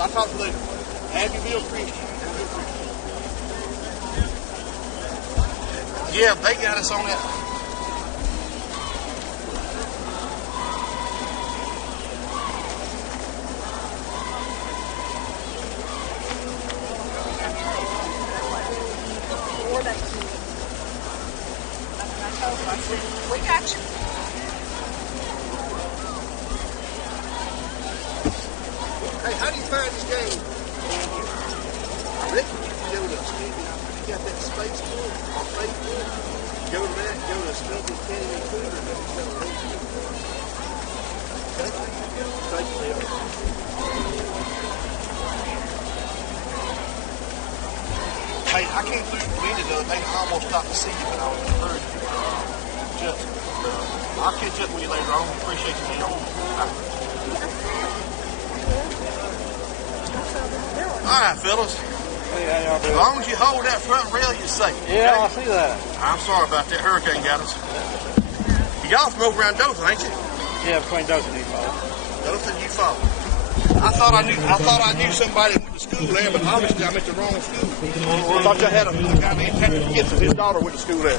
I'll talk to you later. Abbeville Christian. Yeah, they got us on that. We got you. Hey, how do you find this game? I reckon you can go to Escambia. You got that space tour on Facebook. Go to that, go to Escambia Canyon and Cougar, and it's going to read you. Okay? Thank you, Bill. Hey, I came through the window the other day. I almost stopped to see you, but I was encouraged. I'll catch up with you later on. Appreciate you, Bill. All right, fellas. Hey, how y'all doing? As long as you hold that front rail, you're safe. Yeah, okay? I see that. I'm sorry about that. Hurricane got us. Y'all from over around Dothan, ain't you? Yeah, between Dothan and Eufaula. Dothan, Eufaula. I thought I knew somebody that went to school there, but obviously I'm at the wrong school. I thought y'all had a guy named Patrick Gibson. His daughter went to school there. I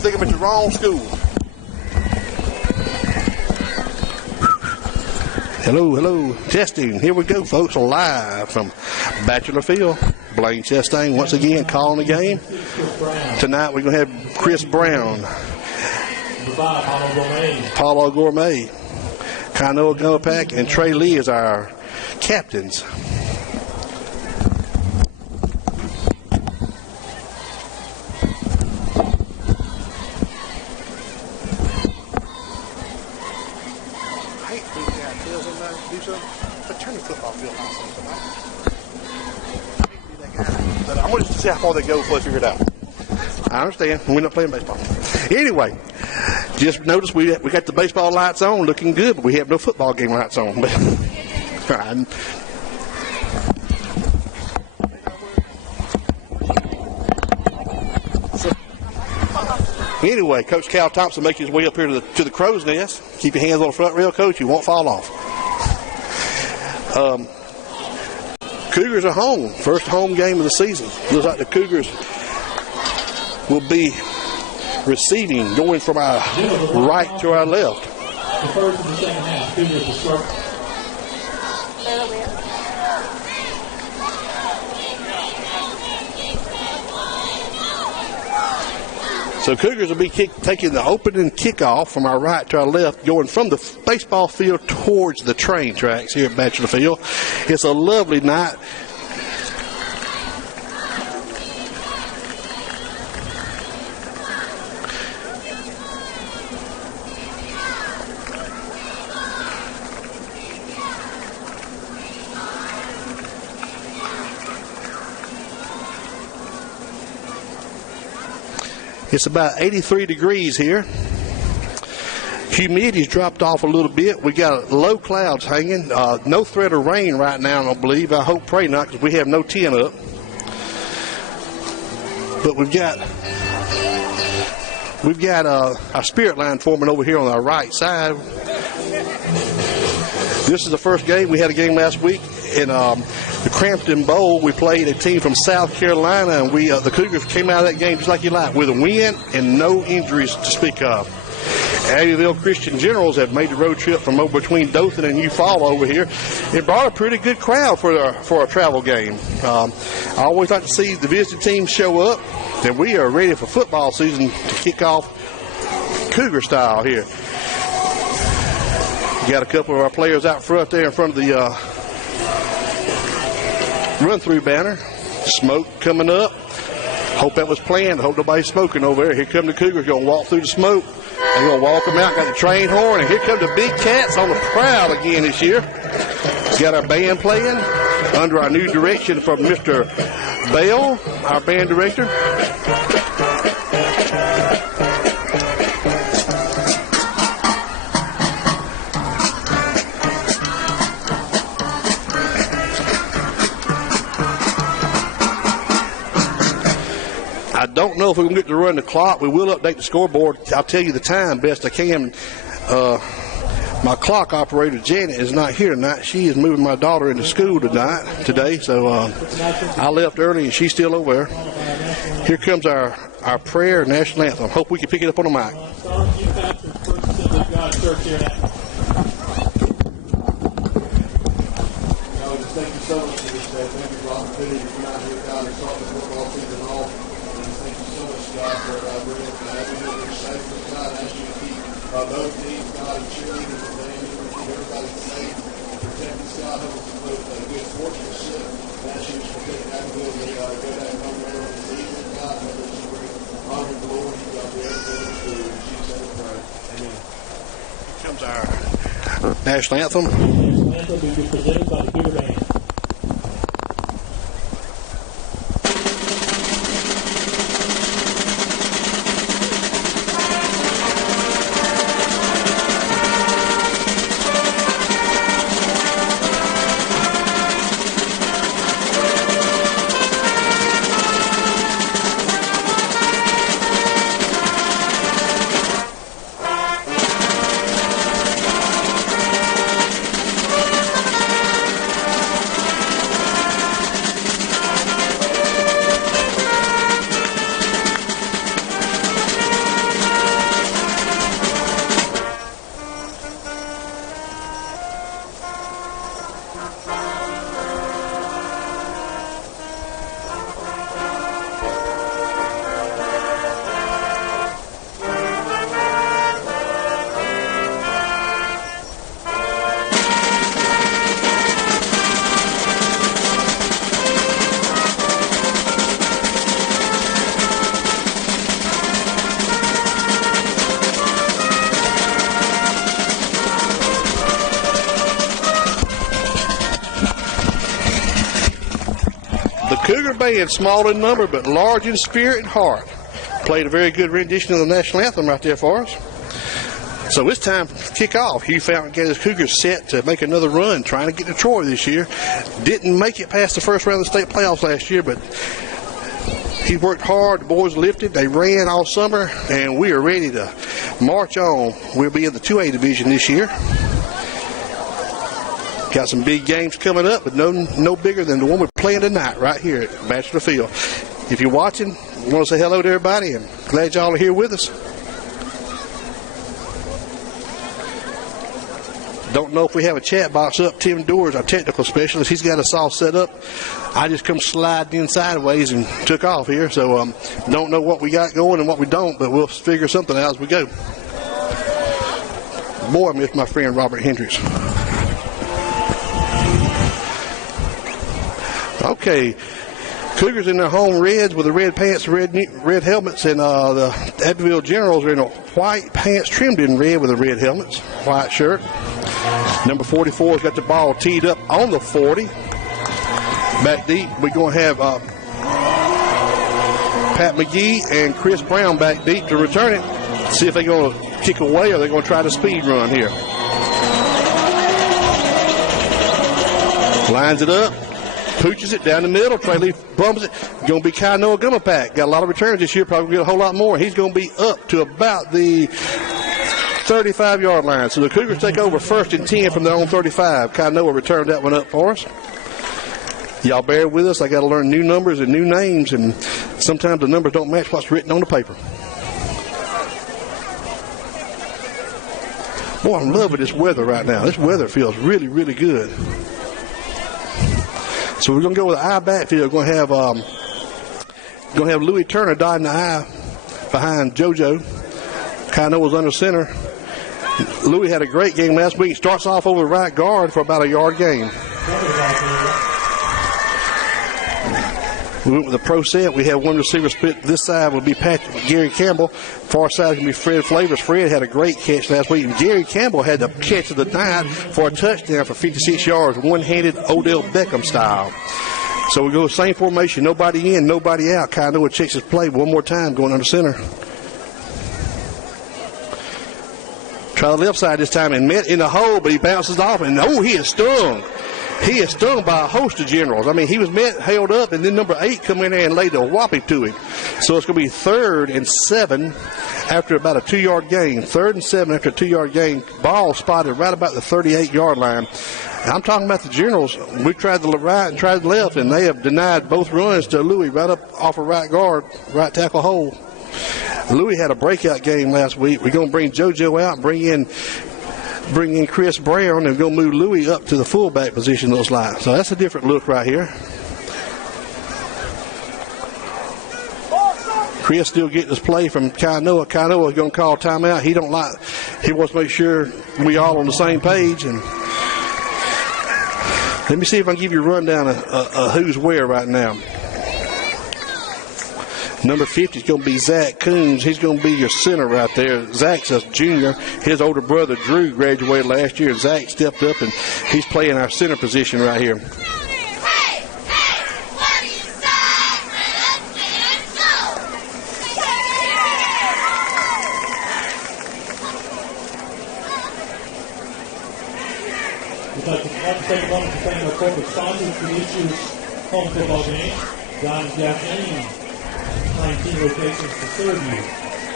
think I'm at the wrong school. Hello. Testing. Here we go, folks. Live from Bachelor Field. Blaine Chastain once again calling the game. Tonight we're going to have Chris Brown, Paulo Gourmet, Kanoa Gumpack, and Trey Lee as our captains. Turn the football field on. But I wanted to see how far they go before I figure it out. I understand. We're not playing baseball. Anyway, just notice we got the baseball lights on, looking good, but we have no football game lights on. But anyway, Coach Cal Thompson making his way up here to the crow's nest. Keep your hands on the front rail, Coach. You won't fall off. Cougars are home. First home game of the season. Looks like the Cougars will be receiving, going from our right to our left. The first and the second half, Cougars will start. So Cougars will be taking the opening kickoff from our right to our left, going from the baseball field towards the train tracks here at Bachelor Field. It's a lovely night. It's about 83 degrees here. Humidity's dropped off a little bit. We got low clouds hanging. No threat of rain right now, I don't believe. I hope, pray not, because we have no tin up. But we've got our spirit line forming over here on our right side. This is the first game. We had a game last week in the Crampton Bowl. We played a team from South Carolina, and the Cougars came out of that game just like you like, with a win and no injuries to speak of. Abbeville Christian Generals have made the road trip from over between Dothan and Eufaula over here. It brought a pretty good crowd for a travel game. I always like to see the visiting team show up, and we are ready for football season to kick off Cougar style here. Got a couple of our players out front there in front of the run-through banner. Smoke coming up. Hope that was planned. Hope nobody's smoking over there. Here come the Cougars. Going to walk through the smoke. They're going to walk them out. Got the train horn. And here come the Big Cats on the prowl again this year. Got our band playing under our new direction from Mr. Bell, our band director. Don't know if we're going to get to run the clock. We will update the scoreboard. I'll tell you the time best I can. My clock operator, Janet, is not here tonight. She is moving my daughter into school today. So I left early, and she's still over there. Here comes our prayer national anthem. Hope we can pick it up on the mic. Thank you so much for this day. Thank you for the opportunity to come out here, God, and talk to football season and all. And thank you so much, God, for bringing us to have you safe. God, I ask you to keep both teams, God, and cheerleaders and fans, keep everybody safe and protect us, God. Help us with good sportsmanship. And ask you to protect Abbeville as they go down home there on the season, God. Help us to bring honor and glory to God, to everything we do. In Jesus' name we pray. Amen. Here comes our national anthem. National anthem will be presented by the Goober Band. Cougar Band, small in number but large in spirit and heart, played a very good rendition of the national anthem right there for us. So it's time to kick off. Hugh Fountain got his Cougars set to make another run, trying to get to Troy this year. Didn't make it past the first round of the state playoffs last year, but he worked hard. The boys lifted. They ran all summer, and we are ready to march on. We'll be in the 2A division this year. Got some big games coming up, but no bigger than the one we're playing tonight right here at Bachelor Field. If you're watching, I want to say hello to everybody, and glad y'all are here with us. Don't know if we have a chat box up. Tim Doors, our technical specialist, he's got us all set up. I just come sliding in sideways and took off here, so don't know what we got going and what we don't, but we'll figure something out as we go. Boy, I miss my friend Robert Hendricks. Okay, Cougars in their home reds with the red pants, red helmets, and the Abbeville Generals are in a white pants trimmed in red with the red helmets, white shirt. Number 44 has got the ball teed up on the 40. Back deep, we're going to have Pat McGee and Chris Brown back deep to return it. See if they're going to kick away or they're going to try the speed run here. Lines it up. Pooches it down the middle. Trey Leaf bumps it. Going to be Kainoa Gumapak. Got a lot of returns this year. Probably get a whole lot more. He's going to be up to about the 35-yard line. So the Cougars take over 1st and 10 from their own 35. Kainoa returned that one up for us. Y'all bear with us. I got to learn new numbers and new names, and sometimes the numbers don't match what's written on the paper. Boy, I'm loving this weather right now. This weather feels really, really good. So we're going to go with the I backfield. We're going to have Louis Turner dotting the I behind JoJo. Kainoa's under center. Louis had a great game last week. Starts off over the right guard for about a yard gain. We went with a pro set. We have one receiver split. This side will be Gary Campbell. Far side can be Fred Flavors. Fred had a great catch last week. And Gary Campbell had the catch of the night for a touchdown for 56 yards, one-handed Odell Beckham style. So we go same formation, nobody in, nobody out. Kainoa checks his play one more time, going under center. Try the left side this time and met in the hole, but he bounces off, and he is stung. he is stung by a host of generals. I mean, he was held up, and then number 8 come in there and laid a whopping to him. So it's going to be 3rd and 7 after about a 2-yard gain. 3rd and 7 after a 2-yard gain. Ball spotted right about the 38-yard line. I'm talking about the generals. We tried the right and tried the left, and they have denied both runs to Louis right up off of right guard, right tackle hole. Louis had a breakout game last week. We're going to bring JoJo out and bring in Chris Brown, and we're going to move Louis up to the fullback position, looks like. So that's a different look right here. Chris still getting his play from Kainoa. Kainoa is going to call timeout. He wants to make sure we all on the same page. And let me see if I can give you a rundown of who's where right now. Number 50 is going to be Zach Coons. He's going to be your center right there. Zach's a junior. His older brother, Drew, graduated last year. Zach stepped up, and he's playing our center position right here. We'd like to take a moment to thank our corporate sponsors for this year's home football game. John Gaffney, 19 locations to serve you.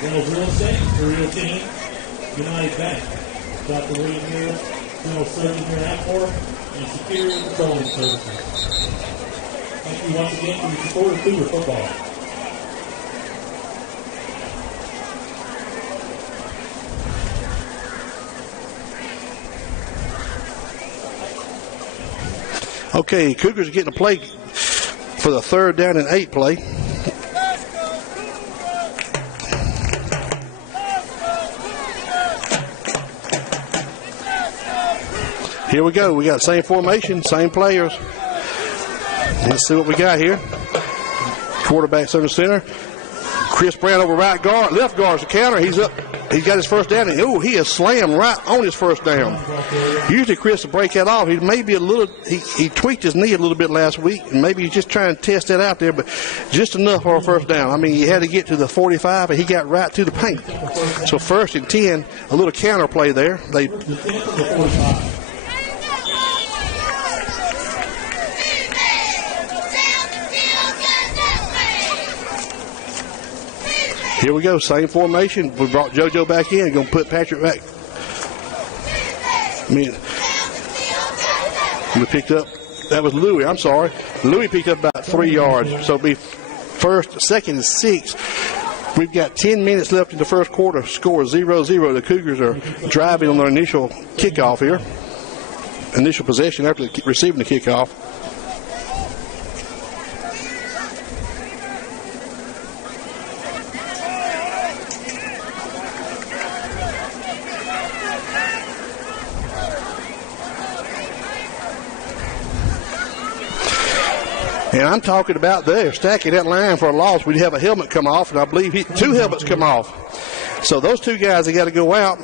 Reynolds Real Estate, the Real Team, United Bank, Dr. William Mills, General Surgeon here in Atmore, and Superior Petroleum Services. Thank you once again for your support of Cougar football. Okay, Cougars are getting a play for the 3rd down and 8 play. Here we go. We got same formation, same players. Let's see what we got here. Quarterback's under center. Chris Brown over right guard. Left guard's the counter. He's up. He's got his first down. And, he is slammed right on his first down. Usually Chris will break that off. He may be he tweaked his knee a little bit last week, and maybe he's just trying to test that out there, but just enough for a first down. I mean, he had to get to the 45, and he got right to the paint. So 1st and 10, a little counter play there. Here we go, same formation. We brought JoJo back in. Going to put Patrick back. We picked up, that was Louis, I'm sorry. Louis picked up about 3 yards. So it'll be 1st, 2nd, and 6. We've got 10 minutes left in the first quarter. Score 0-0. The Cougars are driving on their initial kickoff here. Initial possession after receiving the kickoff. And I'm talking about they're stacking that line for a loss. We'd have a helmet come off, and I believe 2 helmets come off. So those 2 guys, they got to go out.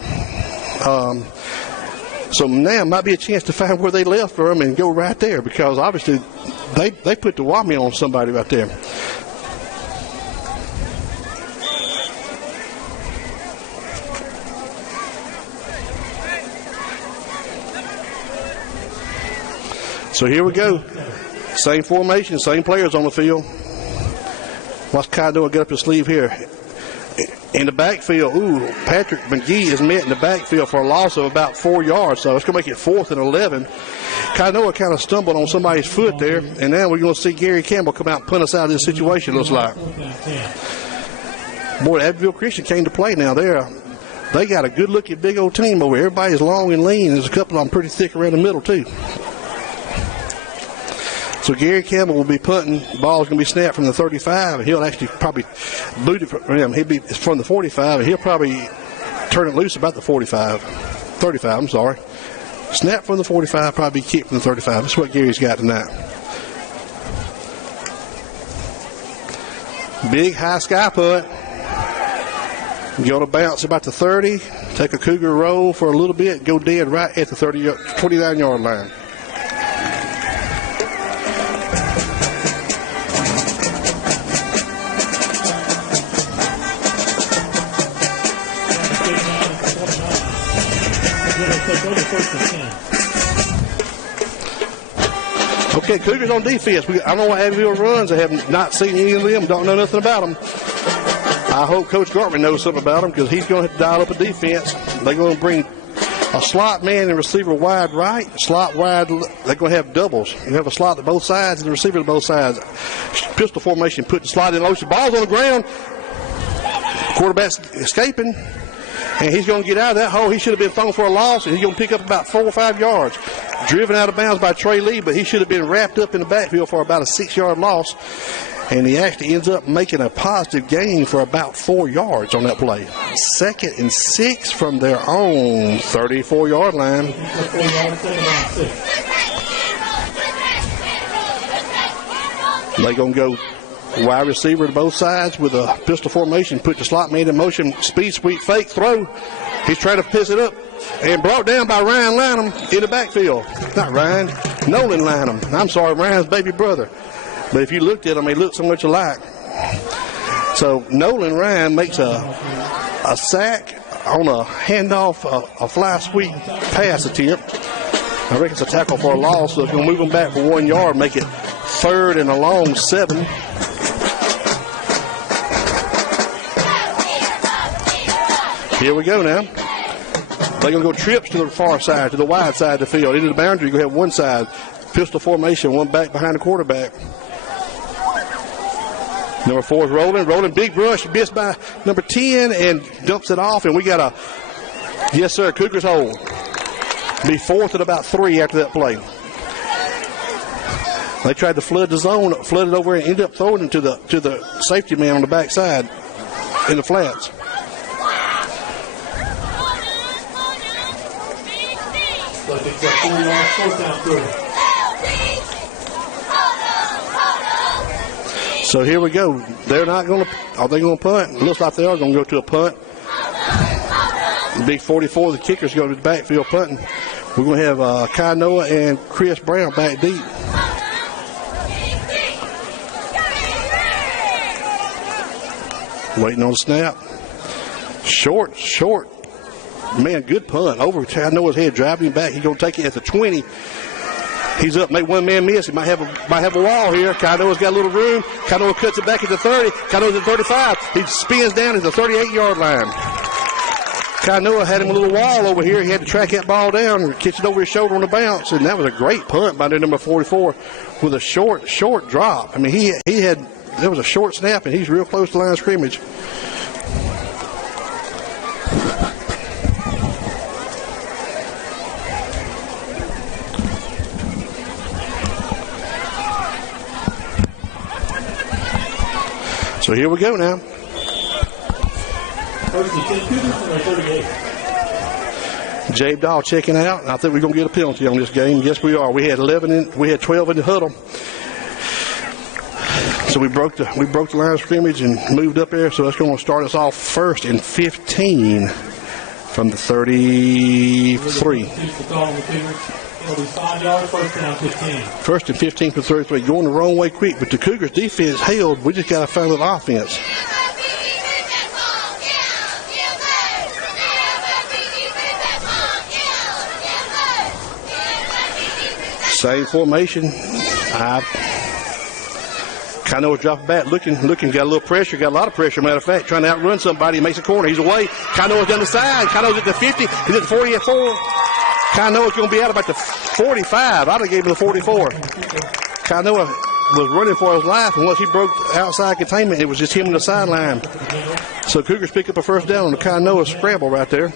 So now might be a chance to find where they left for them and go right there, because obviously they put the whammy on somebody right there. So here we go. Same formation, same players on the field. Watch Kainoa get up his sleeve here. In the backfield, Patrick McGee is met in the backfield for a loss of about 4 yards. So it's going to make it 4th and 11. Kainoa kind of stumbled on somebody's foot there. And now we're going to see Gary Campbell come out and punt us out of this situation, looks like. Boy, Abbeville Christian came to play now there. They got a good-looking big old team over here. Everybody's long and lean. There's a couple of them pretty thick around the middle, too. So Gary Campbell will be punting. The ball's going to be snapped from the 35, and he'll actually probably boot it from him. He'll be from the 45, and he'll probably turn it loose about the 35, I'm sorry. Snap from the 45, probably kick from the 35. That's what Gary's got tonight. Big high sky punt. Go to bounce about the 30. Take a Cougar roll for a little bit. Go dead right at the 29-yard line. Okay, Cougars on defense. I don't know what Abbeville runs. I have not seen any of them. Don't know nothing about them. I hope Coach Gartman knows something about them because he's going to have to dial up a defense. They're going to bring a slot man and receiver wide right, slot wide. They're going to have doubles. You have a slot to both sides and the receiver to both sides. Pistol formation, put the slot in motion. Ball's on the ground. Quarterback's escaping, and he's going to get out of that hole. He should have been thrown for a loss, and he's going to pick up about 4 or 5 yards. Driven out of bounds by Trey Lee, but he should have been wrapped up in the backfield for about a 6-yard loss. And he actually ends up making a positive gain for about 4 yards on that play. 2nd and 6 from their own 34-yard line. They're going to go wide receiver to both sides with a pistol formation. Put the slot man in motion. Speed sweep fake throw. He's trying to piss it up. And brought down by Ryan Lanham in the backfield. Not Ryan, Nolan Lanham. I'm sorry, Ryan's baby brother. But if you looked at them, they look so much alike. So Nolan Ryan makes a sack on a handoff, a fly sweep pass attempt. I reckon it's a tackle for a loss, so it's going to move them back for 1 yard, make it 3rd and a long 7. Here we go now. They're going to go trips to the far side, to the wide side of the field. Into the boundary, you're going to have one side. Pistol formation, one back behind the quarterback. Number 4 is rolling. Rolling, big rush, missed by number 10 and dumps it off. And we got a, yes, sir, Cougars hold. Be 4th and about 3 after that play. They tried to flood the zone, flooded over and ended up throwing it to the safety man on the backside in the flats. So here we go. They're not going to, are they going to punt? It looks like they are going to go to a punt. The big 44, the kicker's going to the backfield punting. We're going to have Kai Noah and Chris Brown back deep. Waiting on the snap. Short. Man, good punt. Over Kai Noah's head, driving him back. He's going to take it at the 20. He's up, make one man miss. He might have a wall here. Kai Noah's got a little room. Kai Noah cuts it back at the 30. Kai Noah's at 35. He spins down at the 38-yard line. Kai Noah had him a little wall over here. He had to track that ball down and catch it over his shoulder on the bounce. And that was a great punt by their number 44 with a short drop. I mean, there was a short snap, and he's real close to the line of scrimmage. So here we go now. Jabe Dahl checking out. I think we're going to get a penalty on this game. Yes, we are. We had 12 in the huddle. So we broke the line of scrimmage and moved up there. So that's going to start us off 1st and 15 from the 33. It'll be 5 yards, 1st down, 15. 1st and 15 from 33. Going the wrong way quick, but the Cougars defense held. We just got to find a little offense. Same formation. Kind of dropping back, looking, got a little pressure, got a lot of pressure, matter of fact, trying to outrun somebody. He makes a corner. He's away. Kanoa's down the side. Kanoa's at the 50. He's at the 40 at 4. Kanoa's going to be out about the 45. I'd have gave him the 44. Kanoa was running for his life, and once he broke outside containment, it was just him on the sideline. So Cougars pick up a 1st down on the Kanoa scramble right there.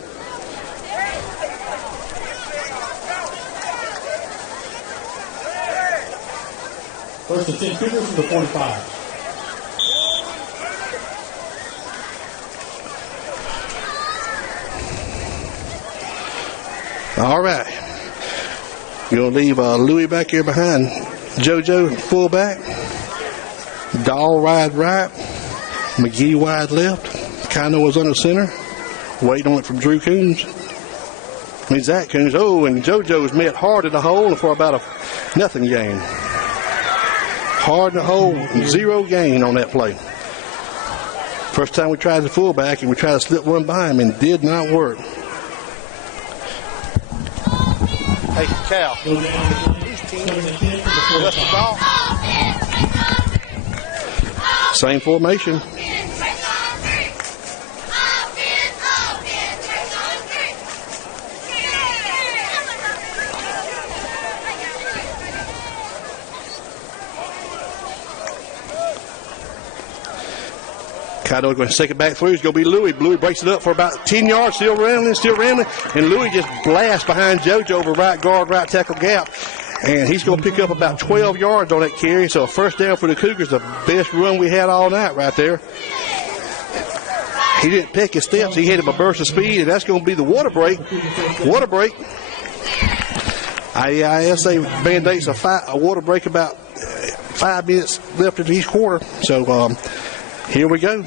First and 10 Cougars from the 45. All right. You're going to leave Louis back here behind JoJo, fullback. Dahl wide right. McGee wide left. Kino was under center. Waiting on it from Drew Coons. Zach Coons. Oh, and JoJo's met hard in the hole for about a nothing gain. Hard in the hole, 0 gain on that play. First time we tried the fullback, and we tried to slip one by him, and did not work. Hey, Cal. Lou's team left the ball. Same formation. Cado's going to take it back through. It's going to be Louis. Louis breaks it up for about 10 yards, still rambling. And Louis just blasts behind JoJo over right guard, right tackle gap. And he's going to pick up about 12 yards on that carry. So a first down for the Cougars, the best run we had all night right there. He didn't pick his steps. He hit him a burst of speed, and that's going to be the water break. Water break. ISA mandates a water break about 5 minutes left in each quarter. So here we go.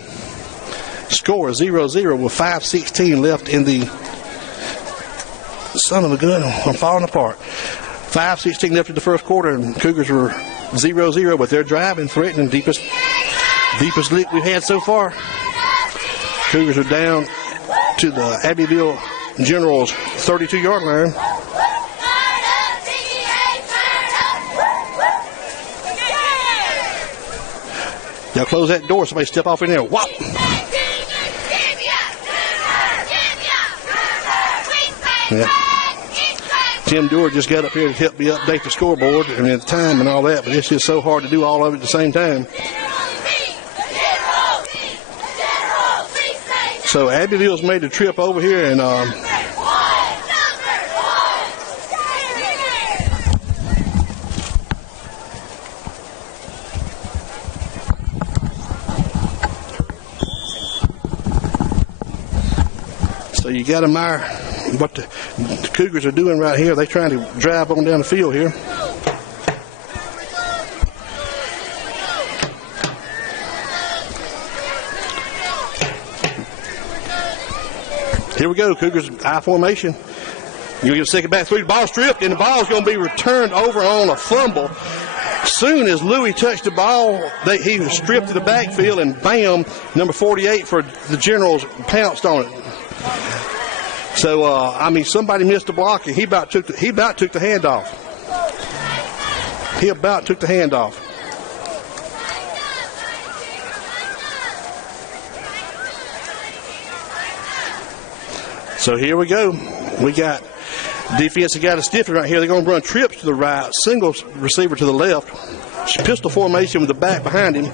Score 0-0 with 5:16 left in the. Son of a gun, I'm falling apart. 5:16 left in the first quarter, and Cougars were 0-0, but they're driving, threatening, deepest lick we've had so far. Cougars are down to the Abbeville Generals 32-yard line. Now close that door. Somebody step off in there. Whop! Yeah. Tim Dewar just got up here to help me update the scoreboard and the time and all that, but it's just so hard to do all of it at the same time. So Abbeville's made the trip over here, and so you got to admire what the Cougars are doing right here. They're trying to drive on down the field here. Here we go, Cougars I formation. You get a second back through, the ball stripped, and the ball is going to be returned over on a fumble. Soon as Louis touched the ball, he was stripped to the backfield, and bam, number 48 for the Generals pounced on it. So, somebody missed the block, and he about took the handoff. He about took the handoff. So here we go. We got defense that got a stiffy right here. They're going to run trips to the right, single receiver to the left, pistol formation with the back behind him.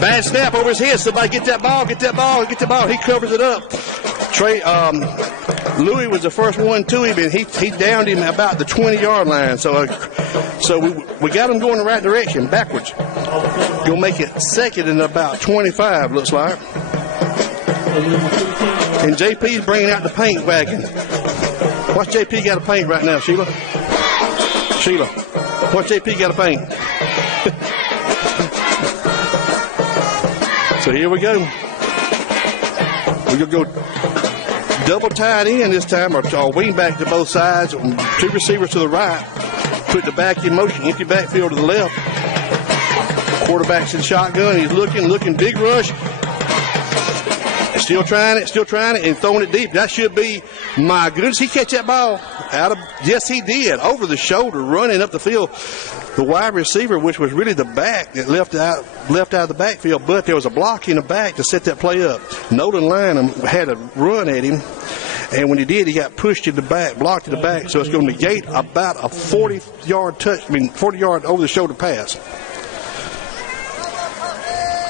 Bad snap over his head. Somebody get that ball. He covers it up. Louis was the first one to him, and he downed him about the 20-yard line. So we got him going the right direction, backwards. Gonna make it second and about 25, looks like. And JP's bringing out the paint wagon. What's JP got to paint right now, Sheila? What's JP got to paint? So here we go. We're going to go double tight end this time, or wing back to both sides. Two receivers to the right. Put the back in motion. Empty backfield to the left. Quarterback's in shotgun. He's looking. Big rush. Still trying it, and throwing it deep. That should be, my goodness, he catch that ball yes, he did. Over the shoulder, running up the field. The wide receiver, which was really the back, that left out of the backfield, but there was a block in the back to set that play up. Nolan Lynham had a run at him, and when he did, he got pushed in the back, blocked in the back, so it's going to negate about a 40-yard over-the-shoulder pass.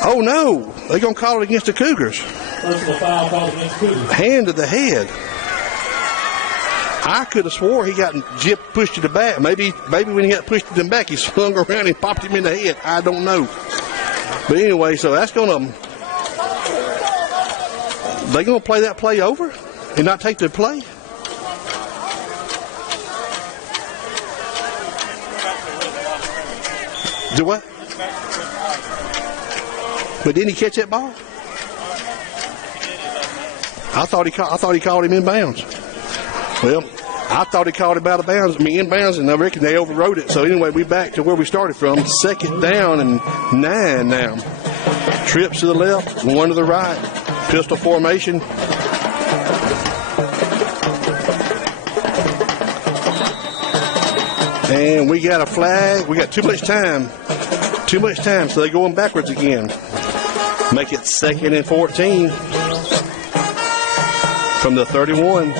Oh, no. They're going to call it against the Cougars. Personal foul called against Cougars. Hand to the head. I could have swore he got pushed to the back. Maybe when he got pushed to the back, he swung around and popped him in the head. I don't know. But anyway, so that's going to... They going to play that play over and not take the play? Do what? But didn't he catch that ball? I thought he called him in bounds. Well, I thought he called him out of bounds, in bounds, and I reckon they overrode it. So anyway, we back to where we started from. Second down and 9 now. Trips to the left, one to the right. Pistol formation. And we got a flag. We got too much time. Too much time, so they're going backwards again. Make it 2nd and 14 from the 31.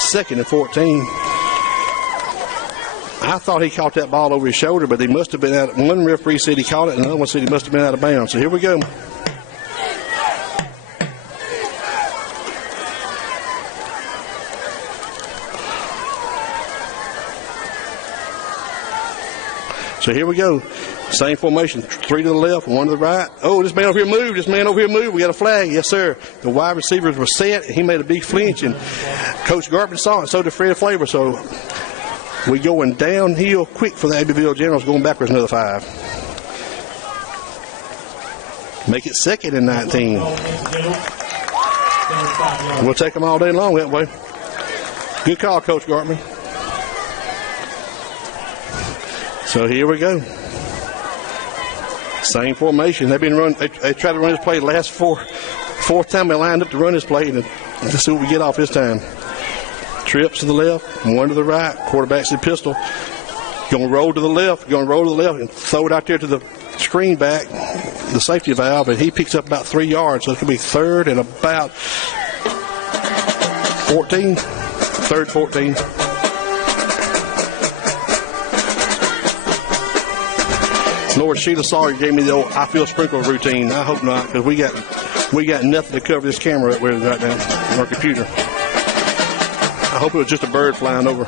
Second and 14. I thought he caught that ball over his shoulder, but he must have been out. One referee said he caught it, and another one said he must have been out of bounds. So here we go. So here we go. Same formation. 3 to the left, 1 to the right. Oh, this man over here moved. This man over here moved. We got a flag. Yes, sir. The wide receivers were set. He made a big flinch, and Coach Gartman saw it, and so did Fred Flavor. So we going downhill quick for the Abbeville Generals, going backwards another 5. Make it 2nd and 19. We'll take them all day long that way. Good call, Coach Gartman. So here we go. Same formation. They've been run. They tried to run this play the last fourth time they lined up to run this play, and let's see what we get off this time. Trips to the left, 1 to the right. Quarterback's the pistol. Going to roll to the left. Going to roll to the left and throw it out there to the screen back, the safety valve, and he picks up about 3 yards. So it's going to be 3rd and about 14. 3rd, 14. Lord, Sheila Sawyer gave me the old I feel sprinkle routine. I hope not, because we got nothing to cover this camera up with right now on our computer. I hope it was just a bird flying over.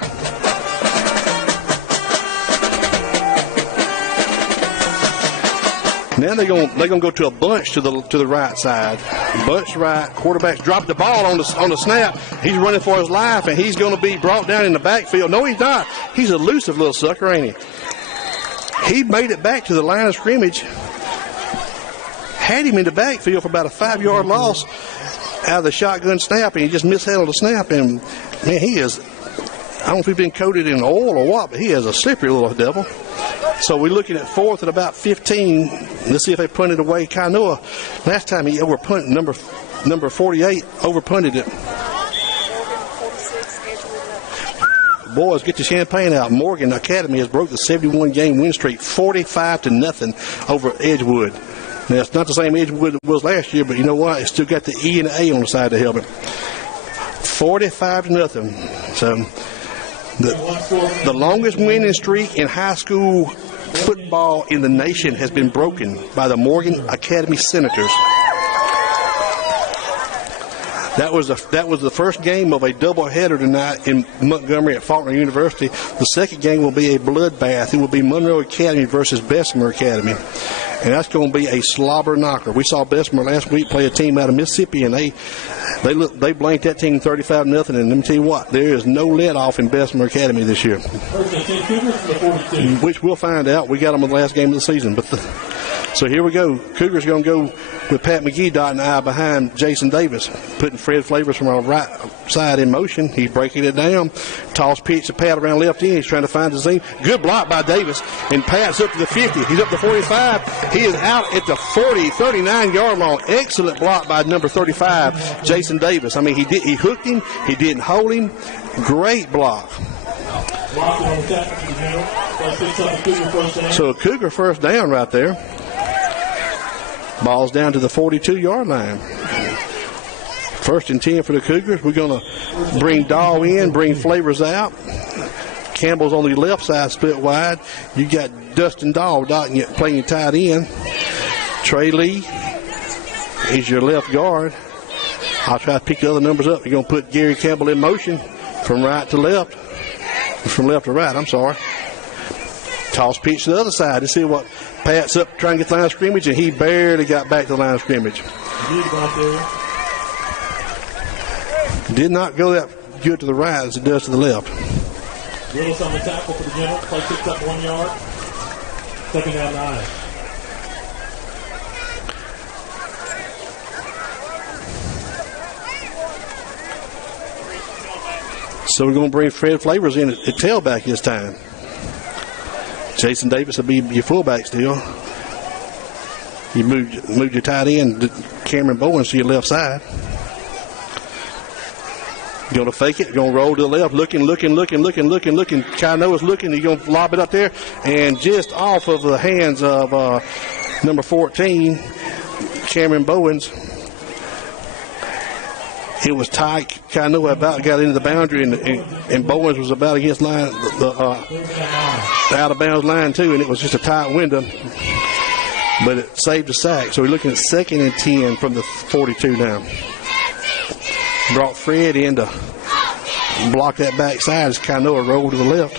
Now they're gonna go to a bunch to the right side. Bunch right. Quarterback's dropped the ball on the snap. He's running for his life, and he's going to be brought down in the backfield. No, he's not. He's an elusive little sucker, ain't he? He made it back to the line of scrimmage, had him in the backfield for about a 5-yard loss out of the shotgun snap, and he just mishandled the snap. And, man, he is, I don't know if he's been coated in oil or what, but he is a slippery little devil. So we're looking at 4th at about 15. Let's see if they punted away. Kainoa, last time he overpunted, number 48, overpunted it. Boys, get your champagne out. Morgan Academy has broke the 71-game win streak, 45-0 over Edgewood. Now, it's not the same Edgewood it was last year, but you know what? It's still got the E and the A on the side of the helmet. 45-0. So the longest winning streak in high school football in the nation has been broken by the Morgan Academy Senators. That was the first game of a doubleheader tonight in Montgomery at Faulkner University. The second game will be a bloodbath. It will be Monroe Academy versus Bessemer Academy. And that's going to be a slobber knocker. We saw Bessemer last week play a team out of Mississippi, and they blanked that team 35-0. And let me tell you what, there is no let off in Bessemer Academy this year. Which we'll find out. We got them in the last game of the season. So here we go. Cougars going to go with Pat McGee dotting the I behind Jason Davis, putting Fred Flavors from our right side in motion. He's breaking it down. Toss pitch to Pat around left end. He's trying to find the seam. Good block by Davis. And Pat's up to the 50. He's up to 45. He is out at the 40, 39-yard line. Excellent block by number 35, Jason Davis. I mean, he hooked him. He didn't hold him. Great block. So a Cougar first down right there. Ball's down to the 42-yard line. 1st and 10 for the Cougars. We're going to bring Dahl in, bring Flavors out. Campbell's on the left side, split wide. You got Dustin Dahl playing tight end. Trey Lee is your left guard. I'll try to pick the other numbers up. You're going to put Gary Campbell in motion from right to left. From left to right, I'm sorry. Toss pitch to the other side to see what Pat's up trying to get the line of scrimmage, and he barely got back to the line of scrimmage. Did not go that good to the right as it does to the left. Willis on the tackle for the General. Play picks up 1 yard. 2nd down 9. So we're going to bring Fred Flavors in at tailback this time. Jason Davis will be your fullback still. You moved your tight end, Cameron Bowens, to your left side. Going to fake it, going to roll to the left, looking. Chinoa's looking. He's going to lob it up there, and just off of the hands of number 14, Cameron Bowens. It was tight. Chinoa about got into the boundary, and Bowens was about against line, the out of bounds line too, and it was just a tight window. But it saved a sack. So we're looking at 2nd and 10 from the 42 now. Brought Fred in to block that backside as Kainoa rolled to the left.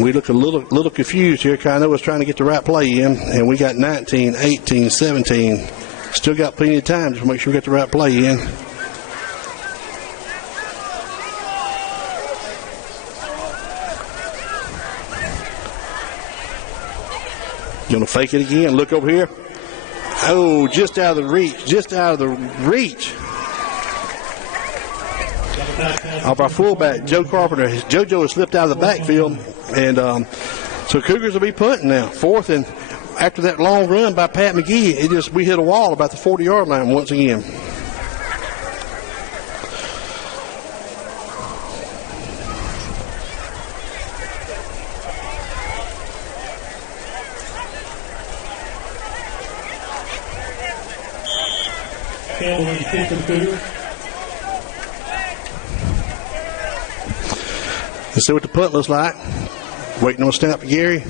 We look a little confused here. Kainoa was trying to get the right play in, and we got 19, 18, 17. Still got plenty of time to make sure we get the right play in. Going to fake it again. Look over here. Oh, just out of the reach. Of our fullback, Joe Carpenter. JoJo has slipped out of the backfield, and so Cougars will be punting now. 4th, and after that long run by Pat McGee, we hit a wall about the 40-yard line once again. Campbell in the kick for the Cougars. Let's see what the punt looks like. Waiting on a snap for Gary.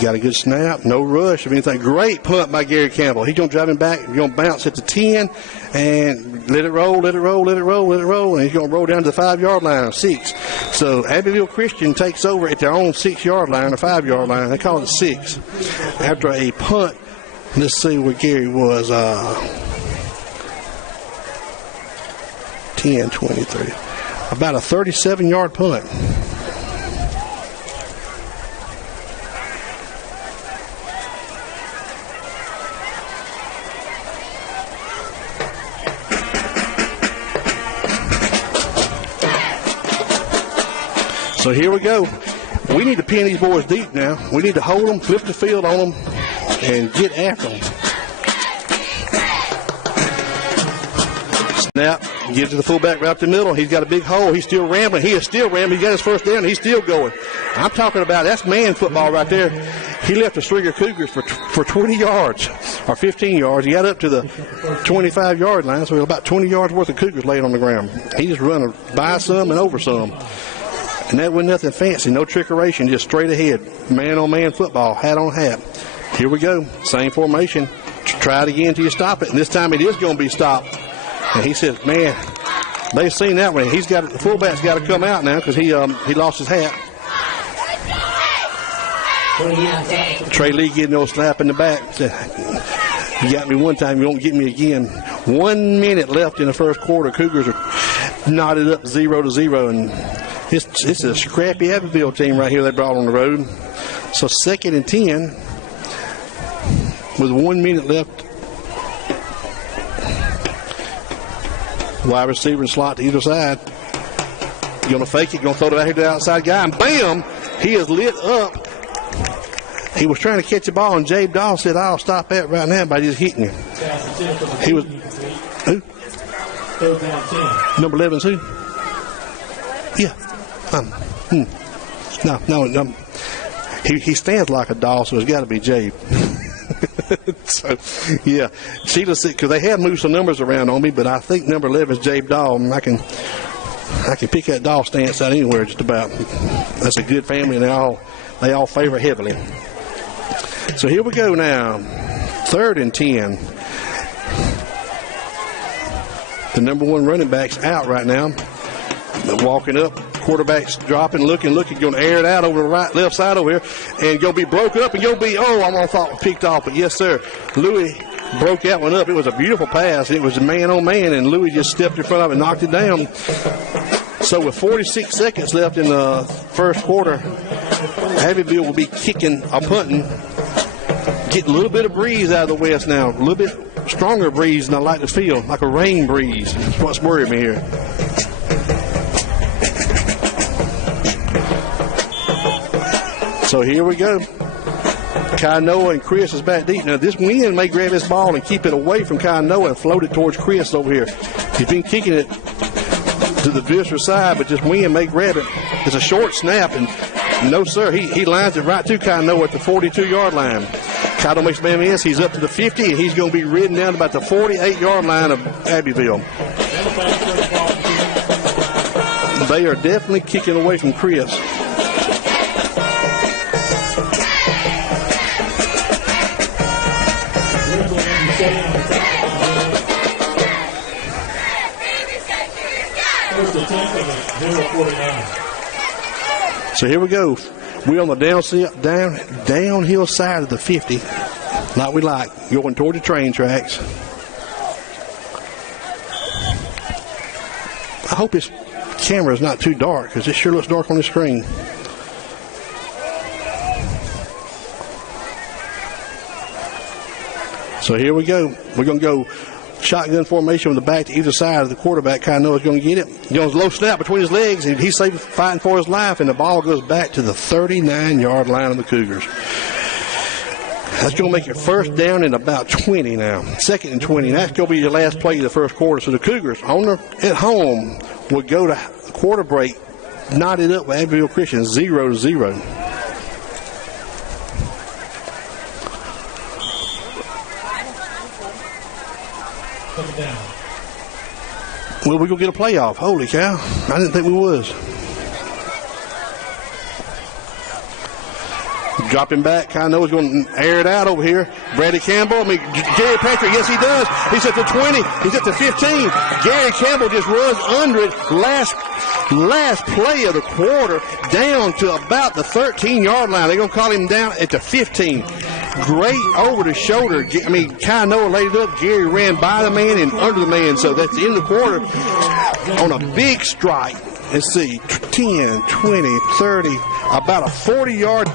Got a good snap, no rush of anything. Great punt by Gary Campbell. He's going to drive him back. He's going to bounce at the 10 and let it roll. And he's going to roll down to the 5-yard line, 6. So Abbeville Christian takes over at their own 6-yard line or 5-yard line. They call it 6. After a punt, let's see where Gary was. 10, 23. About a 37-yard punt. So here we go. We need to pin these boys deep now. We need to hold them, flip the field on them, and get after them. Snap, gives to the fullback right up the middle. He's got a big hole. He's still rambling. He is still rambling. He got his first down. He's still going. I'm talking about that's man football right there. He left the Stringer Cougars for 20 yards or 15 yards. He got up to the 25-yard line, so about 20 yards worth of Cougars laid on the ground. He just run by some and over some. And that wasn't nothing fancy, no trickeration, just straight ahead. Man-on-man football, hat on hat. Here we go, same formation. Try it again till you stop it, and this time it is going to be stopped. And he says, man, they've seen that one. The fullback's got to come out now because he lost his hat. Trey Lee getting no slap in the back. Said, you got me one time, you won't get me again. 1 minute left in the first quarter. Cougars are knotted up 0-0, and it's a scrappy Abbeville team right here they brought on the road. So 2nd and 10 with 1 minute left. Wide receiver and slot to either side. You're going to fake it, going to throw it out here to the outside guy, and bam! He is lit up. He was trying to catch the ball, and Jabe Dahl said, I'll stop that right now by just hitting him. He was, who? Number 11's who? Yeah. No. He stands like a doll, so it's got to be Jabe. So, yeah. Sheila said, because they have moved some numbers around on me, but I think number 11 is Jabe Dahl, and I can pick that doll stance out anywhere just about. That's a good family, and they all favor heavily. So here we go now. 3rd and 10. The number 1 running back's out right now. They're walking up. Quarterback's dropping, looking, going to air it out over the left side over here, and going to be broke up, and going to be, I'm going to thought picked off, but yes, sir. Louis broke that one up. It was a beautiful pass. It was a man-on-man, and Louis just stepped in front of it and knocked it down. So with 46 seconds left in the first quarter, Abbeville will be kicking or punting Get a little bit of breeze out of the west now. A little bit stronger breeze than I like to feel, like a rain breeze. That's what's worrying me here. So here we go. Kainoa and Chris is back deep. Now this wind may grab this ball and keep it away from Kainoa and float it towards Chris over here. He's been kicking it to the visitor side, but this wind may grab it. It's a short snap, and no, sir, he lines it right to Kainoa at the 42-yard line. Kainoa makes a miss. He's up to the 50, and he's going to be ridden down to about the 48-yard line of Abbeville. They are definitely kicking away from Chris. So here we go. We're on the downhill side of the 50, like we like, going toward the train tracks. I hope this camera is not too dark, because it sure looks dark on the screen. So here we go. We're going to go shotgun formation with the back to either side of the quarterback. Kainoa is going to get it. Jones low snap between his legs, and he's fighting for his life, and the ball goes back to the 39-yard line of the Cougars. That's going to make it first down in about 20 now. Second and 20. That's going to be your last play of the first quarter. So the Cougars at home will go to quarter break, knotted up with Abbeville Christian 0-0. Well, we're going to get a playoff. Holy cow. I didn't think we was. Dropping back. Kainoa's going to air it out over here. Brady Campbell. Gary Patrick. Yes, he does. He's at the 20. He's at the 15. Gary Campbell just runs under it. Last play of the quarter down to about the 13-yard line. They're going to call him down at the 15. Great over the shoulder. Kainoa laid it up. Gary ran by the man and under the man. So that's the end of the quarter on a big strike. Let's see, 10, 20, 30, about a 40-yard,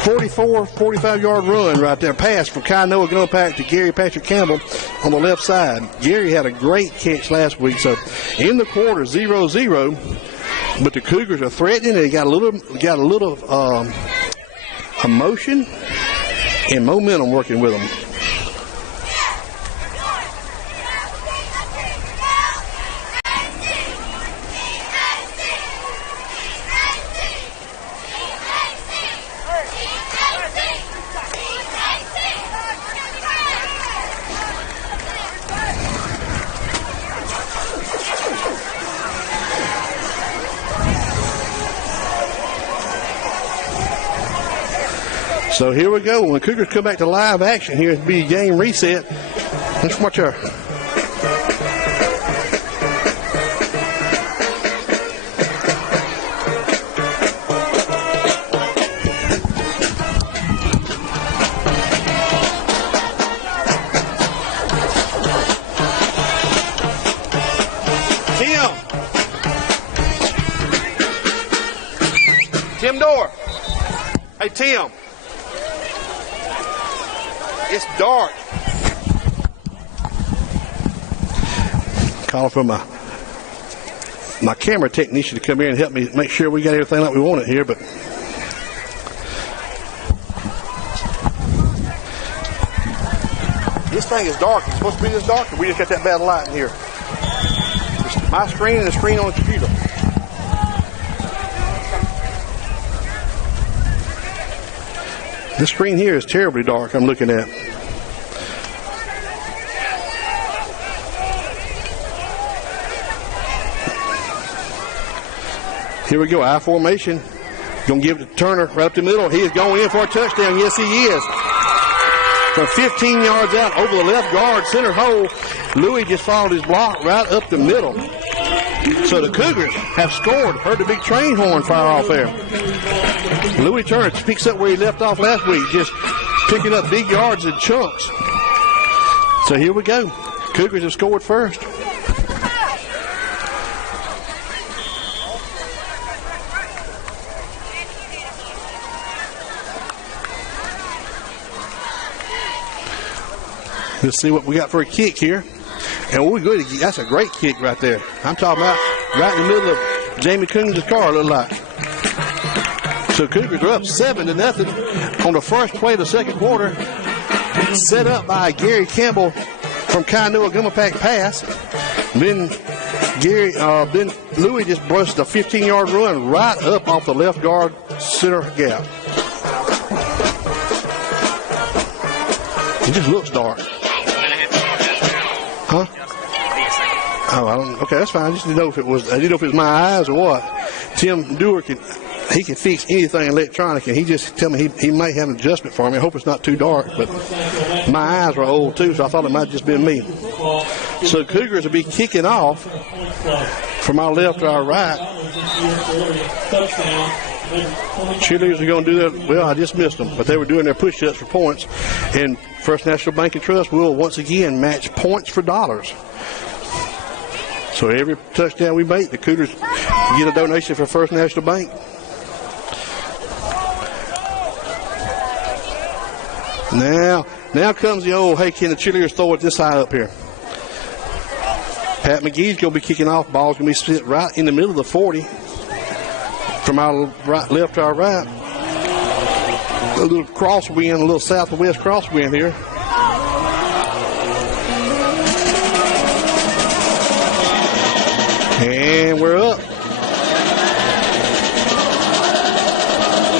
44, 45-yard run right there. Pass from Kainoa going back to Gary Patrick Campbell on the left side. Gary had a great catch last week. So in the quarter, 0-0. But the Cougars are threatening. They got a little emotion and momentum working with them. So here we go. When the Cougars come back to live action here, it'll be game reset. Let's watch our. Tim Dorr. Hey, Tim. It's dark. Calling for my camera technician to come here and help me make sure we got everything like we want it here, but this thing is dark. It's supposed to be this dark, and we just got that bad light in here. It's my screen and the screen on the computer. This screen here is terribly dark, I'm looking at. Here we go, I formation. Going to give it to Turner right up the middle. He is going in for a touchdown. Yes, he is. From 15 yards out over the left guard, center hole. Louis just followed his block right up the middle. So the Cougars have scored. Heard the big train horn fire off there. Louis Turner picks up where he left off last week, just picking up big yards and chunks. So here we go. Cougars have scored first. Let's see what we got for a kick here. And we're good. That's a great kick right there. I'm talking about right in the middle of Jamie Coons' car, it looked like. So Cougars are up 7-0 on the first play of the second quarter. Set up by Gary Campbell from Kainoa Gumapack pass. Then Louis just brushed a 15-yard run right up off the left guard center gap. It just looks dark. Huh? Oh, I don't. Okay, that's fine. I just didn't know if it was. I didn't know if it was my eyes or what. Tim Dewar can fix anything electronic, and he just tell me he might have an adjustment for me. I hope it's not too dark, but my eyes were old too, so I thought it might have just been me. So Cougars will be kicking off from our left to our right. Cheerleaders are going to do that. Well, I just missed them, but they were doing their push-ups for points. And First National Bank and Trust will once again match points for dollars. So every touchdown we make, the Cougars get a donation for First National Bank. Now comes the old, hey, can the cheerleaders throw it this high up here? Pat McGee's going to be kicking off. Ball's going to be sit right in the middle of the 40. From our right, left to our right. A little crosswind, a little southwest crosswind here. And we're up.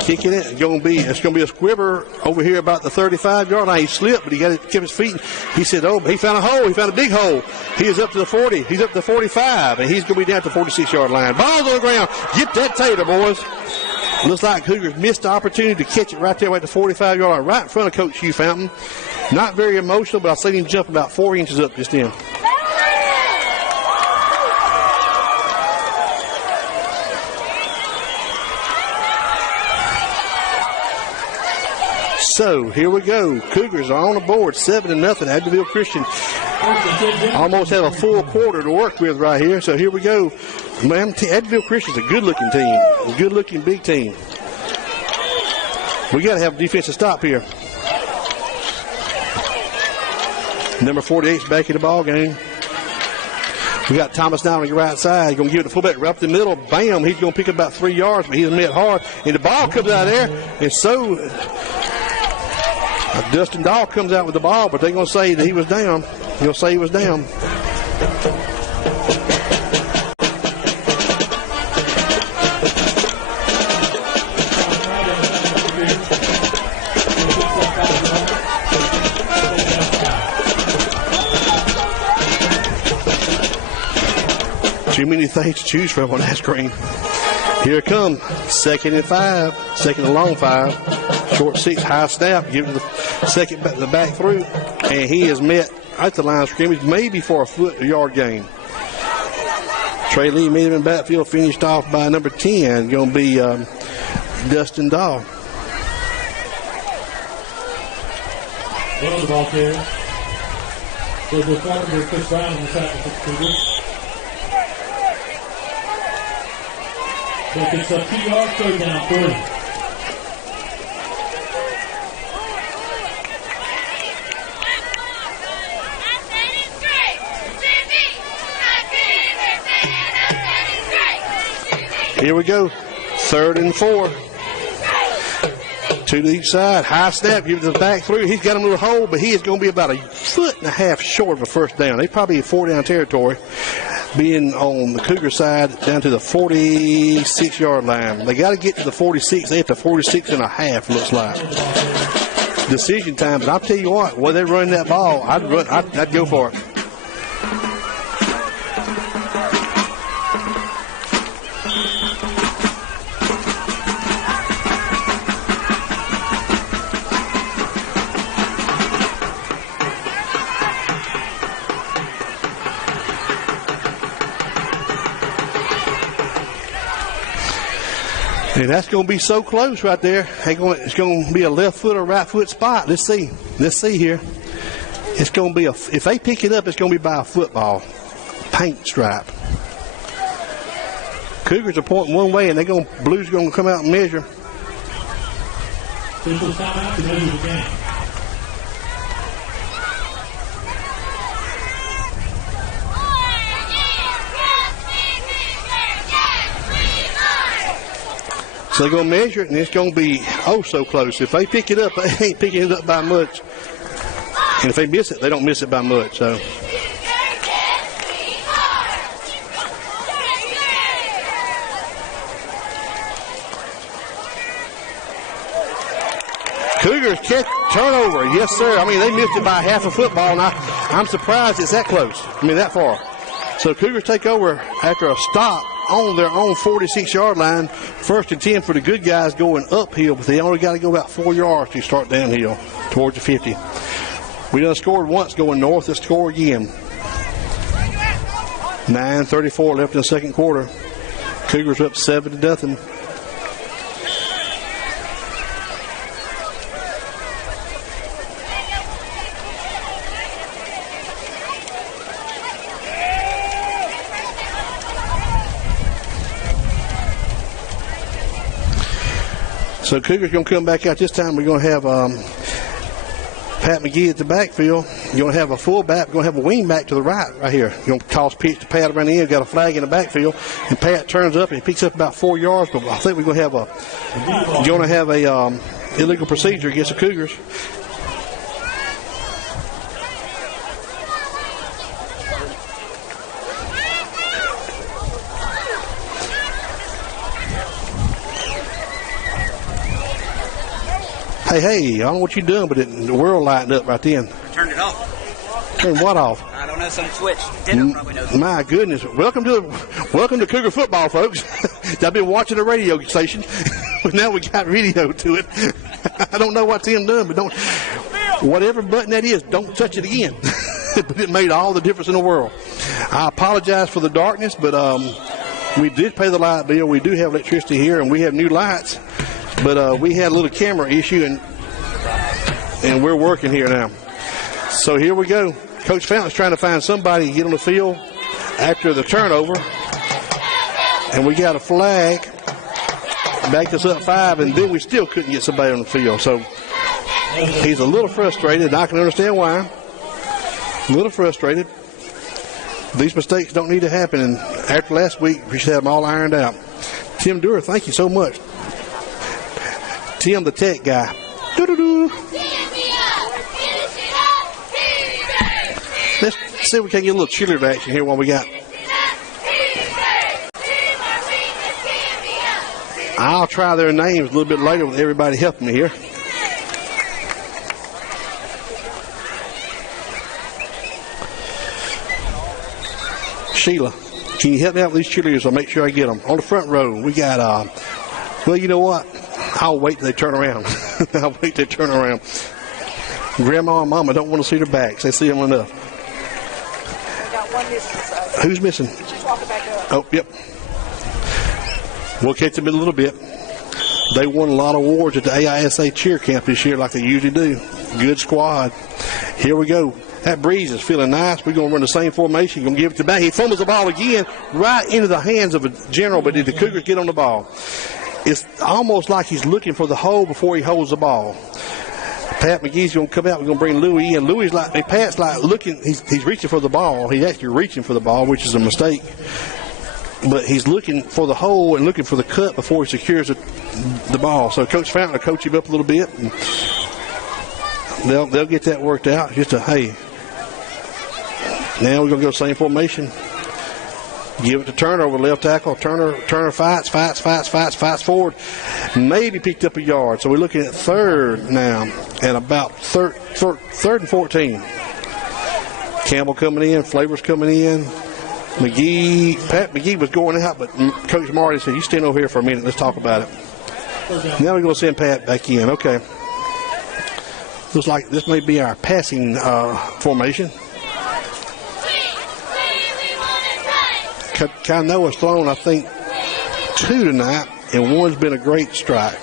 Kicking it. It's going to be a squibber over here about the 35-yard line. He slipped, but he kept his feet. He said, oh, he found a hole. He found a big hole. He is up to the 40. He's up to the 45, and he's going to be down at the 46-yard line. Ball's on the ground. Get that tater, boys. Looks like Cougars missed the opportunity to catch it right there at the 45-yard line, right in front of Coach Hugh Fountain. Not very emotional, but I seen him jump about 4 inches up just then. So here we go. Cougars are on the board, 7-0. Abbeville Christian almost have a full quarter to work with right here. So here we go. Man, Abbeville Christian's a good-looking team, a good-looking big team. We got to have a defensive stop here. Number 48's back in the ball game. We got Thomas down on the right side. He's going to give it to fullback right up the middle. Bam! He's going to pick up about 3 yards, but he's met hard. And the ball comes out of there. And so Dustin Dahl comes out with the ball, but they're going to say that he was down. He'll say he was down. Too many things to choose from on that screen. Here it comes. 2nd and 5. 2nd and long 5. Short 6, high snap. Give it to the back through. And he is met at the line of scrimmage, maybe for a yard gain. Trey Lee made him in backfield, finished off by number 10. Going to be Dustin Dahl. One of the ball carriers. So the corner, Chris Brown in the tackle for the Cougars. So it's a 2 yard, 3rd down, 3. Here we go. 3rd and 4. 2 to each side. High snap. Give it to the back through. He's got him a little hole, but he is going to be about 1.5 foot short of a first down. They probably 4 down territory, being on the Cougar side down to the 46-yard line. They got to get to the 46. They have to 46.5, looks like. Decision time. But I'll tell you what, while they're running that ball, I'd go for it. And that's going to be so close right there. It's going to be a left foot or right foot spot. Let's see. Let's see here. It's going to be if they pick it up, it's going to be by a football paint stripe. Cougars are pointing one way, and Blues are going to come out and measure. So they're going to measure it, and it's going to be so close. If they pick it up, they ain't picking it up by much. And if they miss it, they don't miss it by much. So. Cougars catch turnover. Yes, sir. I mean, they missed it by half a football, and I'm surprised it's that close. I mean, that far. So Cougars take over after a stop on their own 46-yard line. 1st and 10 for the good guys going uphill, but they only got to go about 4 yards to start downhill towards the 50. We done scored once going north. Let's score again. 9:34 left in the second quarter. Cougars up 7-0. So Cougars going to come back out. This time we're going to have Pat McGee at the backfield. You're going to have a fullback. We're going to have a wing back to the right here. You're going to toss pitch to Pat around the end. Got a flag in the backfield. And Pat turns up and he picks up about 4 yards. But I think we're going to have a illegal procedure against the Cougars. Hey, I don't know what you're doing, but the world lightened up right then. I turned it off. Turned what off? I don't know, some switch. Dinner probably knows. My goodness. Welcome to Cougar football, folks. I've been watching the radio station, but now we got video to it. I don't know what Tim done, but whatever button that is, don't touch it again. But it made all the difference in the world. I apologize for the darkness, but we did pay the light bill. We do have electricity here, and we have new lights. But we had a little camera issue, and we're working here now. So here we go. Coach Fountain's trying to find somebody to get on the field after the turnover. And we got a flag. Backed us up 5, and then we still couldn't get somebody on the field. So he's a little frustrated, and I can understand why. A little frustrated. These mistakes don't need to happen, and after last week, we should have them all ironed out. Tim Dewar, thank you so much. Tim, the tech guy. Doo-doo-doo. Let's see if we can get a little cheerleader action here while we got. I'll try their names a little bit later with everybody helping me here. Sheila, can you help me out with these cheerleaders? I'll make sure I get them. On the front row, we got, well, you know what? I'll wait till they turn around. I'll wait till they turn around. Grandma and Mama don't want to see their backs. They see them enough. Got one missing. Who's missing? She's walking back up. Oh, yep. We'll catch them in a little bit. They won a lot of awards at the AISA cheer camp this year like they usually do. Good squad. Here we go. That Breeze is feeling nice. We're going to run the same formation. Going to give it to back. He fumbles the ball again right into the hands of a general, but did the Cougars get on the ball? It's almost like he's looking for the hole before he holds the ball. Pat McGee's going to come out. We're going to bring Louis in. Louis like, Pat's like looking. He's reaching for the ball. He's actually reaching for the ball, which is a mistake. But he's looking for the hole and looking for the cut before he secures the ball. So Coach Fountain will coach him up a little bit. And they'll get that worked out. Just hey. Now we're going to go same formation. Give it to Turner over left tackle. Turner fights forward. Maybe picked up a yard. So we're looking at third now and about third and 14. Campbell coming in. Flavors coming in. Pat McGee was going out, but Coach Marty said, you stand over here for a minute. Let's talk about it. Now we're going to send Pat back in. Okay. Looks like this may be our passing formation. Kainoa's thrown, I think, 2 tonight, and one's been a great strike.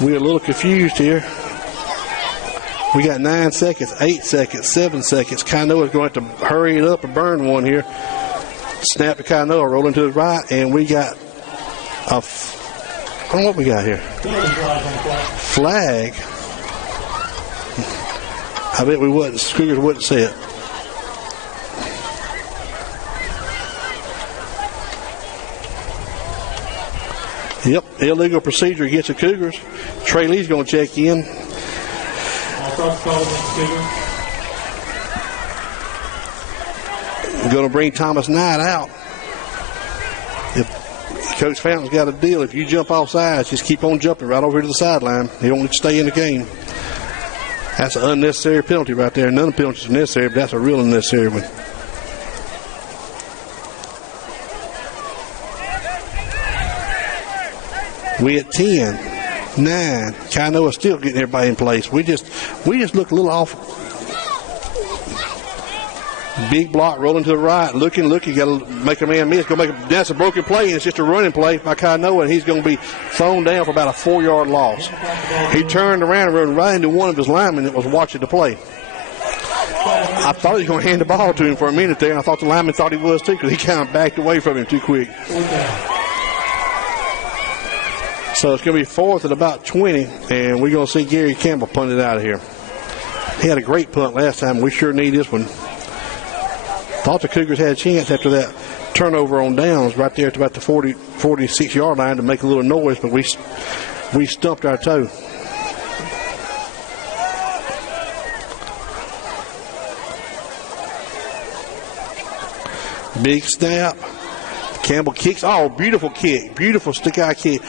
We're a little confused here. We got 9 seconds, 8 seconds, 7 seconds. Kainoa's going to have to hurry it up and burn one here. Snap to Kainoa, rolling to the right, and we got I don't know what we got here. Flag. I bet we wouldn't. Cougars wouldn't see it. illegal procedure against the Cougars. Trey Lee's going to check in. Cross call against Cougars. We're going to bring Thomas Knight out. If Coach Fountain's got a deal, if you jump off sides, just keep on jumping right over to the sideline. You don't need to stay in the game. That's an unnecessary penalty right there. None of the penalties are necessary, but that's a real unnecessary one. We at 10, 9. Kainoa still getting everybody in place. We just look a little off. Big block rolling to the right. Looking. Got to make a man miss. That's a broken play, and it's just a running play by Kainoa, and he's going to be thrown down for about a 4-yard loss. He turned around and ran right into one of his linemen that was watching the play. I thought he was going to hand the ball to him for a minute there, and I thought the lineman thought he was too, because he kind of backed away from him too quick. So it's going to be 4th at about 20, and we're going to see Gary Campbell punt it out of here. He had a great punt last time. We sure need this one. Thought the Cougars had a chance after that turnover on downs right there at about the 46-yard line to make a little noise, but we stumped our toe. Big snap. Campbell kicks. Oh, beautiful kick. Beautiful stick-eye kick.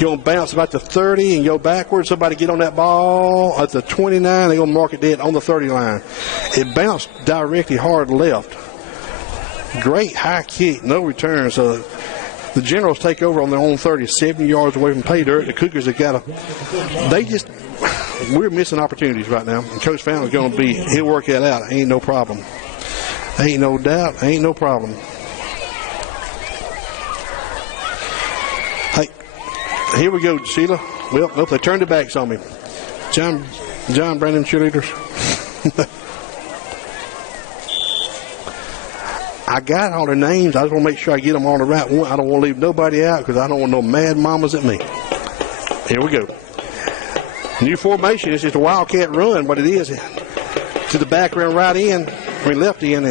You're going to bounce about the 30 and go backwards. Somebody get on that ball at the 29. They're going to mark it dead on the 30 line. It bounced directly hard left. Great high kick. No return. So the Generals take over on their own 30, 70 yards away from pay dirt. The Cougars have got we're missing opportunities right now. And Coach Fountain's going to he'll work that out. Ain't no problem. Ain't no doubt. Ain't no problem. Hey, here we go, Sheila. Well, nope, they turned their backs on me. John Brandon cheerleaders. I got all their names. I just want to make sure I get them on the right one. I don't want to leave nobody out because I don't want no mad mamas at me. Here we go. New formation. It's just a wildcat run, but it is to the background left end, and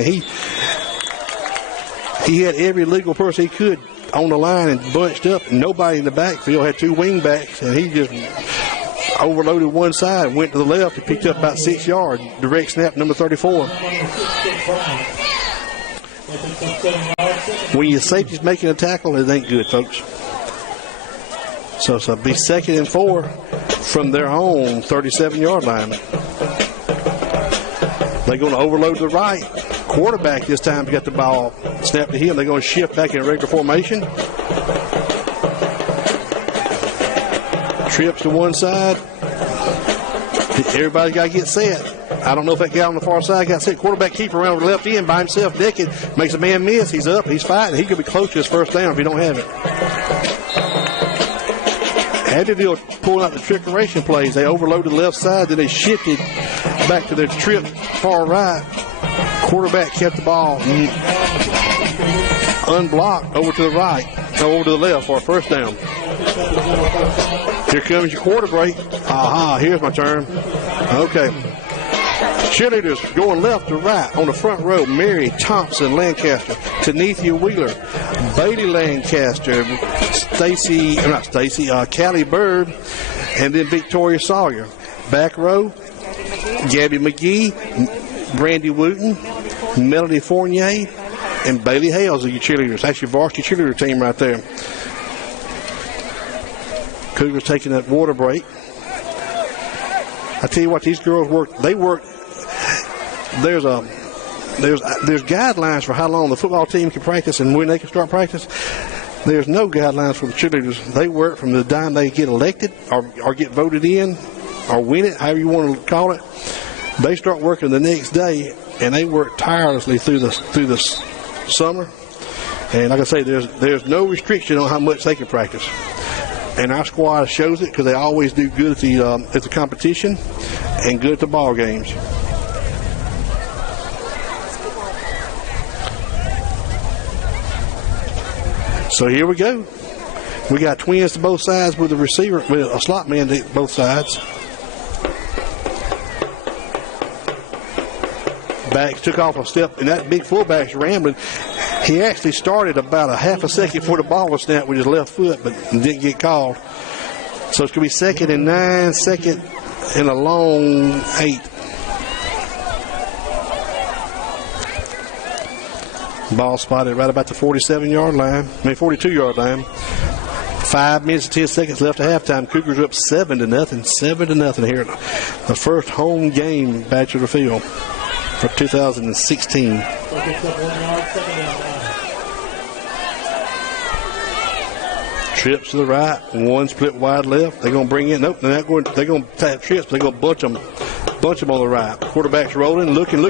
he had every legal person he could on the line and bunched up. Nobody in the backfield, had 2 wing backs, and he just overloaded one side, went to the left, and picked up about 6 yards. Direct snap, number 34. When your safety's making a tackle, it ain't good, folks. So it'll be 2nd and 4 from their own 37-yard line. They're going to overload to the right. Quarterback this time got the ball snapped to him. They're going to shift back in regular formation. Trips to one side. Everybody's got to get set. I don't know if that guy on the far side got set. Quarterback keeper around the left end by himself, naked. Makes a man miss. He's up. He's fighting. He could be close to his first down if he don't have it. Abbeville pulling out the trickeration plays. They overloaded the left side. Then they shifted back to their trip far right. Quarterback kept the ball unblocked over to the right. Over to the left for a first down. Here comes your quarter break. Aha, here's my turn. Okay. Cheerleaders going left to right on the front row. Mary Thompson Lancaster, Tanethia Wheeler, Bailey Lancaster, Callie Bird, and then Victoria Sawyer. Back row, Gabby McGee, Brandy Wooten, Melody Fournier, and Bailey Hales are your cheerleaders. That's your varsity cheerleader team right there. Cougars taking that water break. I tell you what, these girls work. They work. There's guidelines for how long the football team can practice and when they can start practice. There's no guidelines for the cheerleaders. They work from the time they get elected or get voted in or win it, however you want to call it. They start working the next day, and they work tirelessly through the summer. And like I say, there's no restriction on how much they can practice. And our squad shows it because they always do good at the competition and good at the ball games. So here we go. We got twins to both sides with a receiver, with a slot man to both sides. Backs took off a step, and that big fullback's rambling. He actually started about a half a second before the ball was snapped with his left foot, but didn't get called. So it's going to be 2nd and 9, 2nd and a long 8. Ball spotted right about the 47-yard line. 42-yard line. 5 minutes and 10 seconds left at halftime. Cougars are up 7-0. 7-0 here. The first home game, Bachelor Field, for 2016. Trips to the right, one split wide left. They're going to bring in. Nope, they're not going. They're going to tap trips. They're going to bunch them on the right. Quarterback's rolling, looking.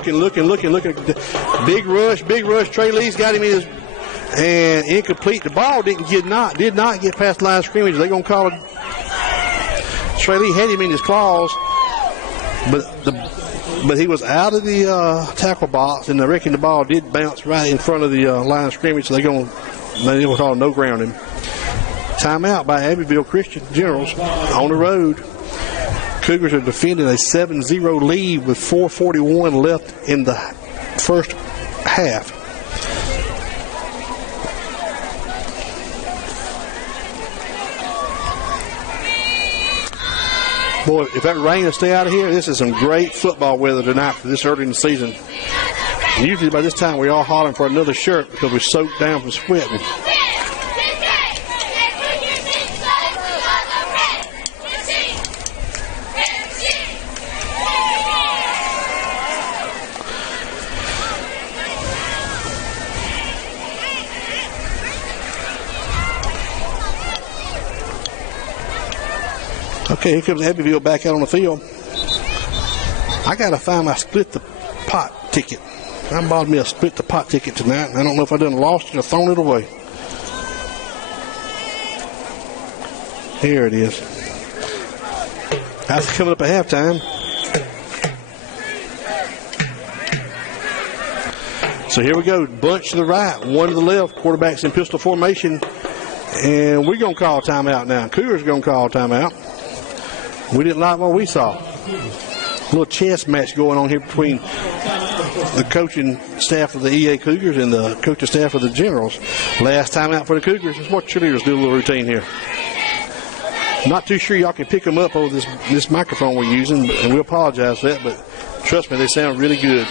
Big rush. Trey Lee's got him in his. And incomplete. The ball did not get past the line of scrimmage. They're going to call it. Trey Lee had him in his claws, but he was out of the tackle box, and I reckon the ball did bounce right in front of the line of scrimmage. So they're going to call no grounding. Timeout by Abbeville Christian Generals on the road. Cougars are defending a 7-0 lead with 4:41 left in the first half. Boy, if that rain will stay out of here, this is some great football weather tonight for this early in the season. And usually by this time we're all hollering for another shirt because we're soaked down from sweating. Okay, here comes Abbeville back out on the field. I got to find my split the pot ticket. I bought me a split the pot ticket tonight. I don't know if I done lost it or thrown it away. Here it is. That's coming up at halftime. So here we go. Bunch to the right, one to the left. Quarterback's in pistol formation. And we're going to call timeout now. Cougars are going to call timeout. We didn't like what we saw. A little chess match going on here between the coaching staff of the EA Cougars and the coaching staff of the Generals. Last time out for the Cougars. Let's watch cheerleaders do a little routine here. Not too sure y'all can pick them up over this microphone we're using, and we apologize for that, but trust me, they sound really good.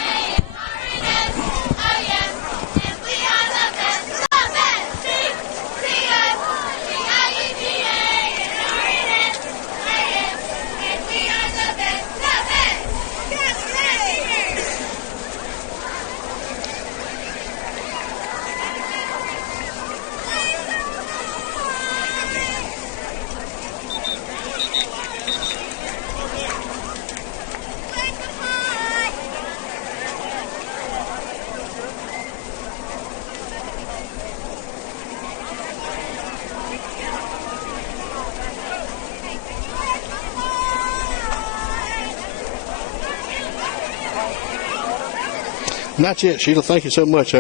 Not yet, Sheila. Thank you so much.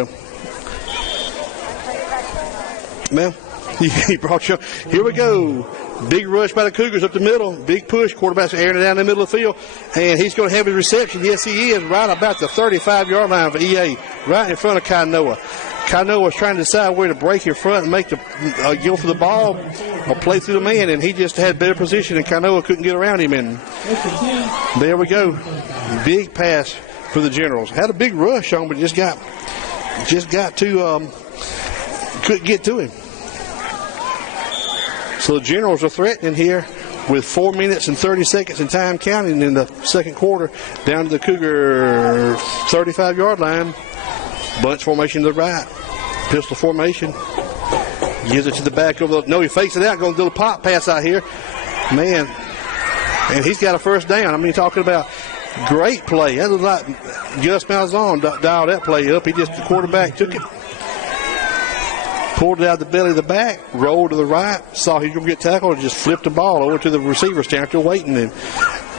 Ma'am, you brought your. Here we go. Big rush by the Cougars up the middle. Big push. Quarterback's airing it down in the middle of the field. And he's going to have his reception. Yes, he is. Right about the 35-yard line for EA. Right in front of Kainoa. Kainoa was trying to decide where to break in front and make the go for the ball or play through the man. And he just had better position, and Kainoa couldn't get around him. And there we go. Big pass for the Generals. Had a big rush on, but just got to couldn't get to him. So the Generals are threatening here with 4 minutes and 30 seconds and time counting in the second quarter down to the Cougar 35-yard line. Bunch formation to the right. Pistol formation. Gives it to the back of the. No, he fakes it out. Going to do a pop pass out here. Man. And he's got a first down. I mean, talking about great play. That was like Gus Malzahn dialed that play up. The quarterback took it, pulled it out of the belly of the back, rolled to the right, saw he was going to get tackled, and just flipped the ball over to the receiver stand after waiting. And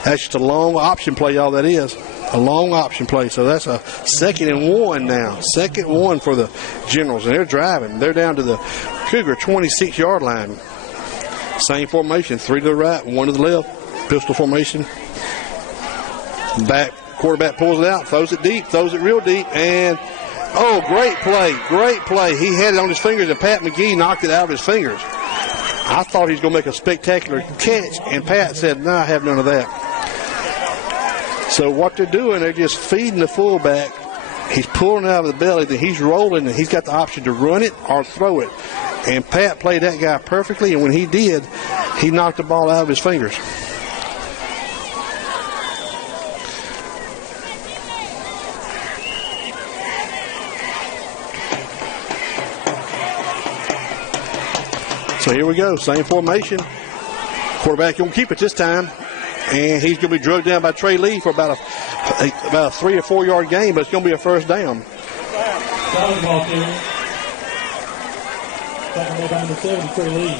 that's just a long option play, all that is. A long option play. So that's a 2nd and 1 now. 2nd and 1 for the Generals. And they're driving. They're down to the Cougar 26-yard line. Same formation. 3 to the right, 1 to the left. Pistol formation. Back quarterback pulls it out, throws it deep, throws it real deep, and Oh, great play. Great play. He had it on his fingers, and Pat McGee knocked it out of his fingers. I thought he was going to make a spectacular catch, and Pat said, no, I have none of that. So what they're doing, they're just feeding the fullback. He's pulling it out of the belly, then he's rolling, and he's got the option to run it or throw it. And Pat played that guy perfectly, and when he did, he knocked the ball out of his fingers. So here we go, same formation. Quarterback going to keep it this time, and he's going to be drugged down by Trey Lee for about a 3 or 4 yard gain, but it's going to be a first down. Ball carry. Second ball down to 7, Trey Lee.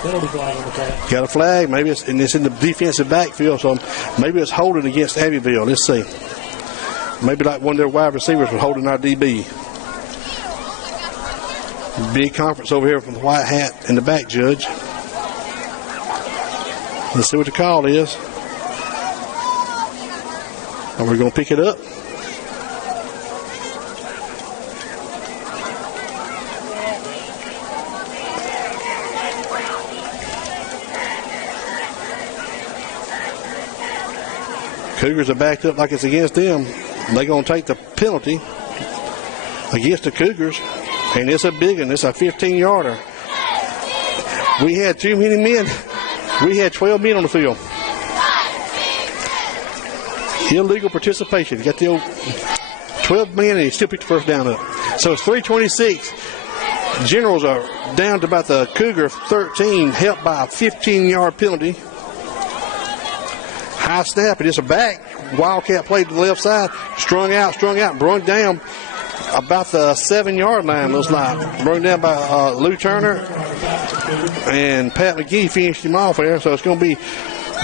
Penalty flag on the play. Got a flag, maybe it's in the defensive backfield, so maybe it's holding against Abbeville. Let's see. Maybe like one of their wide receivers was holding our DB. Big conference over here from the white hat and the back judge. Let's see what the call is. Are we going to pick it up? Cougars are backed up like it's against them. They're going to take the penalty against the Cougars. And it's a big one. It's a 15-yarder. We had too many men. We had 12 men on the field. Illegal participation. Got the old 12 men, and he still picked the first down up. So it's 3:26. Generals are down to about the Cougar 13, helped by a 15-yard penalty. High snap, and it's a back. Wildcat played to the left side. Strung out, brung down about the 7-yard line, looks like. Brung down by Lou Turner, and Pat McGee finished him off there. So it's going to be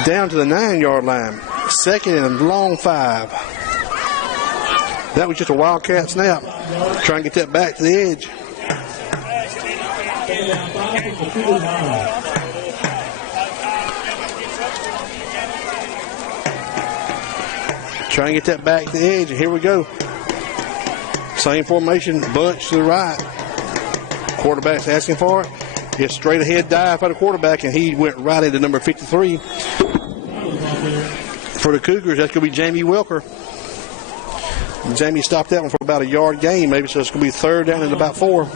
down to the 9-yard line. Second and long 5. That was just a Wildcat snap. Trying to get that back to the edge. Trying to get that back to the edge, and here we go. Same formation, bunch to the right. Quarterback's asking for it. It's straight ahead dive by the quarterback, and he went right into number 53. For the Cougars, that's going to be Jamie Welker. Jamie stopped that one for about a yard gain, maybe, so it's going to be third down and about 4.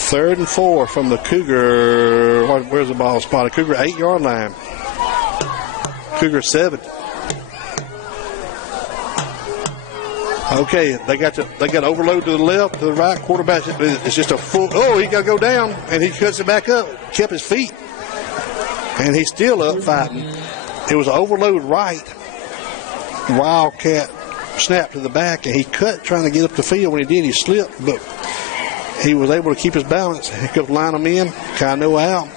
Third and 4 from the Cougar. Where's the ball spotted? Cougar 8-yard line. Cougar 7. Okay, they got overload to the left, to the right. Quarterback, it's just a full. Oh, he got to go down, and he cuts it back up. Kept his feet, and he's still up fighting. It was overload right. Wildcat snap to the back, and he cut trying to get up the field. When he did, he slipped, but he was able to keep his balance. He could line them in, kind of out.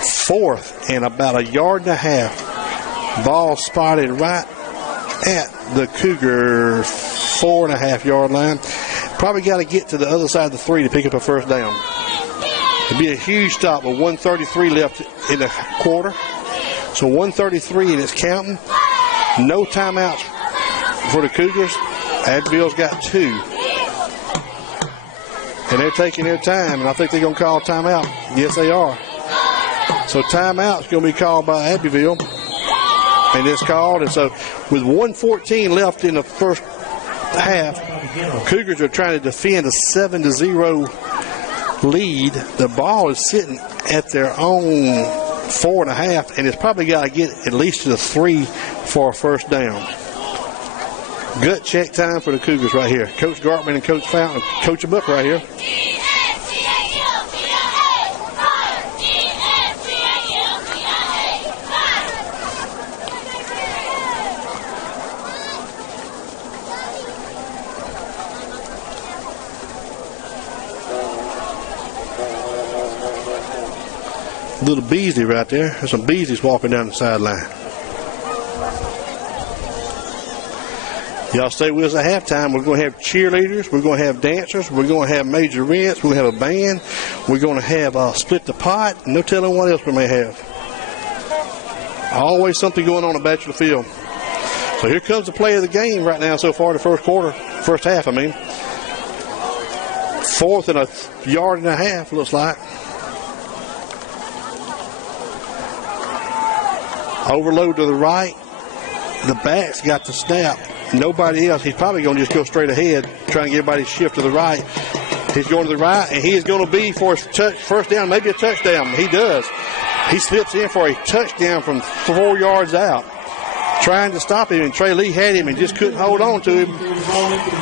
4th and about a yard and a half. Ball spotted right at the Cougar 4.5-yard line. Probably got to get to the other side of the 3 to pick up a first down. It'd be a huge stop with 1:33 left in the quarter. So 1:33 and it's counting. No timeouts for the Cougars. Abbeville's got 2. And they're taking their time, and I think they're going to call timeout. Yes, they are. So timeout's going to be called by Abbeville. And it's called. And so with 1:14 left in the first half, Cougars are trying to defend a 7-0 lead. The ball is sitting at their own 4.5, and it's probably got to get at least to the 3 for a first down. Gut check time for the Cougars right here. Coach Gartman and Coach Fountain, Coach a book right here. Little Beasley right there. There's some Beasleys walking down the sideline. Y'all stay with us at halftime. We're going to have cheerleaders. We're going to have dancers. We're going to have major events. We're going to have a band. We're going to have split the pot. No telling what else we may have. Always something going on at Bachelor Field. So here comes the play of the game right now so far, the first half, I mean. 4th and a yard and a half, looks like. Overload to the right. The back's got the snap. Nobody else. He's probably going to just go straight ahead, trying to get everybody to shift to the right. He's going to the right, and he is going to be for his first down, maybe a touchdown. He does. He slips in for a touchdown from 4 yards out, trying to stop him, and Trey Lee had him and just couldn't hold on to him,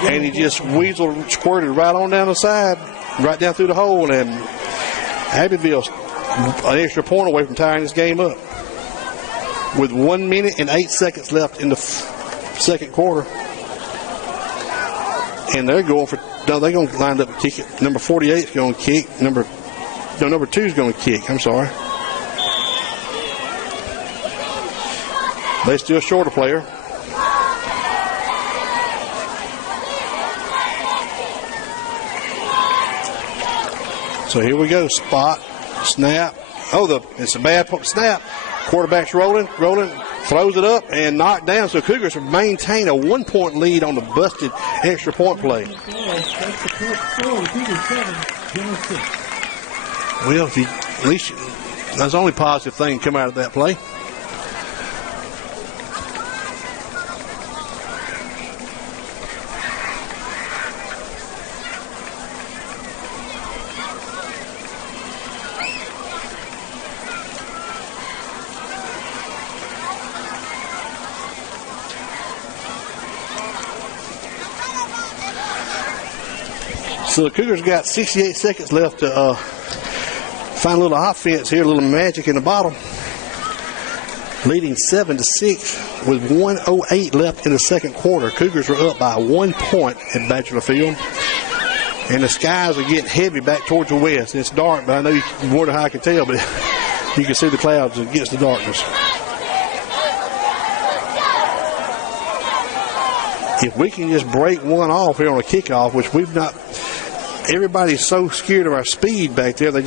and he just squirted right on down the side, right down through the hole, and Abbeville's an extra point away from tying this game up with 1 minute and 8 seconds left in the second quarter. And they're going to line up and kick it. Number 48 is going to kick. Number 2 is going to kick. I'm sorry. They still short a player. So here we go. Spot, snap. Oh, it's a bad snap. Quarterback's rolling, throws it up and knocked down. So Cougars maintain a 1-point lead on the busted extra point play. Well, at least that's the only positive thing come out of that play. So the Cougars got 68 seconds left to find a little offense here, a little magic in the bottom. Leading 7-6 with 1:08 left in the second quarter. Cougars are up by 1 point at Bachelor Field. And the skies are getting heavy back towards the west. It's dark, but I know you wonder how I can tell, but you can see the clouds against the darkness. If we can just break one off here on a kickoff, which we've not, everybody's so scared of our speed back there, they're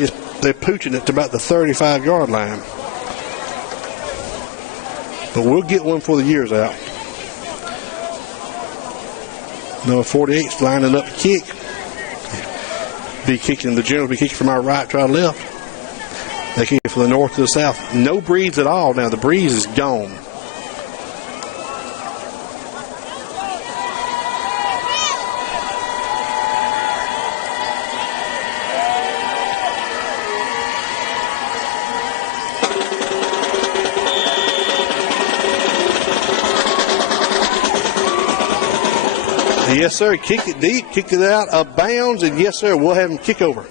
pooching it to about the 35-yard line. But we'll get one before the year's out. Number 48's lining up to kick. Be kicking, the Generals be kicking from our right to our left. They kick from the north to the south. No breeze at all now. The breeze is gone. Yes, sir. Kicked it deep, kicked it out of bounds, and yes, sir, we'll have him kick over.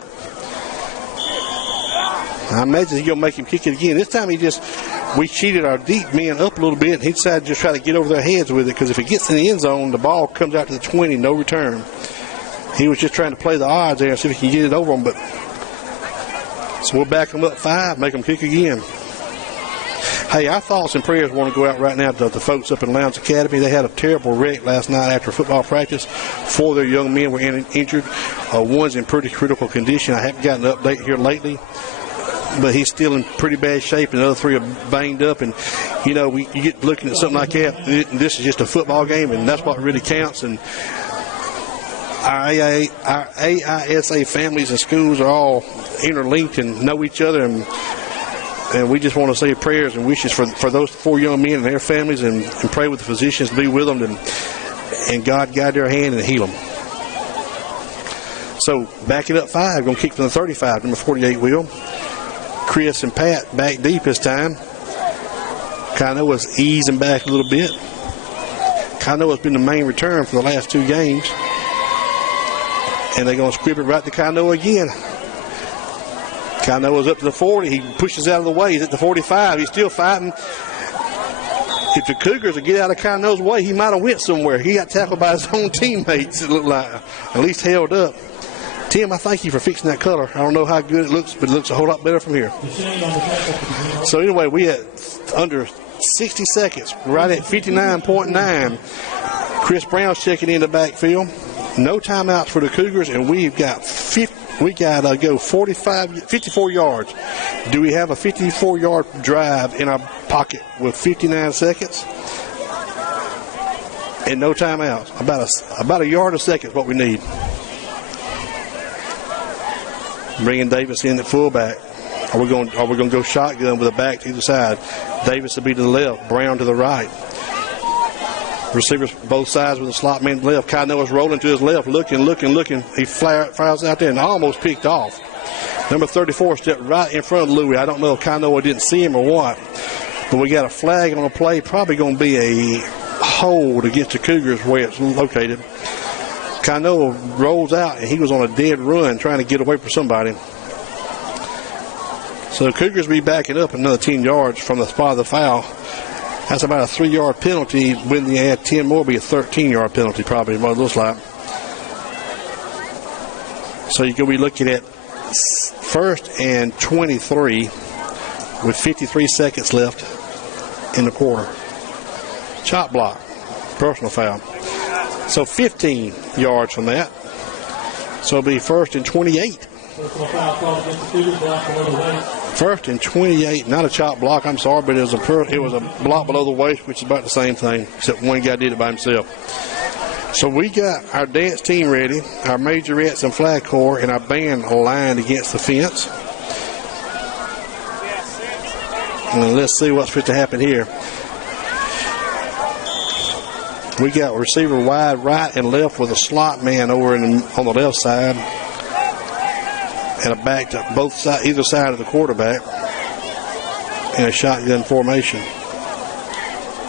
I imagine he's going to make him kick it again. This time we cheated our deep men up a little bit, and he decided to just try to get over their heads with it, because if it gets in the end zone, the ball comes out to the 20, no return. He was just trying to play the odds there and see if he can get it over them, but so we'll back them up 5, make them kick again. Hey, our thoughts and prayers want to go out right now to the folks up in Lowndes Academy. They had a terrible wreck last night after football practice. 4 of their young men were injured. One's in pretty critical condition. I haven't gotten an update here lately, but he's still in pretty bad shape, and the other 3 are banged up. And, you know, you get looking at something like that, this is just a football game, and that's what really counts. And our AISA families and schools are all interlinked and know each other, and we just want to say prayers and wishes for those 4 young men and their families, and pray with the physicians to be with them, and God guide their hand and heal them. So back it up 5, going to kick from the 35, number 48 will. Chris and Pat back deep this time. Kainoa's easing back a little bit. Kainoa's been the main return for the last 2 games. And they're going to script it right to Kainoa again. Kainoa's up to the 40. He pushes out of the way. He's at the 45. He's still fighting. If the Cougars would get out of Kainoa's way, he might have went somewhere. He got tackled by his own teammates, it looked like. At least held up. Tim, I thank you for fixing that color. I don't know how good it looks, but it looks a whole lot better from here. So anyway, we had under 60 seconds, right at 59.9. Chris Brown's checking in the backfield. No timeouts for the Cougars, and we've got 54 yards. Do we have a 54-yard drive in our pocket with 59 seconds? And no timeouts. About a yard a second is what we need. Bringing Davis in at fullback. Are we going to go shotgun with a back to either side? Davis will be to the left, Brown to the right. Receivers both sides with a slot man to the left. Kai Noah's rolling to his left, looking. He fires out there and almost picked off. Number 34 stepped right in front of Louis. I don't know if Kai Noah didn't see him or what, but we got a flag on a play. Probably going to be a hold against the Cougars where it's located. Kai Noah rolls out, and he was on a dead run trying to get away from somebody. So the Cougars will be backing up another 10 yards from the spot of the foul. That's about a 3-yard penalty. When they add 10 more, it'll be a 13-yard penalty, probably, what it looks like. So you're going to be looking at 1st and 23 with 53 seconds left in the quarter. Chop block, personal foul. So 15 yards from that. So it'll be 1st and 28. First and 28, not a chop block, I'm sorry, but it was a block below the waist, which is about the same thing, except one guy did it by himself. So we got our dance team ready, our majorettes and flag corps, and our band aligned against the fence. And let's see what's fit to happen here. We got receiver wide right and left with a slot man over on the left side. And a back to both sides, either side of the quarterback, in a shotgun formation.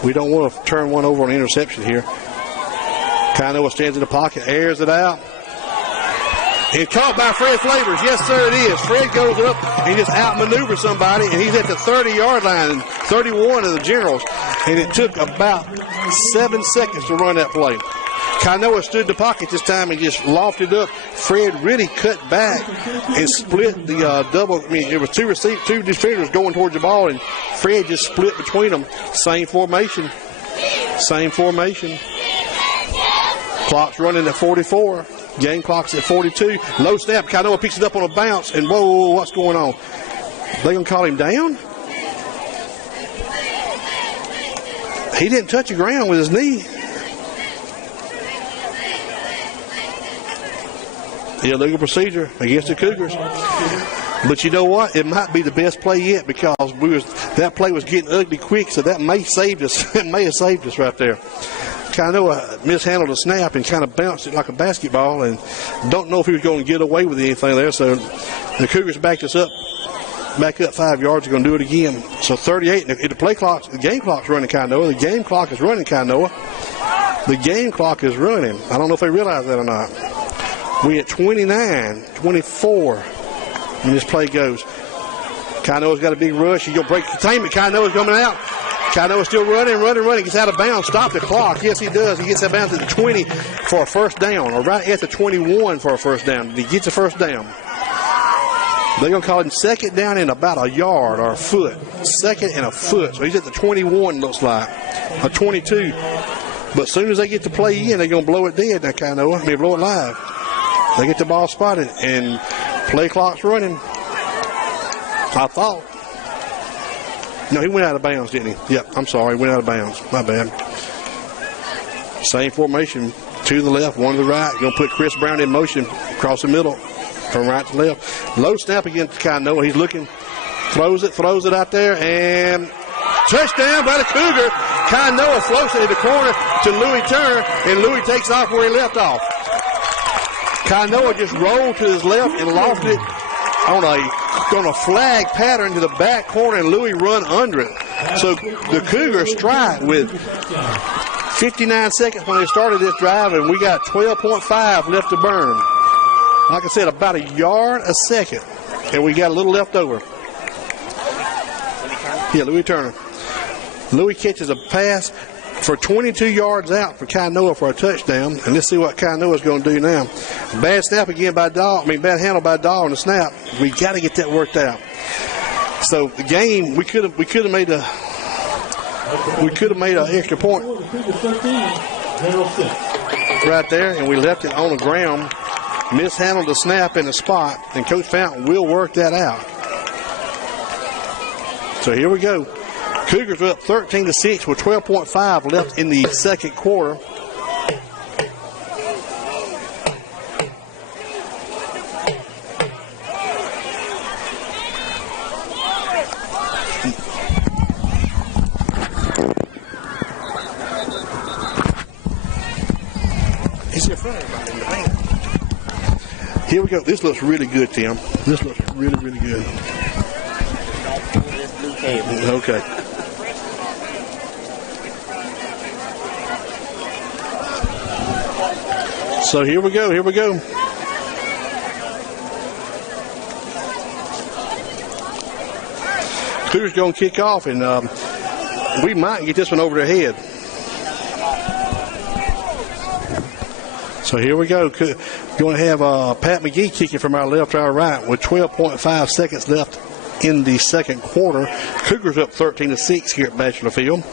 We don't want to turn one over on an interception here. Kai Noah stands in the pocket, airs it out. And caught by Fred Flavors. Yes, sir, it is. Fred goes up and just outmaneuvers somebody, and he's at the 30-yard line, 31 of the Generals. And it took about 7 seconds to run that play. Kai Noah stood the pocket this time and just lofted up. Fred really cut back and split the double. I mean, it was two defenders going towards the ball, and Fred just split between them. Same formation. Clock's running at 44. Game clock's at 42. Low snap. Kai Noah picks it up on a bounce, and whoa, what's going on? They gonna call him down? He didn't touch the ground with his knee. Illegal procedure against the Cougars. But you know what? It might be the best play yet because that play was getting ugly quick, so that may have saved us. It may have saved us right there. Kai Noah mishandled a snap and kind of bounced it like a basketball, and don't know if he was going to get away with anything there. So the Cougars back up 5 yards. They're going to do it again. So 38. The game clock's running Kai Noah. The game clock is running Kai Noah. The game clock is running. I don't know if they realize that or not. We at 29-24 when this play goes. Kai Noah's got a big rush. He's going to break containment. Kai Noah's coming out. Kai Noah's still running. Gets out of bounds. Stop the clock. Yes, he does. He gets out of bounds at the 20 for a first down, or right at the 21 for a first down. He gets a first down. They're going to call him second down in about a yard or a foot. Second and a foot. So he's at the 21, looks like. A 22. But as soon as they get the play in, they're going to blow it dead now, Kai Noah. Blow it live. They get the ball spotted, and play clock's running. I thought. No, he went out of bounds, didn't he? Yep, I'm sorry. He went out of bounds. My bad. Same formation. Two to the left, one to the right. Going to put Chris Brown in motion across the middle from right to left. Low snap against Kai Noah. He's looking. Throws it out there, and touchdown by the Cougar. Kai Noah floats it in the corner to Louis Turner, and Louis takes off where he left off. Kai Noah just rolled to his left and lofted it on a flag pattern to the back corner, and Louis run under it. So the Cougars strike with 59 seconds when they started this drive, and we got 12.5 left to burn. Like I said, about a yard a second, and we got a little left over. Yeah, Louis Turner. Louis catches a pass for 22 yards out for Kai Noah for a touchdown. And let's see what Kai Noah's going to do now. Bad snap again by Dahl. Bad handle by Dahl on the snap. We got to get that worked out. So the game, we could have made an extra point. 06. Right there, and we left it on the ground. Mishandled the snap in the spot, and Coach Fountain will work that out. So here we go. Cougars are up 13-6 with 12.5 left in the second quarter. He's in front of everybody in the band. Here we go. This looks really good, Tim. This looks really, really good. Okay. So here we go. Here we go. Cougars going to kick off, and we might get this one over their head. So here we go. Going to have Pat McGee kicking from our left to our right with 12.5 seconds left in the second quarter. Cougars up 13-6 here at Bachelor Field.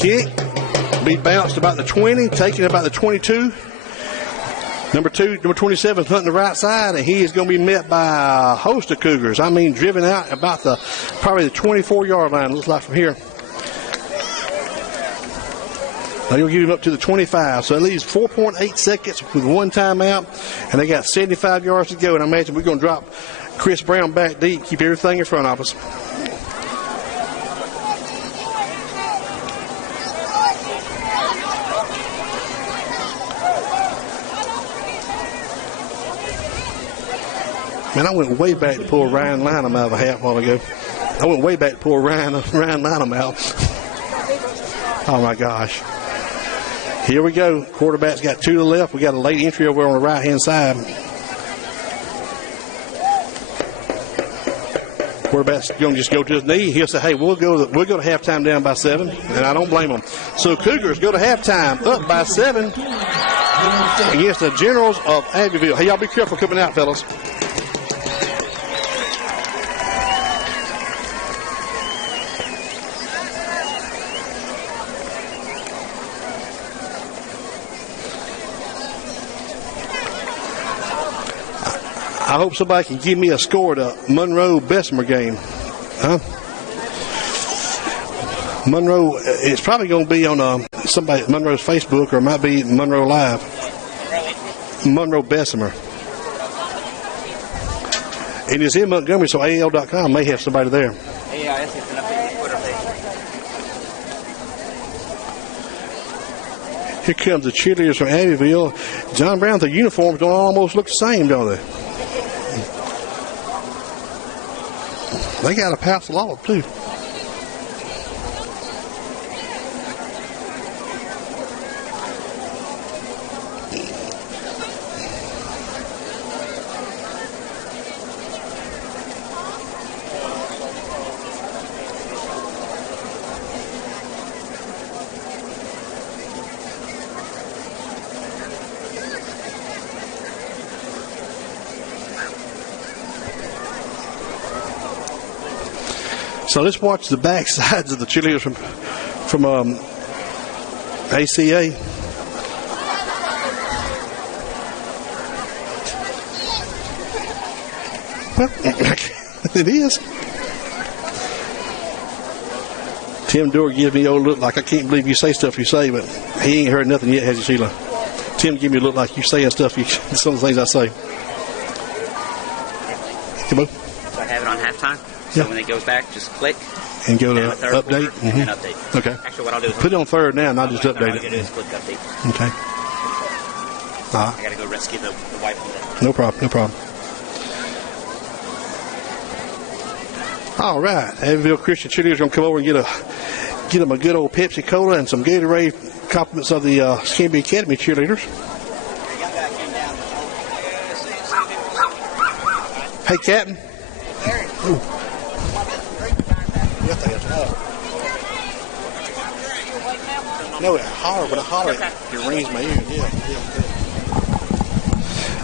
Kick. Be bounced about the 20, taken about the 22. Number 27 is hunting the right side, and he is going to be met by a host of Cougars. I mean, driven out about probably the 24-yard line, looks like from here. Now you'll get him up to the 25, so that leaves 4.8 seconds with one timeout, and they got 75 yards to go, and I imagine we're going to drop Chris Brown back deep, keep everything in front of us. Man, I went way back to pull Ryan Lynham out of a hat a while ago. I went way back to pull Ryan Lynham out. Oh, my gosh. Here we go. Quarterback's got two to the left. We got a late entry over on the right-hand side. Quarterback's going to just go to his knee. He'll say, hey, we'll go to halftime down by 7, and I don't blame him. So Cougars go to halftime up by 7 against the Generals of Abbeville. Hey, y'all be careful coming out, fellas. I hope somebody can give me a score to Monroe-Bessemer game. Huh? Monroe, it's probably going to be on Monroe's Facebook, or it might be Monroe Live. Monroe-Bessemer. And it's in Montgomery, so AL.com may have somebody there. Here comes the cheerleaders from Abbeville. John Brown, their uniforms don't almost look the same, don't they? They got a pass law, too. So let's watch the back sides of the cheerleaders from ACA. Well, it is. Tim Dorr gives me a look like, I can't believe you say stuff you say, but he ain't heard nothing yet, has he, Sheila? Tim give me a look like you saying stuff, some of the things I say. Come on. So I have it on halftime. So when it goes back, just click. And go to update. Mm-hmm. And update. Okay. Actually, what I'll do is put it on third now, not just update it. What I'll do is click update. Okay. I got to go rescue the wife from that. No problem. No problem. All right. Abbeville Christian cheerleaders going to come over and get them a good old Pepsi Cola and some Gatorade compliments of the Escambia Academy cheerleaders. Hey, Captain. Ooh. No, it holler, but I holler, it rings my ear. Yeah.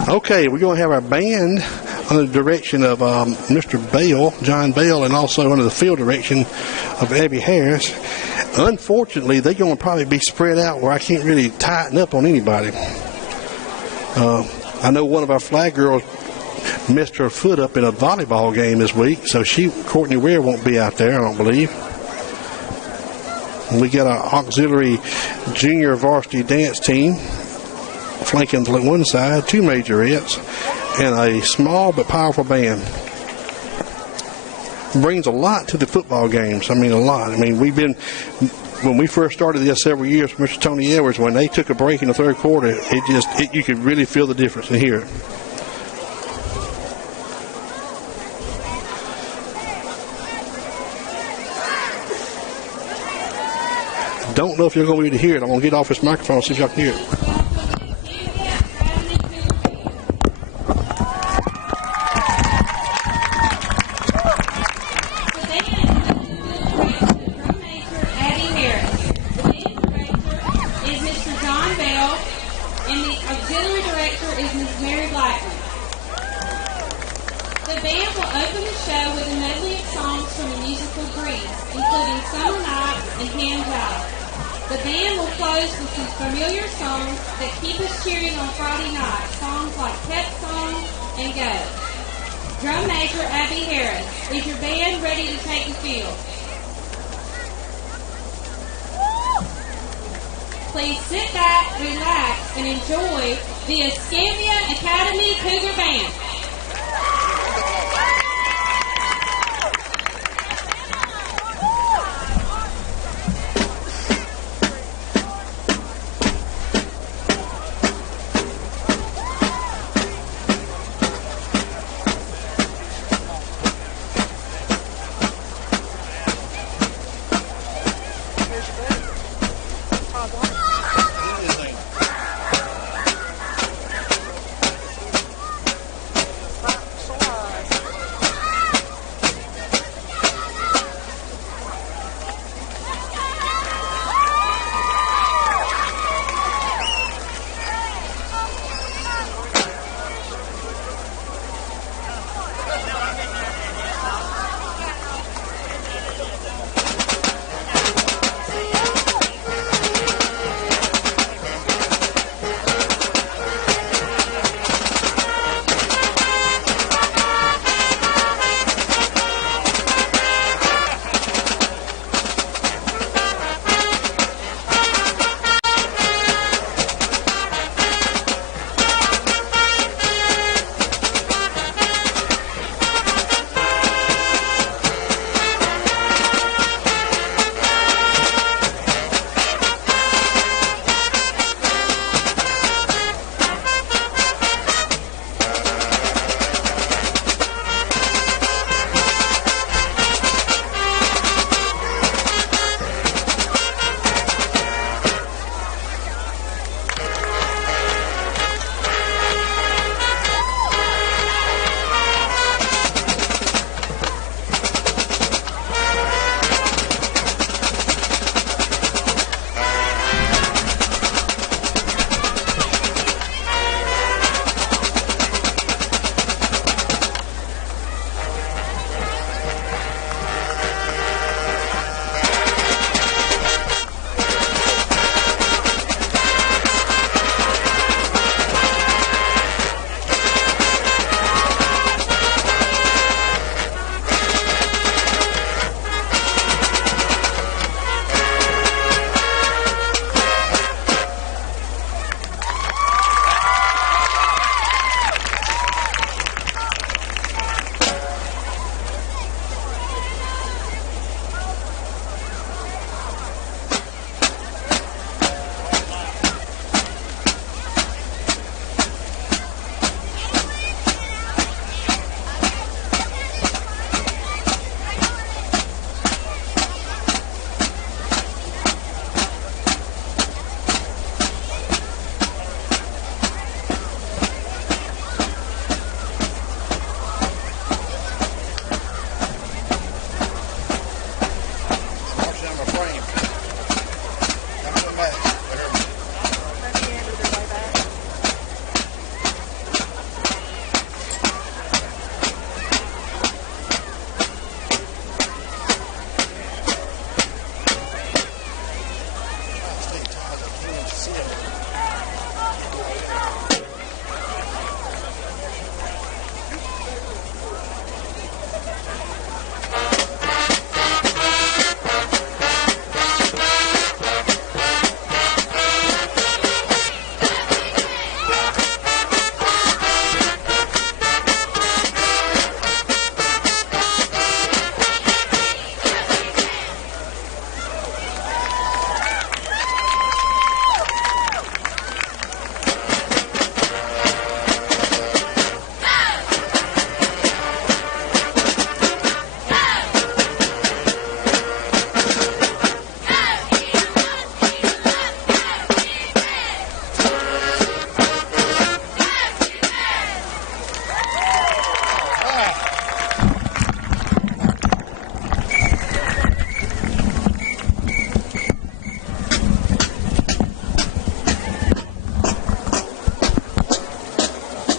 Okay, we're going to have our band under the direction of Mr. Bale, John Bale, and also under the field direction of Abby Harris. Unfortunately, they're going to probably be spread out where I can't really tighten up on anybody. I know one of our flag girls messed her foot up in a volleyball game this week, so Courtney Ware won't be out there, I don't believe. We got our auxiliary junior varsity dance team flanking to one side, 2 majorettes, and a small but powerful band. Brings a lot to the football games. I mean, a lot. I mean, when we first started this several years with Mr. Tony Edwards, when they took a break in the third quarter, you could really feel the difference and hear it. Don't know if you're going to be able to hear it. I'm going to get off this microphone and see if y'all can hear it. Please sit back, relax, and enjoy the Escambia Academy Cougar Band.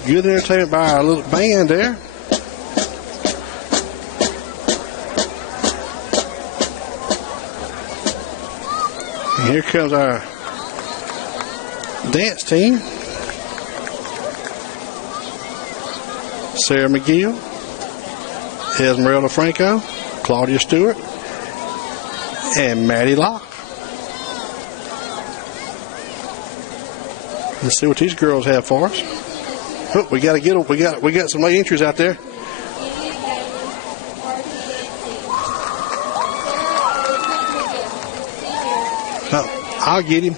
Good entertainment by our little band there. And here comes our dance team. Sarah McGill, Esmeralda Franco, Claudia Stewart, and Maddie Locke. Let's see what these girls have for us. Oh, we got to get them. We got some late entries out there. Oh, I'll get him.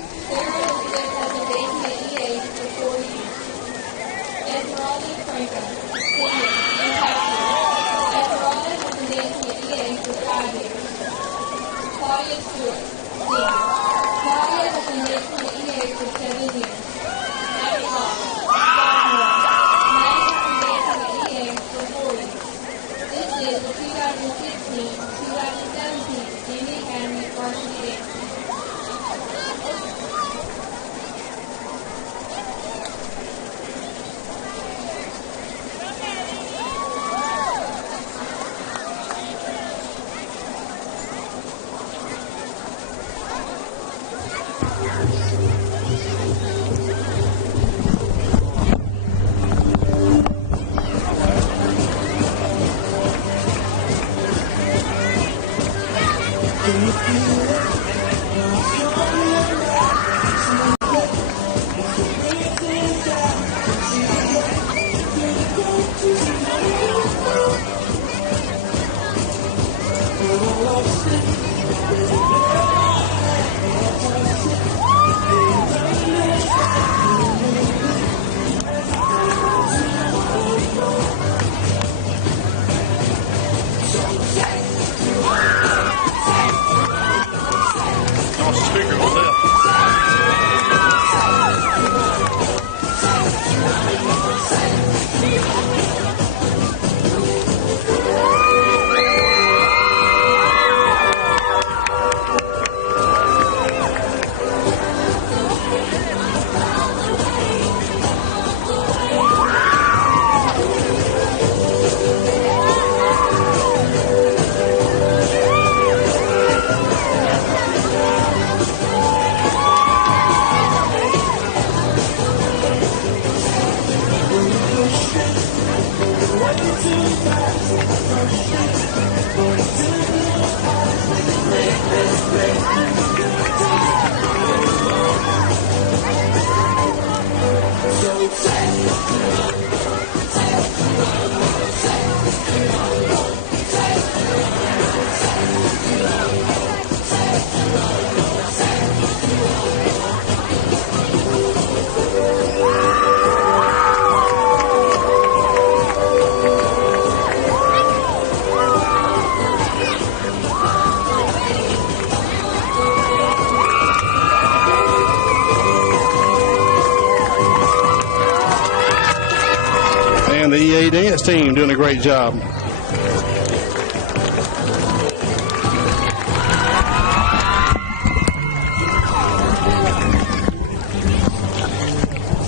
The EA dance team doing a great job.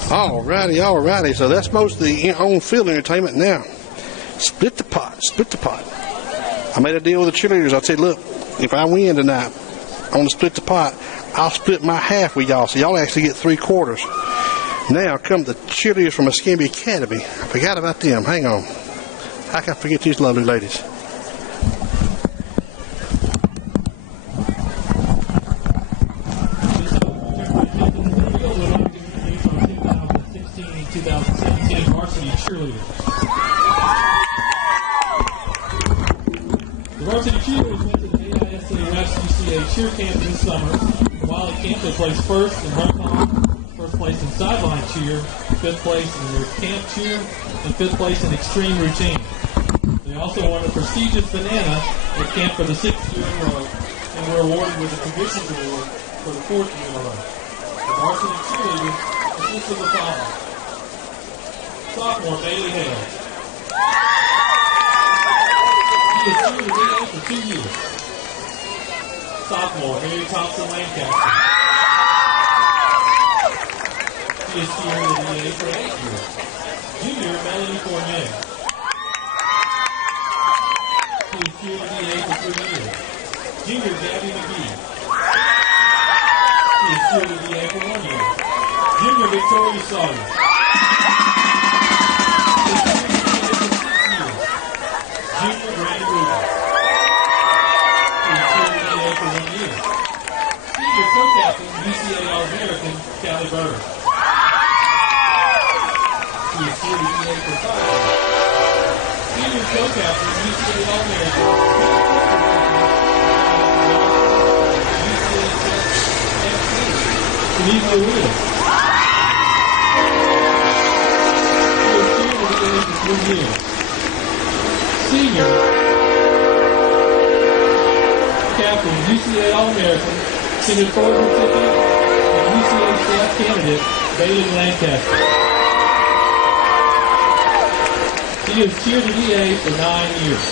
Alrighty. So that's most of the on-field entertainment now. Split the pot. I made a deal with the cheerleaders. I said, look, if I win tonight on the split the pot, I'll split my half with y'all. So y'all actually get 3/4. Now come the cheerleaders from Escambia Academy. I forgot about them. Hang on. How can I forget these lovely ladies? Varsity cheerleaders. The varsity cheerleaders went to the AISA West UCA cheer camp this summer. While at camp, they placed first in homecoming, first place in sideline cheer, fifth place in their camp cheer, and fifth place in extreme routine. They also won a prestigious banana at camp for the 6th year in a row and were awarded with a Traditions Award for the 4th year in a row. The varsity cheerleaders consist of the following. Sophomore Bailey Hale. He has cheered the VA for 2 years. Sophomore Harry Thompson Lancaster. He has cheered the VA for 8 years. Junior Melanie Fournier. She is cheer to DA for 3 years. Junior Gabby McGee. She is cheer to DA for 1 year. Junior Victoria Sawyer. Junior Brandon Rubin. She is cheer to DA for 1 year. Senior co-captain UCA All-American Callie Burr. She is cheer to DA for 5 years. Senior co-captain UCA All-American Denise Lewis. She is cheer to DA for 3 years. Senior captain, UCA All-American, senior forward recipient, and UCA staff candidate, Bailey Lancaster. She has cheered the DA for 9 years.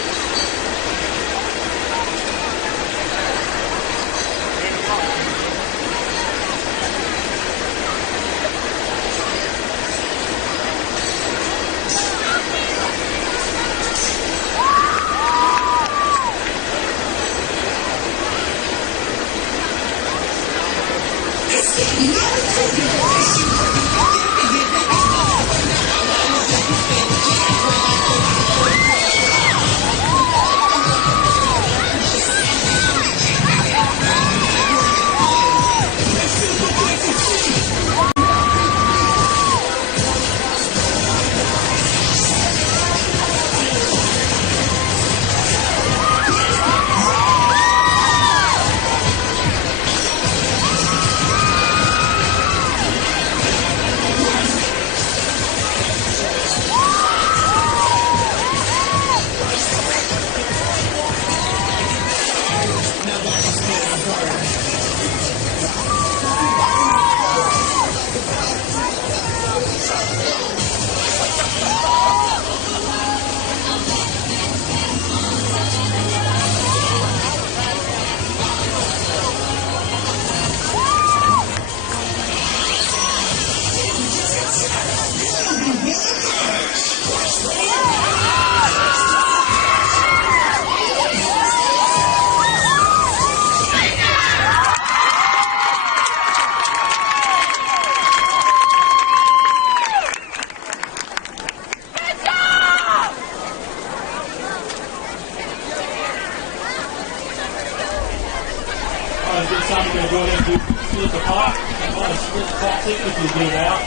This time we're going to go ahead and split the pot. I'm going to split the pot tickets we give out.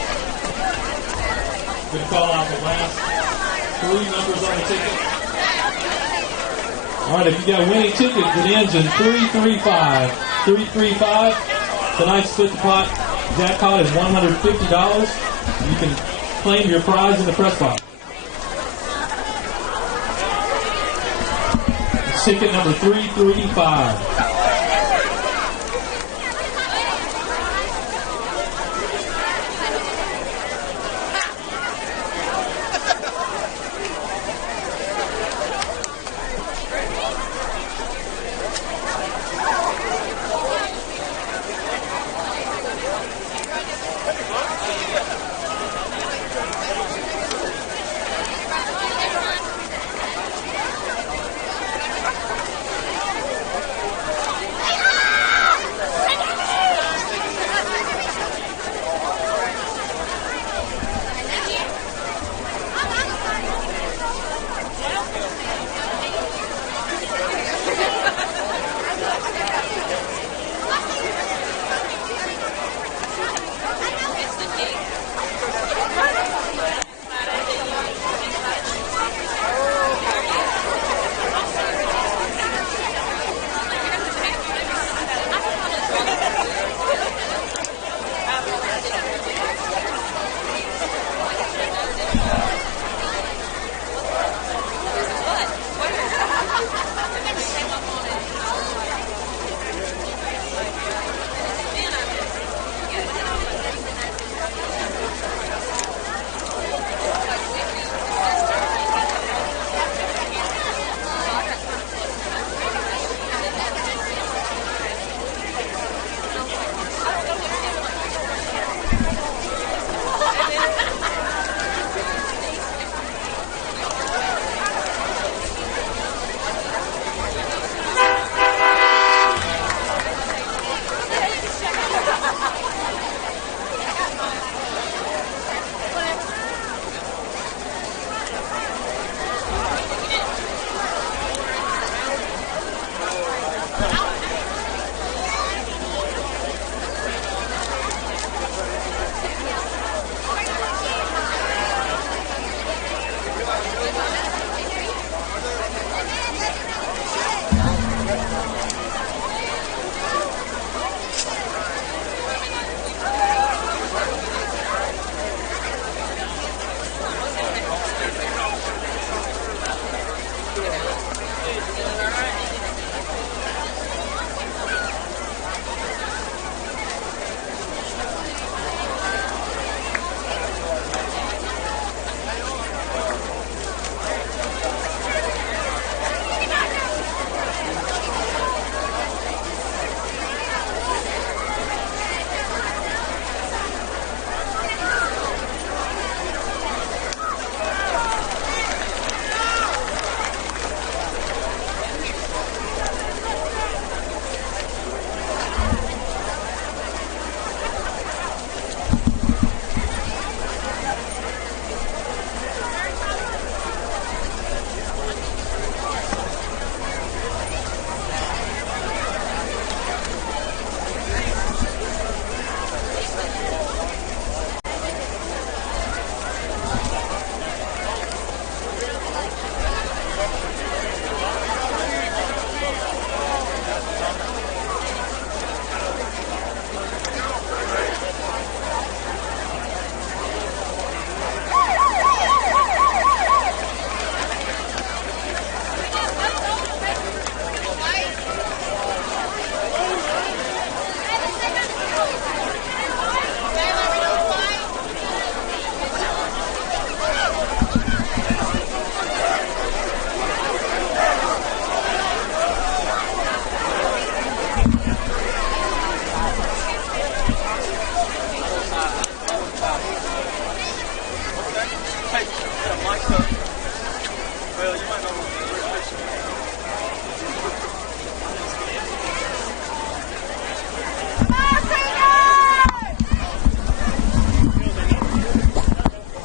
We're going to call out the last 3 numbers on the ticket. All right, if you got a winning ticket that ends in 335, 335, tonight's split the pot jackpot is $150. You can claim your prize in the press box. Ticket number 335.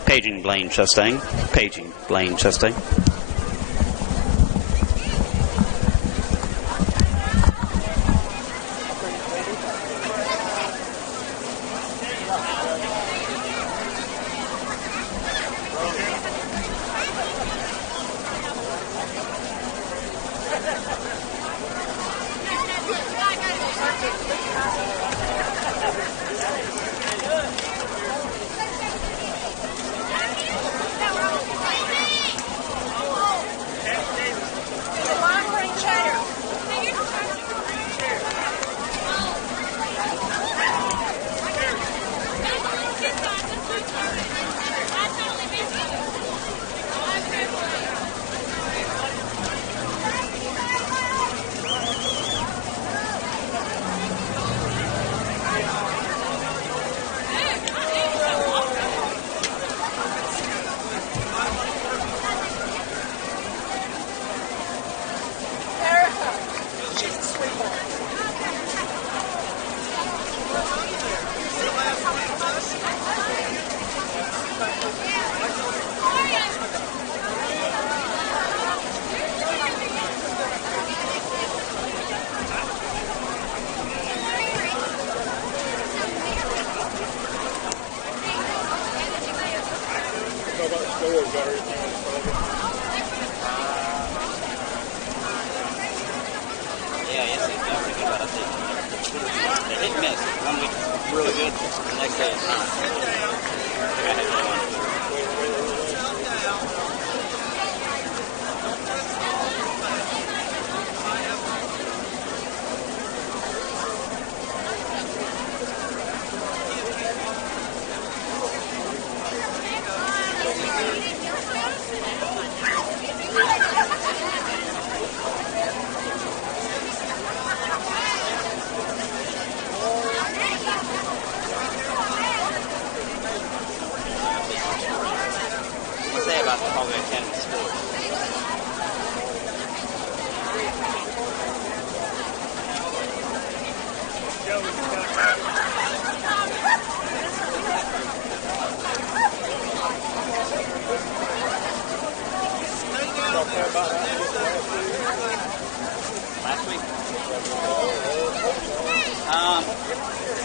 Paging Blaine Chastain. Paging Blaine Chastain.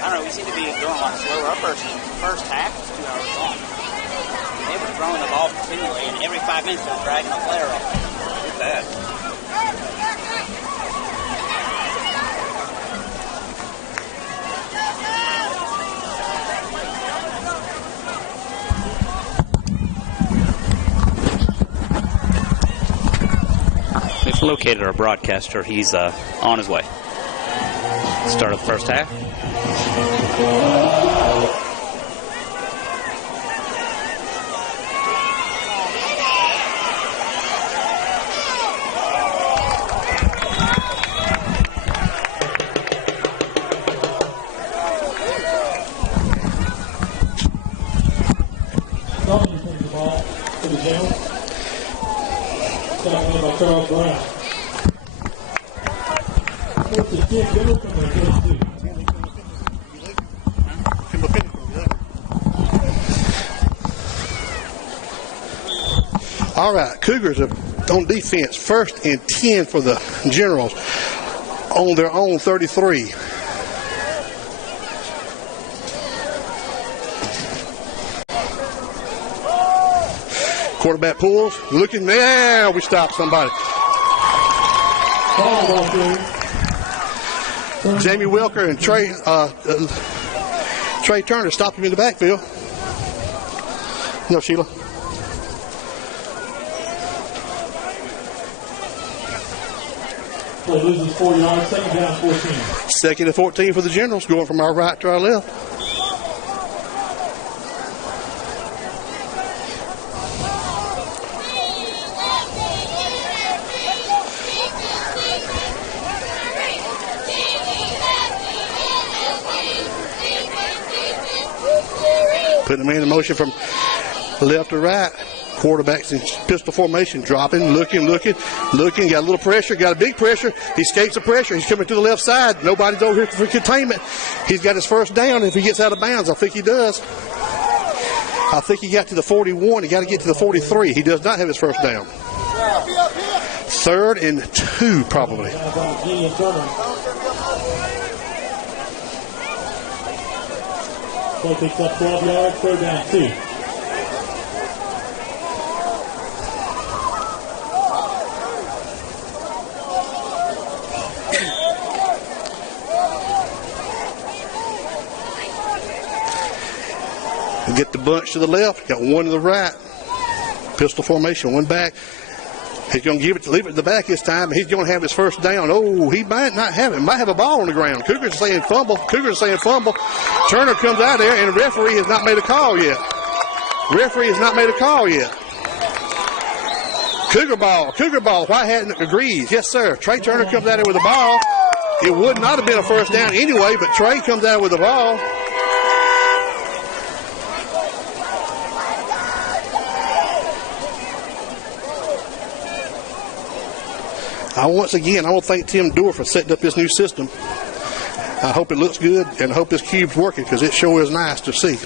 I don't know, we seem to be going a lot slower. Our first half was 2 hours long. They were throwing the ball continually, and every 5 minutes they were dragging a player off. It was bad. We've located our broadcaster. He's on his way. Start of the first half. The ball to the Generals. Second by Charles Brown. First and 10, Generals from the 32. All right, Cougars are on defense. First and 10 for the Generals on their own 33. Quarterback pulls, looking there. We stopped somebody. Jamie Wilker and Trey Turner stopped him in the backfield. No, Sheila. Play loses 4 yards, second down 14. Second and 14 for the Generals, going from our right to our left. Putting the man in motion from left to right. Quarterback's in pistol formation, dropping, looking. Got a little pressure, got a big pressure. He escapes the pressure. He's coming to the left side. Nobody's over here for containment. He's got his first down if he gets out of bounds. I think he does. I think he got to the 41. He got to get to the 43. He does not have his first down. 3rd and 2, probably. Play picks up 12 yards, 3rd down 2. Get the bunch to the left. Got one to the right. Pistol formation, one back. He's going to leave it to the back this time. He's going to have his first down. Oh, he might not have it. Might have a ball on the ground. Cougars are saying fumble. Turner comes out there, and the referee has not made a call yet. Cougar ball. Whitehat agrees. Yes, sir. Trey Turner comes out there with the ball. It would not have been a first down anyway, but Trey comes out with the ball. I want to thank Tim Dorr for setting up this new system. I hope it looks good, and I hope this cube's working because it sure is nice to see.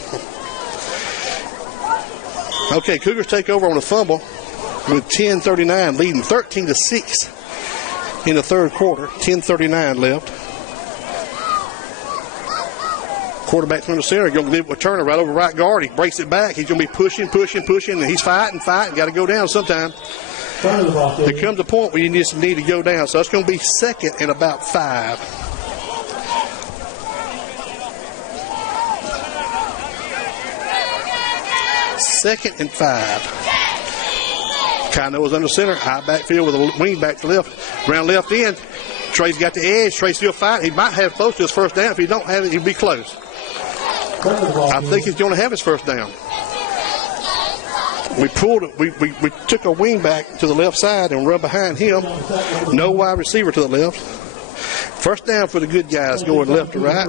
Okay, Cougars take over on the fumble with 10:39, leading 13-6 in the third quarter. 10:39 left. Quarterback from the center, going to leave it with Turner right over right guard. He breaks it back. He's going to be pushing, and he's fighting. Got to go down sometime. There comes a point where you need to go down. So it's going to be 2nd and about 5. Second and 5. Kino was under center. High backfield with a wing back to left. Around left end. Trey's got the edge. Trey's still fighting. He might have close to his first down. If he don't have it, he'll be close. I think he's going to have his first down. We pulled it. We took a wing back to the left side and run behind him. No wide receiver to the left. First down for the good guys going left to right.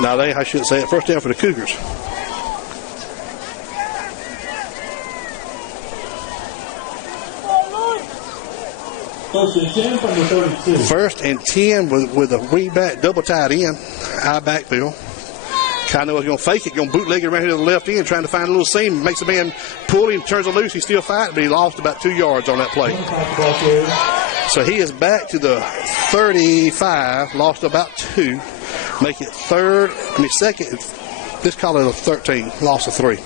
No, I shouldn't say it. First down for the Cougars. First and 10 with a wing back, double tight end, high backfield. Kino is going to fake it, going to bootleg it around here to the left end, trying to find a little seam. Makes the man pull him, turns it loose. He's still fighting, but he lost about 2 yards on that play. So he is back to the 35, lost about 2. Make it second. Let's call it a 13, loss of 3.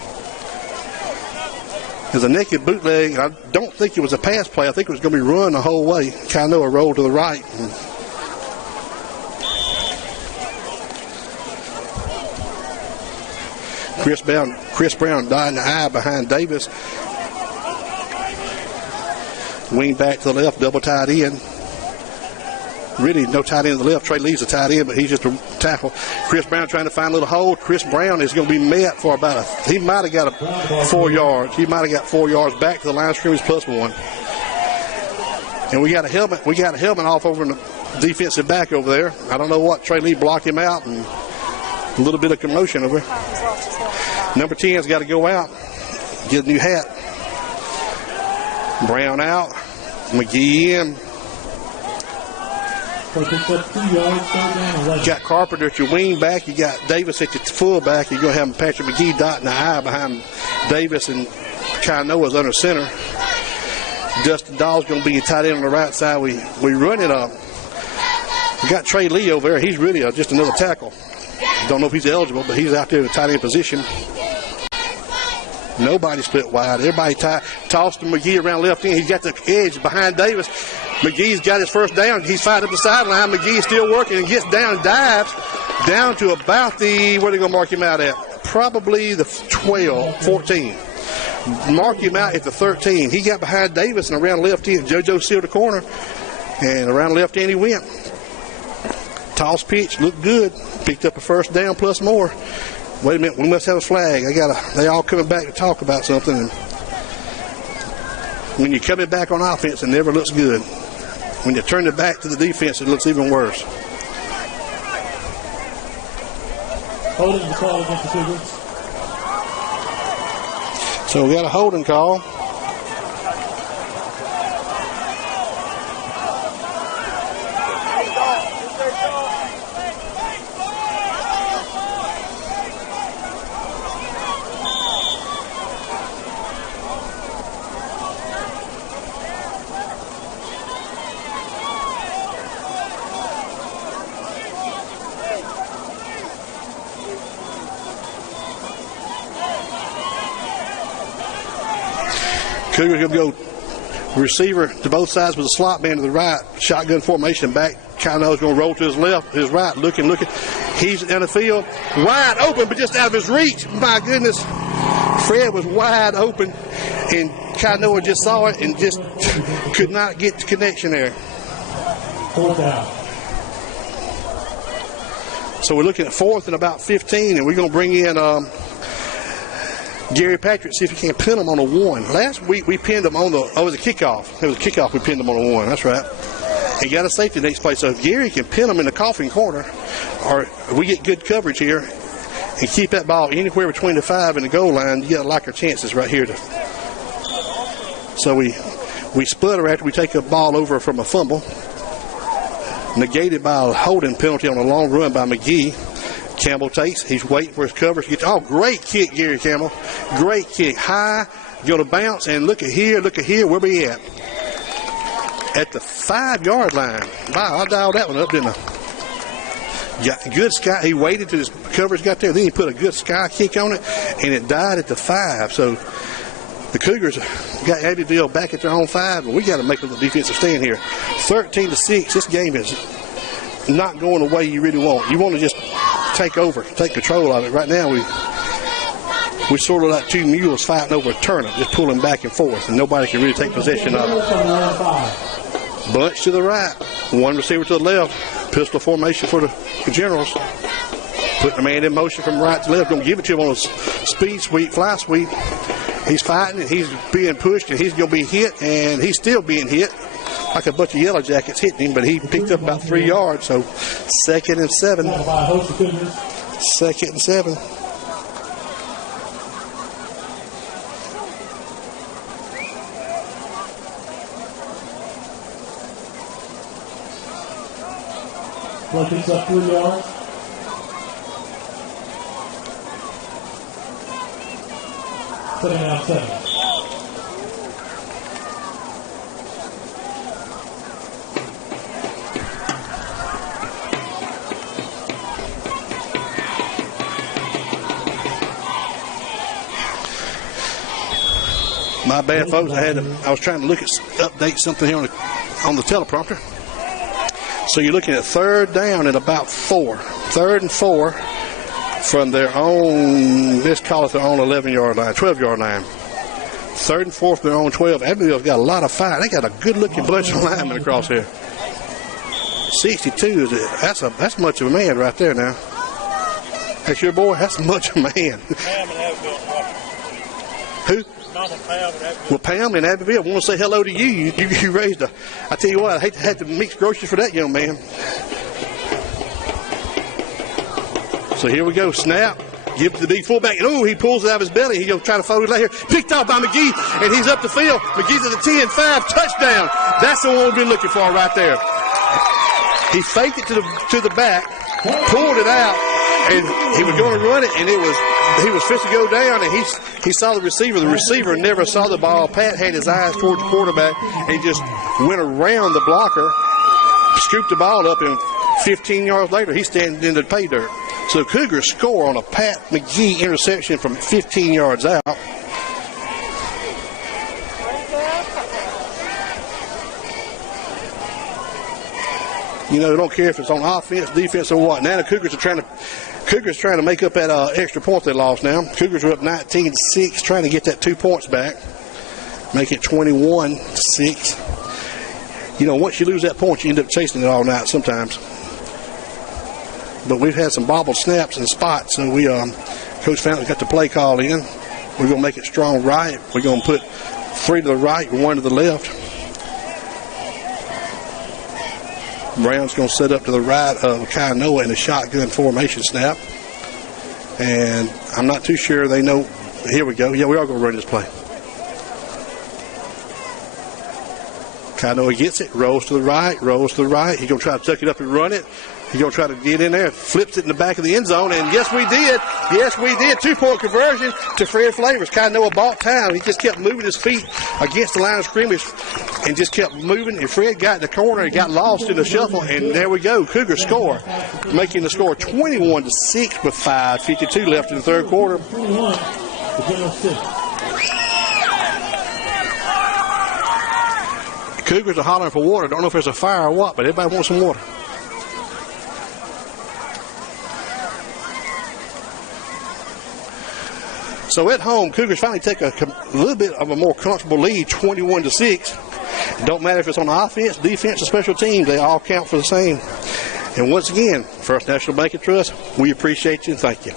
There's a naked bootleg. I don't think it was a pass play. I think it was going to be run the whole way. Kino rolled to the right. Chris Brown died in the eye behind Davis. Wing back to the left, double tight end. Really no tight end to the left. Trey Lee's a tight end, but he's just a tackle. Chris Brown trying to find a little hole. Chris Brown is going to be met for about he might have got 4 yards. He might have got 4 yards back to the line of scrimmage +1. And we got a helmet. We got a helmet off over in the defensive back over there. I don't know what. Trey Lee blocked him out, and a little bit of commotion over. Number 10's got to go out. Get a new hat. Brown out. McGee in. You got Carpenter at your wing back. You got Davis at your fullback. You're going to have Patrick McGee dotting the I behind Davis, and Kai Noah's under center. Dustin Dahl's going to be your tight end on the right side. We run it up. We got Trey Lee over there. He's really just another tackle. Don't know if he's eligible, but he's out there in the tight end position. Nobody split wide. Everybody tossed to McGee around left end. He's got the edge behind Davis. McGee's got his first down. He's fired up the sideline. McGee's still working and gets down and dives down to about the, where are they going to mark him out at? Probably the 14. Mark him out at the 13. He got behind Davis and around left end. JoJo sealed the corner, and around left end he went. Toss pitch, looked good. Picked up a first down plus more. Wait a minute, we must have a flag. They all coming back to talk about something. And when you're coming back on offense, it never looks good. When you turn it back to the defense, it looks even worse. Holding the call against the Cougars. So we got a holding call. Cougars going to go receiver to both sides with a slot man to the right. Shotgun formation back. Kind of going to roll to his left, his right. Looking. He's in the field. Wide open, but just out of his reach. My goodness. Fred was wide open, and Kainoa just saw it and just could not get the connection there. Fourth down. So we're looking at 4th and about 15, and we're going to bring in Gary Patrick, see if he can pin him on a 1. Last week we pinned him on it was a kickoff. It was a kickoff, we pinned him on a 1. That's right. He got a safety next play. So if Gary can pin him in the coffin corner, or we get good coverage here and keep that ball anywhere between the 5 and the goal line, you got to like our chances right here. So we sputter after we take a ball over from a fumble. Negated by a holding penalty on a long run by McGee. Campbell takes. He's waiting for his coverage. Great kick, Gary Campbell. Great kick. High. Going to bounce. And look at here. Where we at? At the 5-yard line. Wow, I dialed that one up, didn't I? Got good sky. He waited till his coverage got there. Then he put a good sky kick on it. And it died at the 5. So the Cougars got Abbeville back at their own 5. But we got to make a little defensive stand here. 13-6. This game is not going the way you really want. You want to just take control of it. Right now we sort of like two mules fighting over a turnip, just pulling back and forth, and nobody can really take possession of it. Bunch to the right, one receiver to the left, pistol formation for the Generals. Putting the man in motion from right to left. Going to give it to him on a speed sweep, fly sweep. He's fighting and he's being pushed and he's going to be hit, and he's still being hit. Like a bunch of Yellow Jackets hitting him, but he picked up about 3 yards. So 2nd and 7. 2nd and 7. Play picks up 3 yards. Putting out 7. My bad, folks. I was trying to update something here on the teleprompter. So you're looking at 3rd down and about 4. 3rd and 4 from their own, let's call it their own 11-yard line, 12-yard line. 3rd and 4th, they're on 12. Abbeville's got a lot of fire. They got a good-looking bunch of linemen across here. 62 that's much of a man right there now. That's your boy. That's much of a man. Who? Well, Pam in Abbeville, I want to say hello to you. You raised a. I tell you what, I hate to have to mix groceries for that young man. So here we go. Snap. Give it to the big fullback. And he pulls it out of his belly. He's going to try to fold it out here. Picked off by McGee, and he's up the field. McGee's at the 10-5 touchdown. That's the one we've been looking for right there. He faked it to the back, pulled it out, and he was going to run it, and he was fixing to go down, and he saw the receiver. The receiver never saw the ball. Pat had his eyes towards the quarterback, and he just went around the blocker, scooped the ball up, and 15 yards later, he's standing in the pay dirt. So Cougars score on a Pat McGee interception from 15 yards out. You know, they don't care if it's on offense, defense, or what. Now the Cougars are trying to make up that extra point they lost now. Cougars are up 19-6, trying to get that 2 points back. Make it 21-6. You know, once you lose that point, you end up chasing it all night sometimes. But we've had some bobbled snaps and spots, so Coach Fountain's got the play call in. We're going to make it strong right. We're going to put 3 to the right and 1 to the left. Brown's going to set up to the right of Kai Noah in a shotgun formation snap. And I'm not too sure they know. Here we go. Yeah, we are going to run this play. Kai Noah gets it, rolls to the right. He's going to try to tuck it up and run it. He's going to try to get in there, flips it in the back of the end zone, and yes, we did. 2-point conversion to Fred Flavors. Kai Noah bought time. He just kept moving his feet against the line of scrimmage and just kept moving, and Fred got in the corner and got lost in the shuffle, and there we go. Cougars score, making the score 21-6 with 5:52 left in the third quarter. Cougars are hollering for water. Don't know if there's a fire or what, but everybody wants some water. So at home, Cougars finally take a little bit of a more comfortable lead, 21-6. Don't matter if it's on offense, defense, or special teams, they all count for the same. And once again, First National Bank and Trust, we appreciate you and thank you.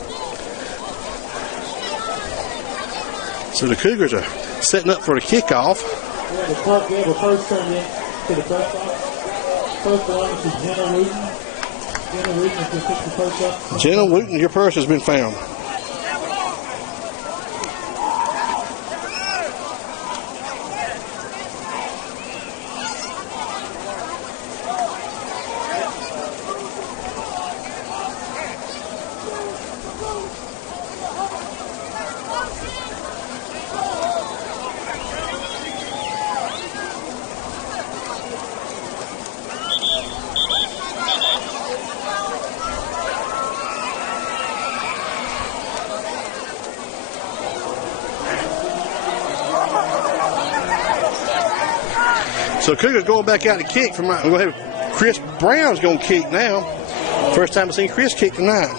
So the Cougars are setting up for the kickoff. We have a first turn in to the first off. First one is Jenna Wooten. Jenna Wooten is going to pick the first up. Jenna Wooten, your purse has been found. So Cougars going back out to kick from right. We're going to have Chris Brown's going to kick now. First time I've seen Chris kick tonight.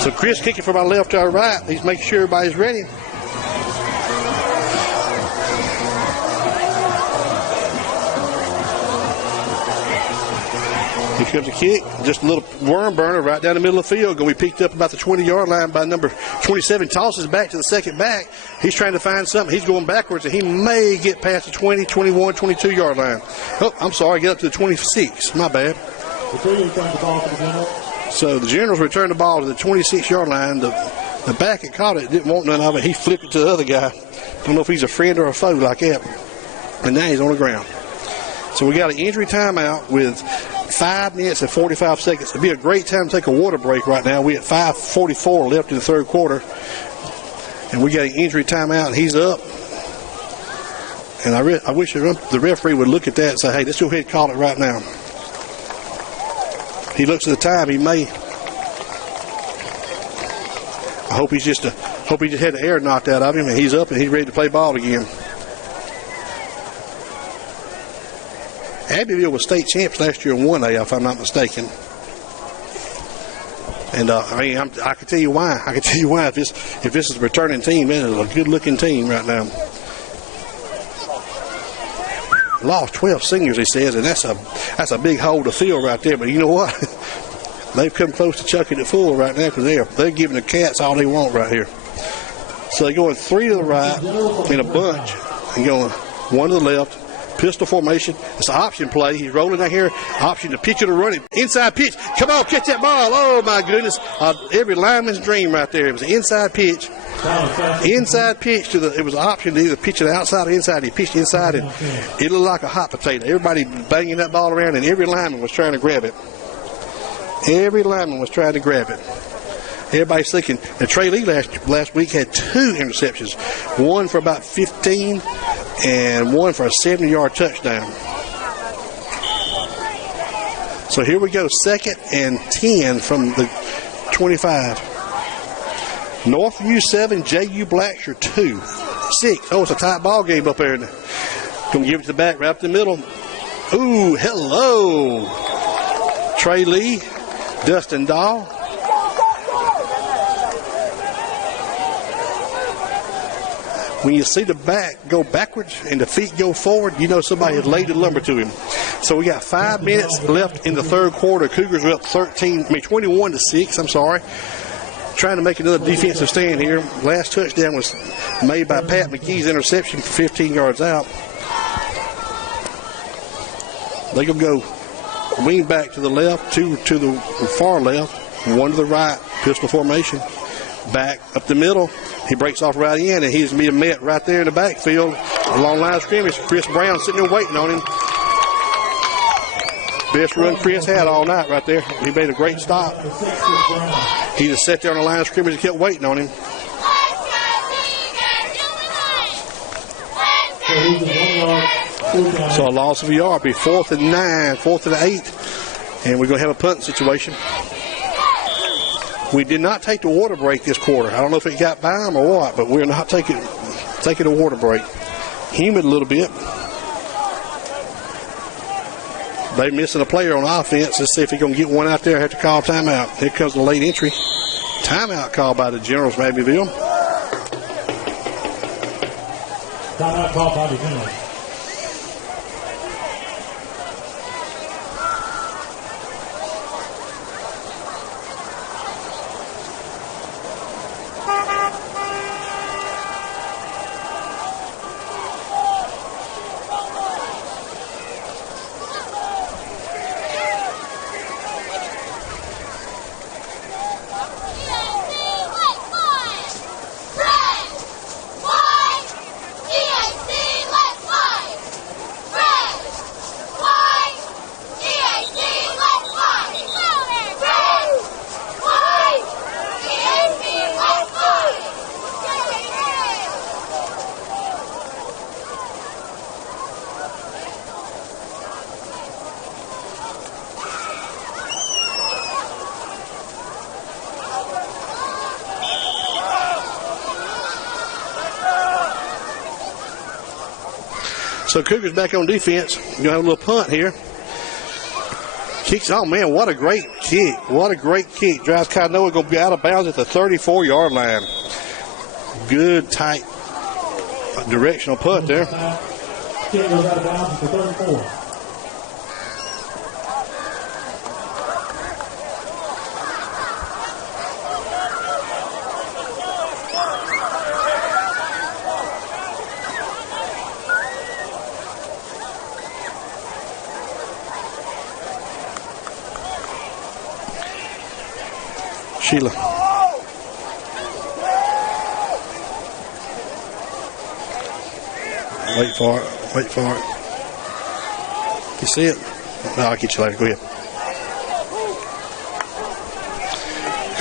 So Chris kicking from our left to our right. He's making sure everybody's ready. Here comes a kick. Just a little worm burner right down the middle of the field. Going to be picked up about the 20-yard line by number 27. Tosses back to the second back. He's trying to find something. He's going backwards, and he may get past the 20, 21, 22-yard line. Oh, I'm sorry. Get up to the 26. My bad. So the Generals returned the ball to the 26-yard line. The back that caught it didn't want none of it. He flipped it to the other guy. Don't know if he's a friend or a foe like that. And now he's on the ground. So we got an injury timeout with 5 minutes and 45 seconds. It'd be a great time to take a water break right now. We at 5:44 left in the third quarter. And we got an injury timeout, and he's up. And I wish the referee would look at that and say, hey, let's go ahead and call it right now. He looks at the time, he may. I hope he just had the air knocked out of him, and he's up and he's ready to play ball again. Abbeville was state champs last year in 1A, if I'm not mistaken. And I can tell you why. I can tell you why. If this is a returning team, man, it's a good-looking team right now. Lost 12 seniors, he says, and that's a big hole to fill right there. But you know what? They've come close to chucking it full right now because they're giving the Cats all they want right here. So they're going 3 to the right in a bunch and going 1 to the left. Pistol formation. It's an option play. He's rolling out here. Option to pitch it or run it. Inside pitch. Come on, catch that ball. Oh, my goodness. Every lineman's dream right there. It was an inside pitch. Inside pitch it was an option to either pitch it outside or inside. He pitched inside, and it looked like a hot potato. Everybody banging that ball around, and every lineman was trying to grab it. Every lineman was trying to grab it. Everybody's thinking. And Trey Lee last week had 2 interceptions. One for about 15 and one for a 70-yard touchdown. So here we go, 2nd and 10 from the 25. Northview 7, JU Blackshear 2. 6. Oh, it's a tight ball game up there. Going to give it to the back right up the middle. Ooh, hello. Trey Lee, Dustin Dahl. When you see the back go backwards and the feet go forward, you know somebody has laid the lumber to him. So we got 5 minutes left in the third quarter. Cougars are up 21 to 6. I'm sorry. Trying to make another defensive stand here. Last touchdown was made by Pat McGee's interception for 15 yards out. They're going to go wing back to the left, 2 to the far left, 1 to the right, pistol formation. Back up the middle. He breaks off right in, and he's being met right there in the backfield along line of scrimmage. Chris Brown sitting there waiting on him. Best run Chris had all night right there. He made a great stop. He just sat there on the line of scrimmage and kept waiting on him. So a loss of a yard. Be 4th and 9, 4th and 8. And we're going to have a punt situation. We did not take the water break this quarter. I don't know if it got by them or what, but we're not taking a water break. Humid a little bit. They're missing a player on offense. Let's see if he's going to get one out there. Have to call timeout. Here comes the late entry. Timeout called by the Generals from Abbeville. Timeout called by the Generals. So Cougars back on defense. You're going to have a little punt here. Kicks, oh man, what a great kick. What a great kick. Drives Kainoa going to be out of bounds at the 34-yard line. Good, tight, directional punt there. Kick goes out of bounds at the 34. Sheila. Wait for it. Wait for it. You see it? No, I'll get you later. Go ahead.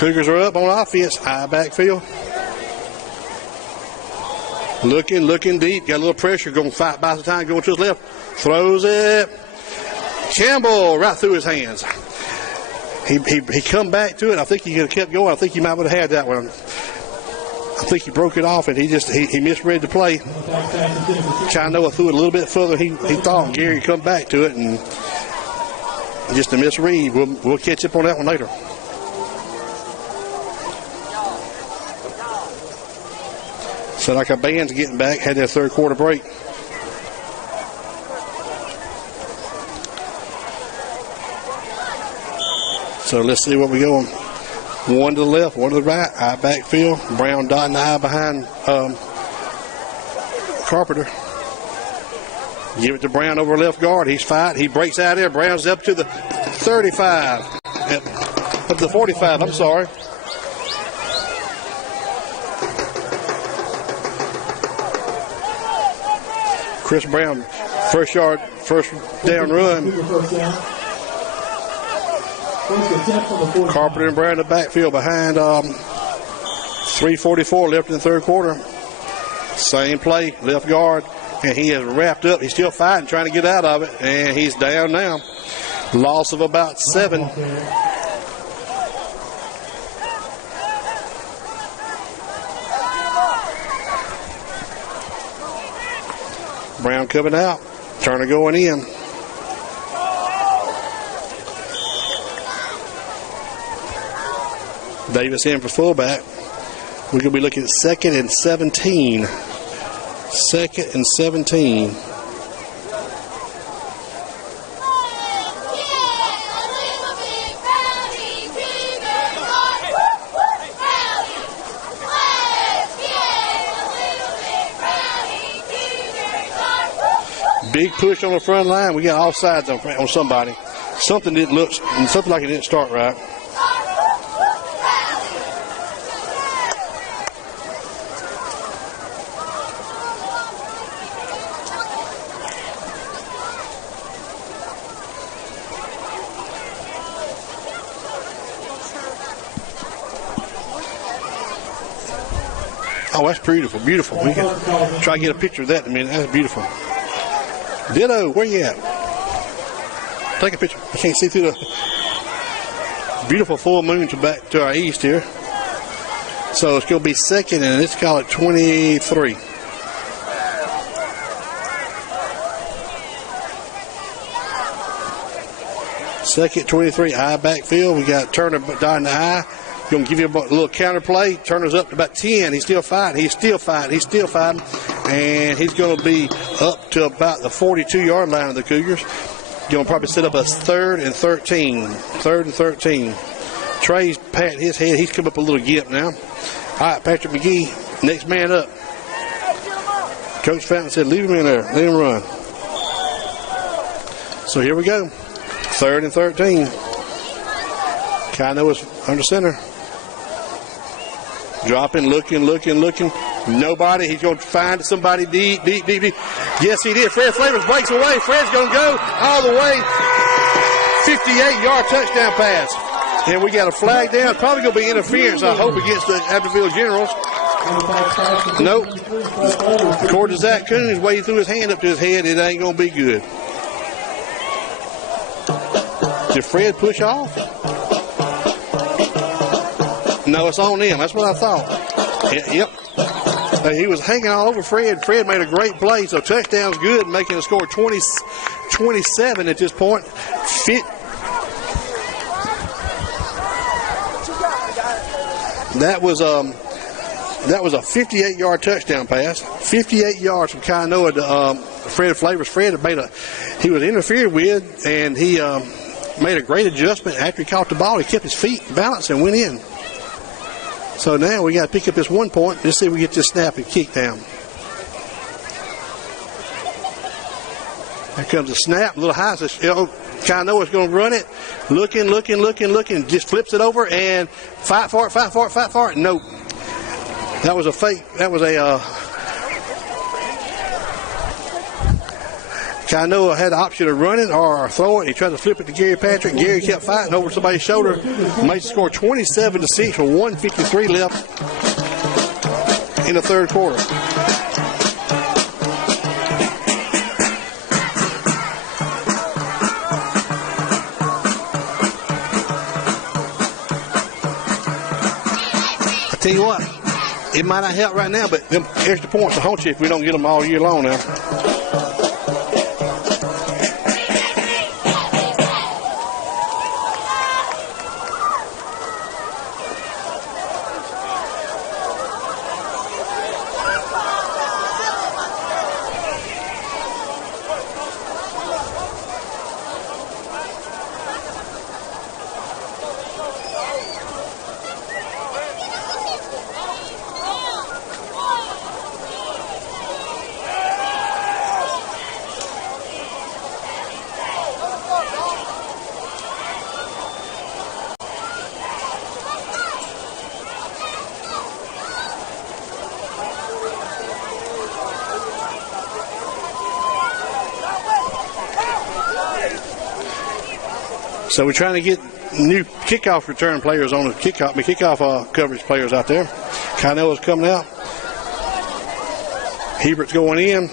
Cougars are up on offense. High backfield. Looking deep. Got a little pressure. Going to fight by the time going to his left. Throws it. Campbell right through his hands. He come back to it. I think he could have kept going. I think he might have had that one. I think he broke it off, and he misread the play. Chinoa threw it a little bit further. He thought Gary come back to it, and just a misread. We'll catch up on that one later. So like our band's getting back, had their third quarter break. So let's see what we go on. One to the left, one to the right. Eye backfield. Brown dotting the eye behind Carpenter. Give it to Brown over left guard. He's fighting. He breaks out there. Brown's up to the 35. Up to the 45. I'm sorry. Chris Brown, first down run. Carpenter and Brown in the backfield behind 3:44 left in the third quarter. Same play, left guard, and he is wrapped up. He's still fighting, trying to get out of it, and he's down now. Loss of about 7. Brown coming out, Turner going in. Davis in for fullback. We're going to be looking at 2nd and 17. 2nd and 17. Big push on the front line. We got offsides on somebody. Something like it didn't start right. Oh, that's beautiful. We can try to get a picture of that in a minute. That's beautiful. Ditto, where you at? Take a picture. I can't see through the beautiful full moon back to our east here. So it's going to be 2nd, and let's call it 23. Second, 23, eye backfield. We got Turner down the eye. Going to give you a little counter play. Turner's up to about 10. He's still fighting. And he's going to be up to about the 42-yard line of the Cougars. Going to probably set up a 3rd and 13. 3rd and 13. Trey's patting his head. He's come up a little gip now. All right, Patrick McGee, next man up. Coach Fountain said, leave him in there. Let him run. So here we go. 3rd and 13. Kino is under center. Dropping, looking. Nobody. He's going to find somebody deep. Yes, he did. Fred Flavors breaks away. Fred's going to go all the way. 58-yard touchdown pass. And we got a flag down. Probably going to be interference, I hope, against the Abbeville Generals. Nope. According to Zach Coons, the way he threw his hand up to his head, it ain't going to be good. Did Fred push off? No, it's on him. That's what I thought. Yep. He was hanging all over Fred. Fred made a great play, so touchdown's good, making the score 27 at this point. That was a 58-yard touchdown pass. 58 yards from Kainoa to Fred Flavors. Fred he was interfered with, and he made a great adjustment after he caught the ball. He kept his feet balanced and went in. So now we got to pick up this 1 point. Let's see if we get this snap and kick down. Here comes the snap, a little high. Kainoa's going to run it. Looking. Just flips it over and fight for it. Nope. That was a fake. That was a Kainoa had the option of running or throw it. He tried to flip it to Gary Patrick. Gary kept fighting over somebody's shoulder. Made the score 27-6 with 1:53 left in the third quarter. I tell you what, it might not help right now, but them extra points will haunt you if we don't get them all year long now. So we're trying to get new kickoff return players on the kickoff coverage players out there. Kainoa's coming out. Hebert's going in.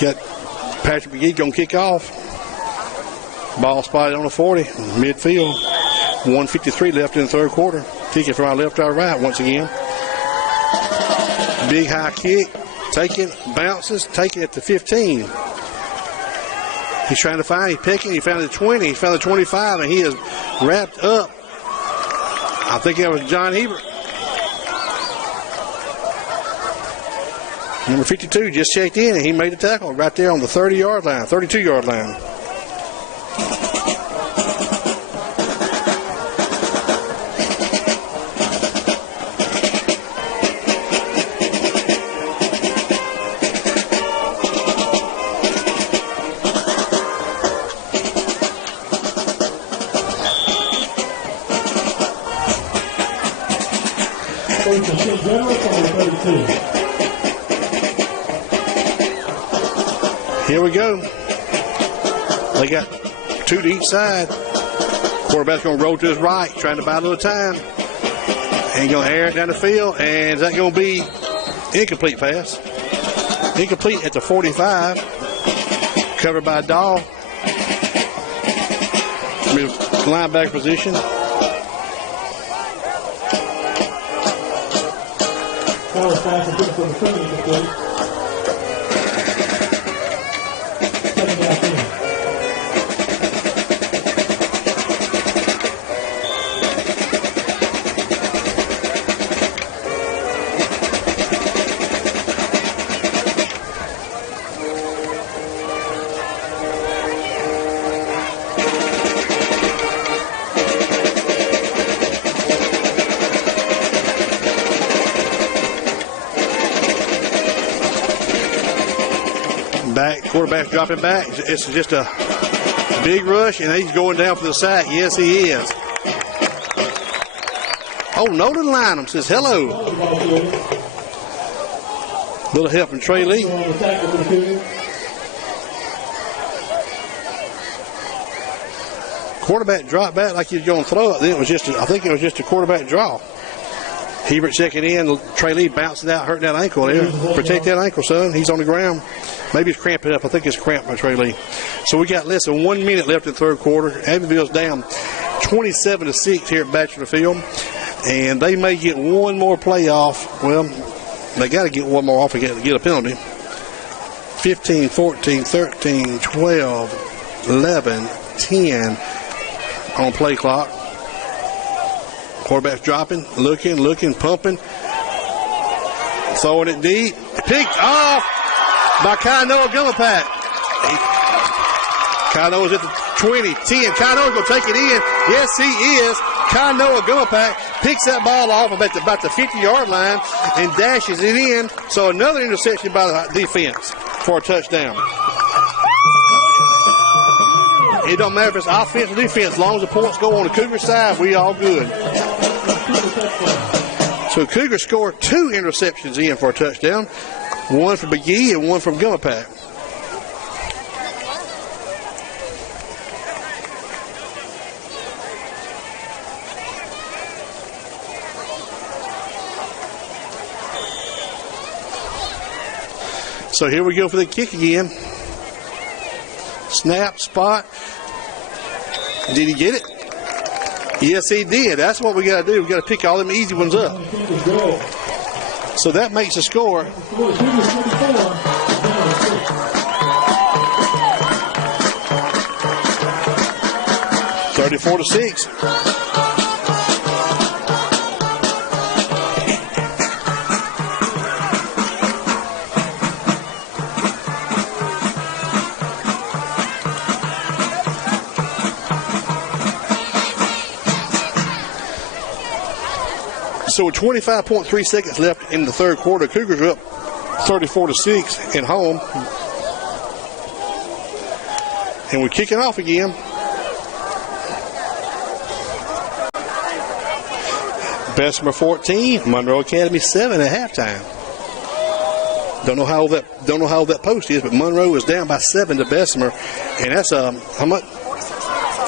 Got Patrick McGee going to kick off. Ball spotted on the 40, midfield. 1:53 left in the third quarter. Kick it from our left to our right once again. Big high kick. Taking, bounces, taking it to 15. He's trying to find, he's picking, he found the 20, he found the 25, and he is wrapped up. I think that was John Hebert. Number 52 just checked in, and he made the tackle right there on the 30-yard line, 32-yard line. Here we go. They got two to each side. Quarterback's going to roll to his right, trying to buy a little time. And he's going to air it down the field. And is that going to be incomplete pass? Incomplete at the 45. Covered by Dahl. Linebacker position. Quarterback's dropping back. It's just a big rush, and he's going down for the sack. Yes, he is. Oh, Nolan Lynham says hello. Little help from Trey Lee. Quarterback dropped back like he was going to throw it. Then it was just, I think it was just a quarterback draw. Hebert checking in. Trey Lee bouncing out, hurting that ankle there. Protect that ankle, son. He's on the ground. Maybe it's cramping up. I think it's cramped by Trey Lee. So we got less than 1 minute left in the third quarter. Abbeville's down 27-6 here at Bachelor Field. And they may get one more play off. Well, they got to get one more off to get a penalty. 15, 14, 13, 12, 11, 10 on play clock. Quarterback's dropping, looking, pumping. Throwing it deep. Picked off by Kainoa Gumapak. Kainoa's at the 20, 10. Kainoa's going to take it in. Yes, he is. Kainoa Gumapak picks that ball off about the 50-yard line and dashes it in. So another interception by the defense for a touchdown. It don't matter if it's offense or defense. As long as the points go on the Cougar side, we all good. So Cougar scored 2 interceptions in for a touchdown. One from McGee and one from Gumapak. So here we go for the kick again. Snap, spot. Did he get it? Yes, he did. That's what we got to do. We got to pick all them easy ones up. So that makes the score 34-6. So with 25.3 seconds left in the third quarter, Cougars are up 34-6 at home. And we're kicking off again. Bessemer 14, Monroe Academy 7 at halftime. Don't know how that post is, but Monroe is down by 7 to Bessemer, and that's how much?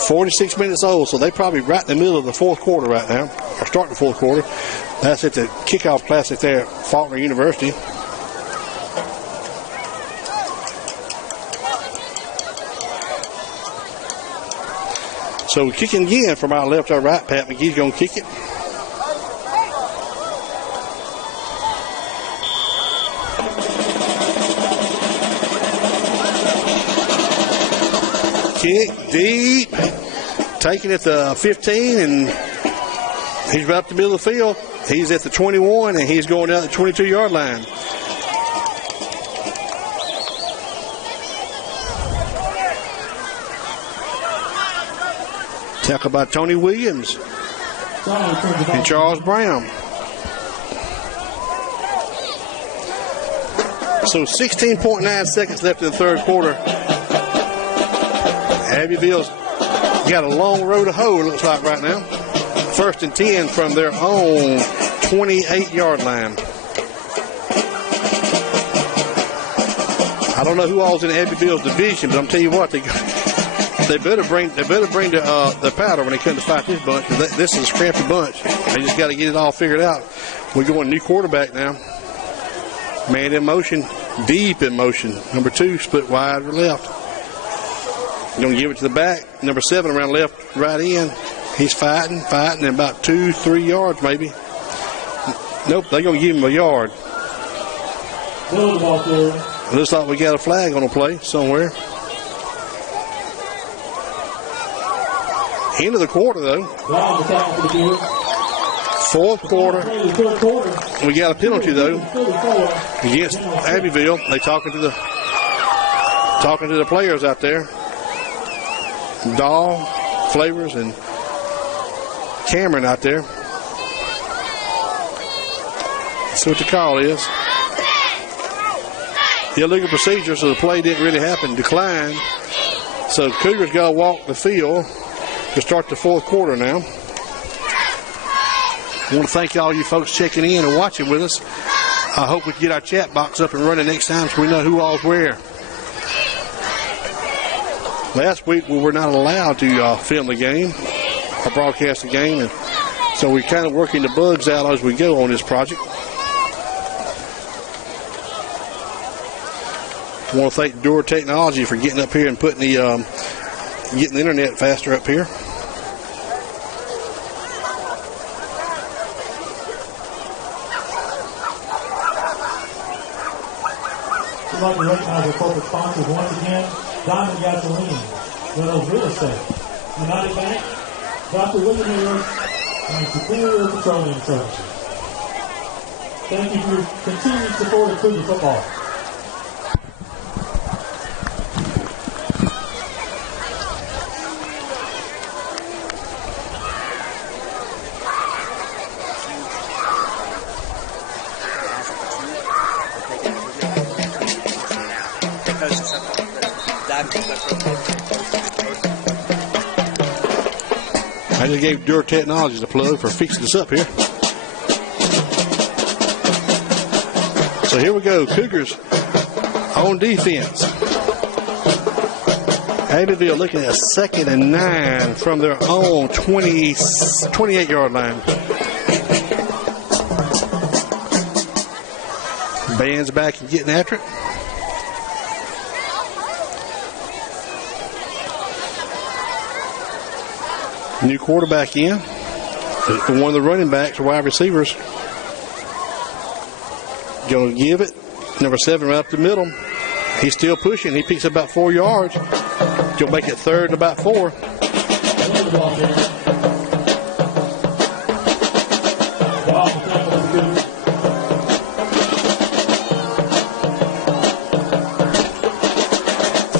46 minutes old. So they probably right in the middle of the fourth quarter right now, or starting the fourth quarter. That's at the kickoff classic there at Faulkner University. So we're kicking again from our left to our right. Pat McGee's going to kick it. Kick deep, taking it to 15, and he's right up the middle of the field. He's at the 21, and he's going down the 22-yard line. Tackle by Tony Williams and Charles Brown. So 16.9 seconds left in the third quarter. Abbeville's got a long road to hoe, it looks like right now. 1st and 10 from their own 28-yard line. I don't know who all's in Abbeville's division, but I'm telling you what, they better bring the powder when they come to fight this bunch. This is a scrappy bunch. They just got to get it all figured out. We're going new quarterback now. Man in motion, deep in motion. Number 2 split wide or left. Going to give it to the back. Number 7 around left, right in. He's fighting, and about 2-3 yards maybe. Nope, they're going to give him a yard. Looks like we got a flag on the play somewhere. End of the quarter, though. Fourth quarter. We got a penalty, though, against Abbeville. They talking to the players out there. Dahl, Flavors, and Cameron out there. See what the call is. The illegal procedure, so the play didn't really happen. Decline. So Cougars got to walk the field to start the fourth quarter now. I want to thank all you folks checking in and watching with us. I hope we can get our chat box up and running next time so we know who all's where. Last week we were not allowed to film the game or broadcast the game, and so we're kind of working the bugs out as we go on this project. I want to thank Dura Technology for getting up here and putting getting the internet faster up here. We'd like to recognize our corporate sponsors once again. Diamond Gasoline, Reynolds Real Estate, United Bank, Dr. William Mills, and Superior Petroleum Services. Thank you for your continued support of Cougar football. I just gave Dura Technologies a plug for fixing us up here. So here we go. Cougars on defense. Abbeville looking at 2nd and 9 from their own 28-yard line. Band's back and getting after it. New quarterback in. One of the running backs or wide receivers. Going to give it. Number 7 right up the middle. He's still pushing. He picks up about 4 yards. He'll make it 3rd and about 4.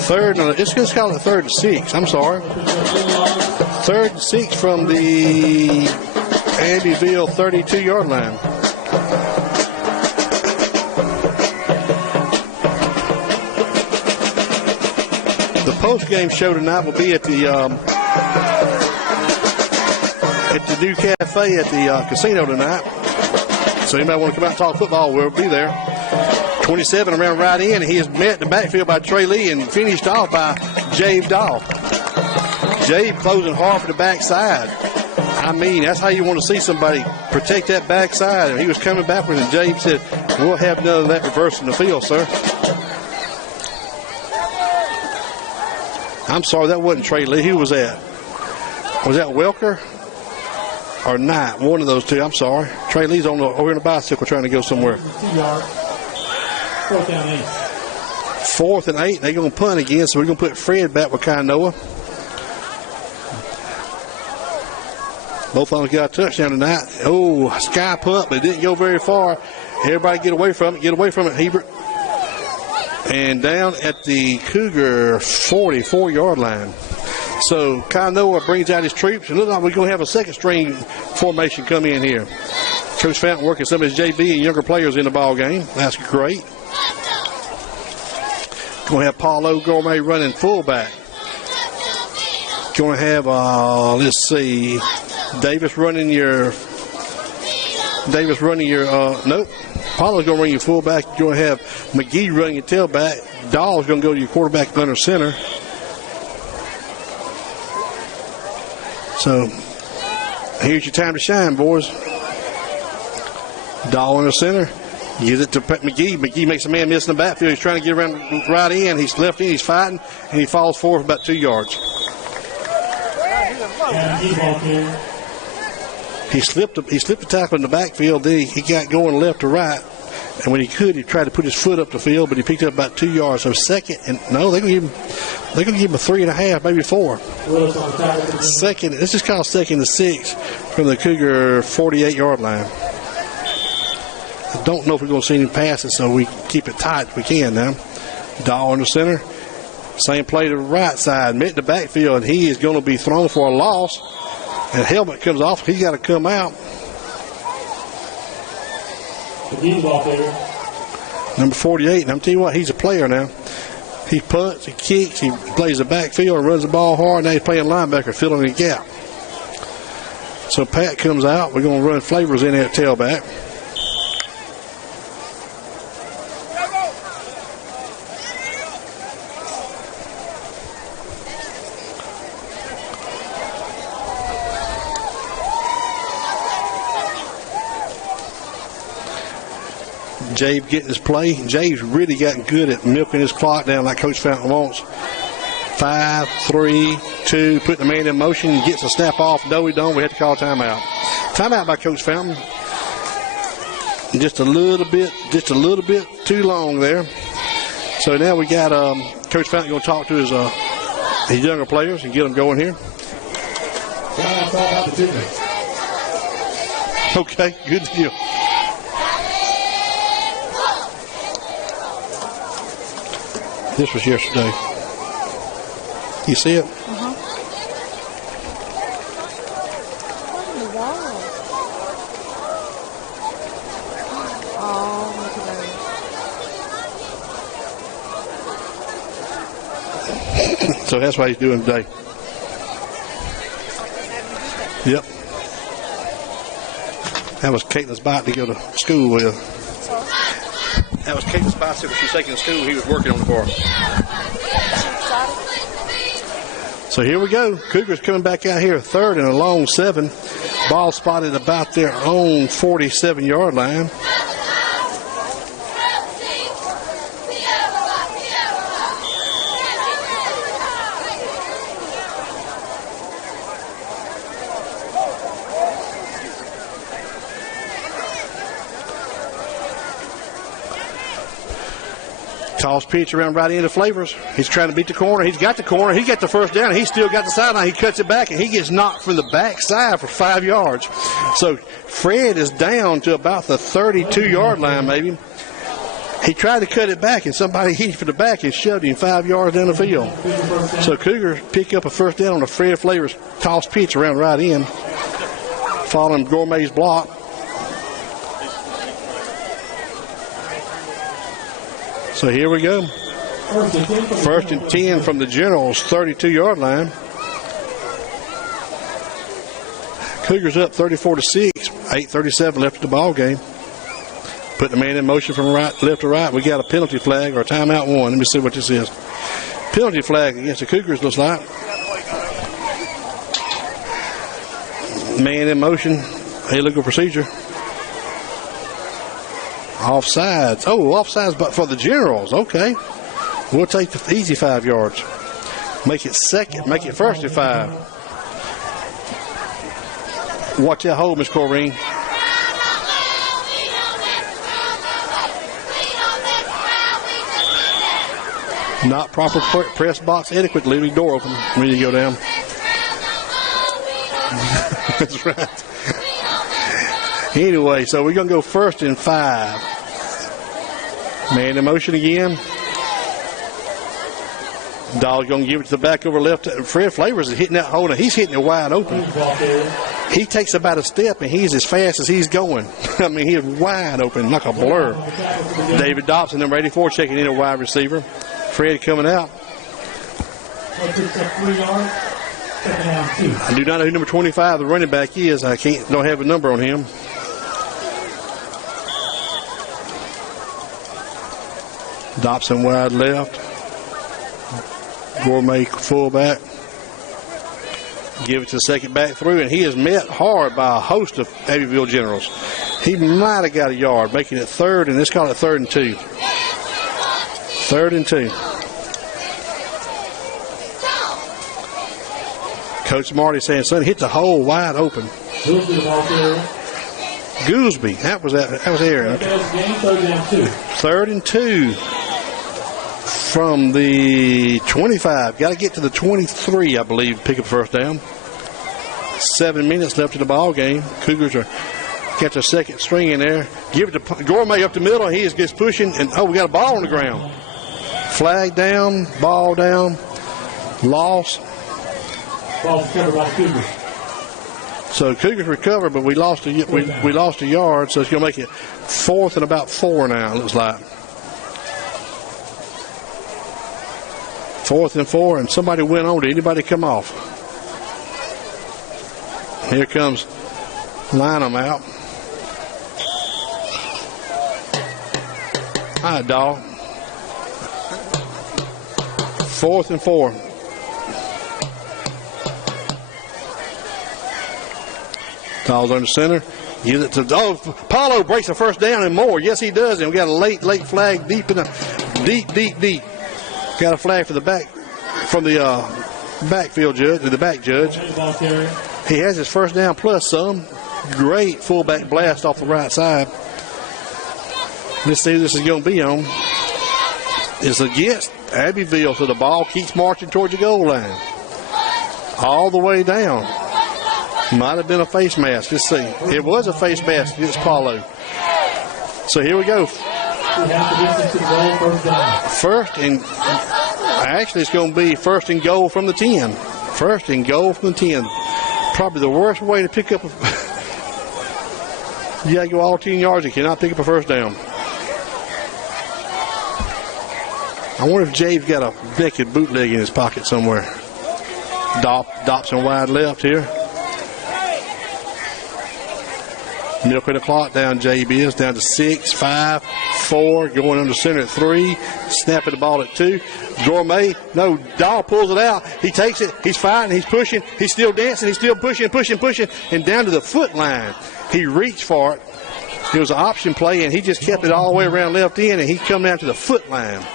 Third, it's just called it 3rd and 6. I'm sorry. 3rd and 6 from the Abbeville 32-yard line. The post-game show tonight will be at the new cafe at the casino tonight. So anybody want to come out and talk football, we'll be there. 27 around right in. He is met in the backfield by Trey Lee and finished off by Jabe Dahl. Jabe closing hard for the backside. I mean, that's how you want to see somebody protect that backside. And he was coming backwards, and Jabe said, "We'll have none of that reversing the field, sir." I'm sorry, that wasn't Trey Lee. Who was that? Was that Welker or Knight? One of those two. I'm sorry. Trey Lee's over in a bicycle trying to go somewhere. 2 yards. 4th down 8. 4th and 8. They're going to punt again, so we're going to put Fred back with Kainoa. Both of them got a touchdown tonight. Oh, sky punt, but it didn't go very far. Everybody get away from it. Get away from it, Hebert. And down at the Cougar 44-yard line. So Kainoa brings out his troops, and looks like we're going to have a second string formation come in here. Coach Fountain working some of his JV and younger players in the ball game. That's great. Going to have Paulo Gourmet running fullback. Going to have, let's see, Davis running your, nope. Paulo's going to run your fullback. You're going to have McGee running your tailback. Dahl's going to go to your quarterback under center. So, here's your time to shine, boys. Dahl in the center. Gives it to McGee. McGee makes a man miss in the backfield. He's trying to get around right in. He's left in. He's fighting. And he falls forward for about 2 yards. He slipped the tackle in the backfield. Then he got going left to right. And when he could, he tried to put his foot up the field, but he picked up about 2 yards. So second, and no, they're going to give him a 3.5, maybe 4. Second, this is called 2nd and 6 from the Cougar 48-yard line. I don't know if we're going to see any passes, so we keep it tight if we can now. Dahl in the center. Same play to the right side. Met in the backfield, and he is going to be thrown for a loss. And helmet comes off. He's got to come out. Number 48, and I'm telling you what, he's a player now. He punts, he kicks, he plays the backfield and runs the ball hard. Now he's playing linebacker, filling the gap. So Pat comes out. We're going to run Flavors in at tailback. Jabe getting his play. Jabe's really gotten good at milking his clock down like Coach Fountain wants. 5, 3, 2, putting the man in motion, gets a snap off. No, we don't. We have to call timeout. Timeout by Coach Fountain. Just a little bit too long there. So now we got Coach Fountain going to talk to his younger players and get them going here. Okay, good deal. This was yesterday. You see it? Uh-huh. Oh, look at that. So that's what he's doing today. Yep. That was Caitlin's bike to go to school with. That was Caitlin's bicycle she's taking to school. He was working on it for her. So here we go. Cougars coming back out here. 3rd and a long 7. Ball spotted about their own 47-yard line. Toss pitch around right into Flavors. He's trying to beat the corner. He's got the corner. He got the first down. He's still got the sideline. He cuts it back, and he gets knocked from the backside for 5 yards. So Fred is down to about the 32-yard line, maybe. He tried to cut it back, and somebody hit him from the back and shoved him 5 yards down the field. So Cougars pick up a first down on a Fred Flavors toss pitch around right in, following Gourmet's block. So here we go. First and 10 from the Generals' 32-yard line. Cougars up 34-6. 8:37 left of the ball game. Put the man in motion from left to right. We got a penalty flag or a timeout one. Let me see what this is. Penalty flag against the Cougars, looks like. Man in motion. Illegal procedure. Offsides. Oh, offsides but for the Generals. Okay. We'll take the easy 5 yards. Make it second. Make it first and 5. Watch that hold, Miss Corrine. Not proper press box etiquette. Leaving the door open when you go down. That's right. Anyway, so we're going to go first and 5. Man in motion again. Dog's going to give it to the back over left. Fred Flavors is hitting that hole. He's hitting it wide open. He takes about a step, and he's as fast as he's going. I mean, he's wide open, like a blur. David Dobson, number 84, checking in a wide receiver. Fred coming out. I do not know who number 25, the running back, is. I don't have a number on him. Dobson wide left. Gourmet fullback. Give it to the second back through, and he is met hard by a host of Abbeville Generals. He might have got a yard, making it third, and let's call it 3rd and 2. 3rd and 2. Coach Marty saying, son, hit the hole wide open. Goolsby. That was Aaron. Okay. 3rd and 2 from the 25. Got to get to the 23, I believe, to pick up first down. 7 minutes left in the ball game. Cougars are got their second string in there. Give it to Gourmet up the middle. He is just pushing, and we got a ball on the ground. Flag down, ball down, loss. Ball recovered by Cougars. So Cougars recover, but we lost a yard, so it's going to make it 4th and about 4 now, it looks like. 4th and 4, and somebody went on. Did anybody come off? Here comes Lynham out. All right, dog. 4th and 4. Dogs under center. Gives it to Paulo breaks the first down and more. Yes, he does. And we got a late flag deep. Got a flag for the back from the backfield judge, the back judge. He has his first down plus some. Great fullback blast off the right side. Let's see who this is going to be on. It's against Abbeville, so the ball keeps marching towards the goal line. All the way down. Might have been a face mask. Let's see. It was a face mask against Paulo. So here we go. First and actually it's going to be 1st and goal from the 10. 1st and goal from the 10. Probably the worst way to pick up. You got to go all 10 yards. You cannot pick up a first down. I wonder if Jade's got a naked bootleg in his pocket somewhere. Dobson wide left here. Milking the clock down, JB is down to 6, 5, 4, going under center at 3, snapping the ball at 2. Gourmet, no, Dahl pulls it out. He takes it, he's fighting, he's pushing, he's still dancing, he's still pushing, and down to the foot line. He reached for it. It was an option play, and he just kept it all the way around left end, and he come down to the foot line.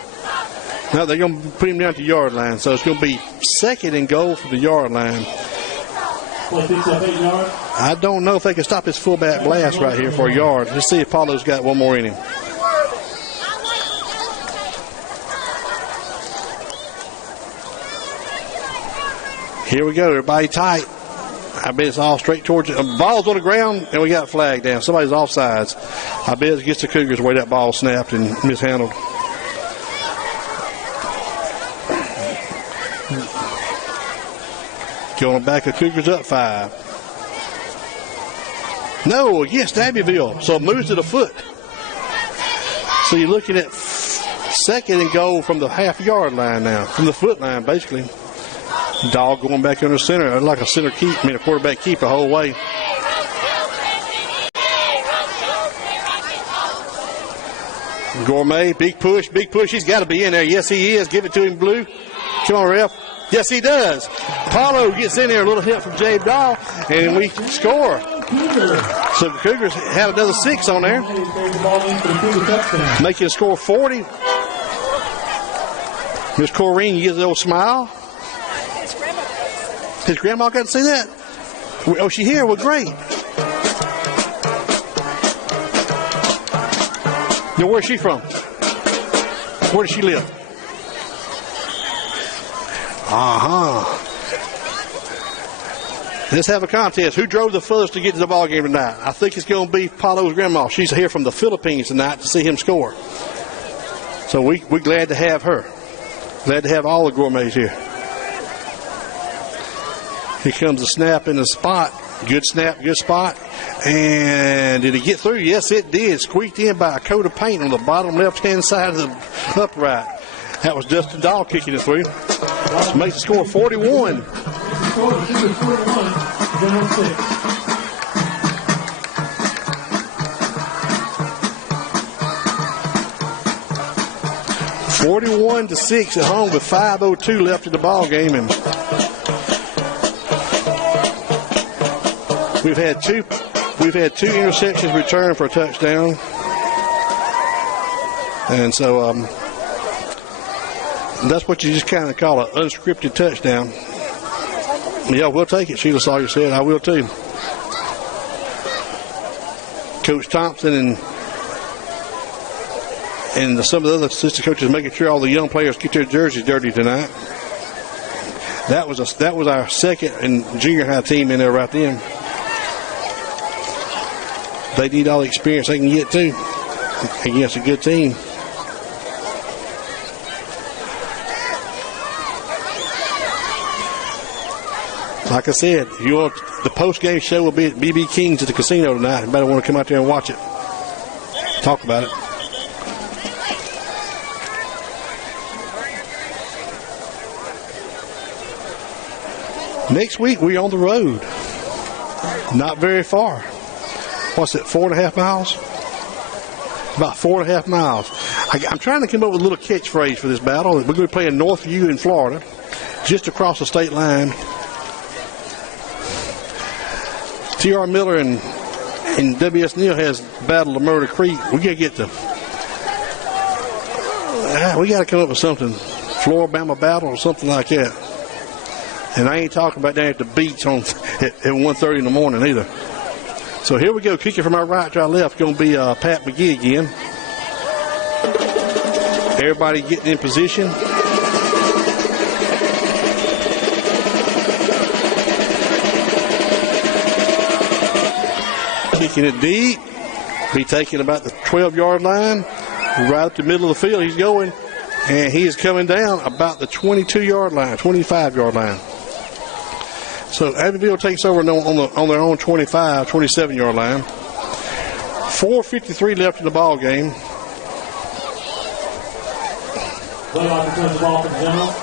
Now they're going to put him down to the yard line, so it's going to be 2nd and goal for the yard line. I don't know if they can stop his fullback blast right here for a yard. Let's see if Paulo's got one more in him. Here we go. Everybody tight. I bet it's all straight towards it. Ball's on the ground, and we got a flag down. Somebody's offsides. I bet it gets the Cougars the way that ball snapped and mishandled. Going back, the Cougars up 5. No, against Abbeville. So it moves to the foot. So you're looking at second and goal from the half-yard line now, from the foot line, basically. Dog going back under center, like a a quarterback keep the whole way. Gourmet, big push. He's got to be in there. Yes, he is. Give it to him, Blue. Come on, ref. Yes, he does. Paulo gets in there, a little hit from Jay Dahl, and we score. So the Cougars had another 6 on there, making the score 40. Miss Corrine gives a little smile. His grandma got to see that? Oh, she here? Well, great. Now, where's she from? Where does she live? Let's have a contest. Who drove the furthest to get to the ball game tonight? I think it's going to be Paulo's grandma. She's here from the Philippines tonight to see him score. So we're glad to have her. Glad to have all the Gourmets here. Here comes the snap in the spot. Good snap, good spot. And did he get through? Yes, it did. Squeaked in by a coat of paint on the bottom left-hand side of the upright. That was Dustin Dahl kicking it through. Makes the score 41. 41-6 at home with 5:02 left in the ball game, and we've had two interceptions returned for a touchdown, and so that's what you just kind of call an unscripted touchdown. Yeah, we'll take it. Sheila Sawyer said, I will too. Coach Thompson and some of the other assistant coaches making sure all the young players get their jerseys dirty tonight. That was our second and junior high team in there right then. They need all the experience they can get too against a good team. Like I said, if you want the post-game show will be at BB King's at the casino tonight. Anybody want to come out there and watch it? Talk about it. Next week, we're on the road. Not very far. What's it, 4.5 miles? About 4.5 miles. I'm trying to come up with a little catchphrase for this battle. We're going to play in Northview in Florida, just across the state line. T.R. Miller and W.S. Neal has battled the Murder Creek. We got to get them. We got to come up with something. Floribama battle or something like that. And I ain't talking about down at the beach at 1:30 in the morning either. So here we go. Kicking from our right to our left. Going to be Pat McGee again. Everybody getting in position. Kicking it deep. Be taking about the 12-yard line. Right up the middle of the field he's going. And he is coming down about the 22-yard line, 25-yard line. So Abbeville takes over on their own 27-yard line. 4:53 left in the ball game. Blaylock returns the ball for the Generals.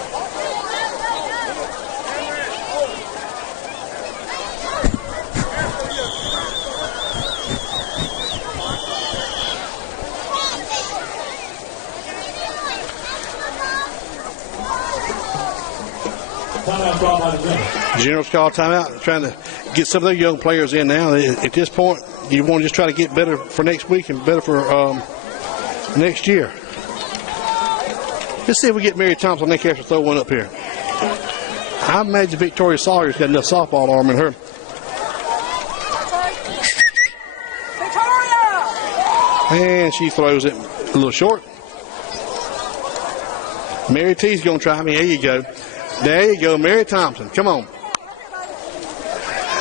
Timeout brought by the Generals. Generals call timeout, trying to get some of their young players in now. At this point, you want to just try to get better for next week and better for next year. Let's see if we get Mary Thompson. I think have to throw one up here. I imagine Victoria Sawyer's got enough softball arm in her. Victoria! And she throws it a little short. Mary T's going to try me. There you go. There you go, Mary Thompson. Come on.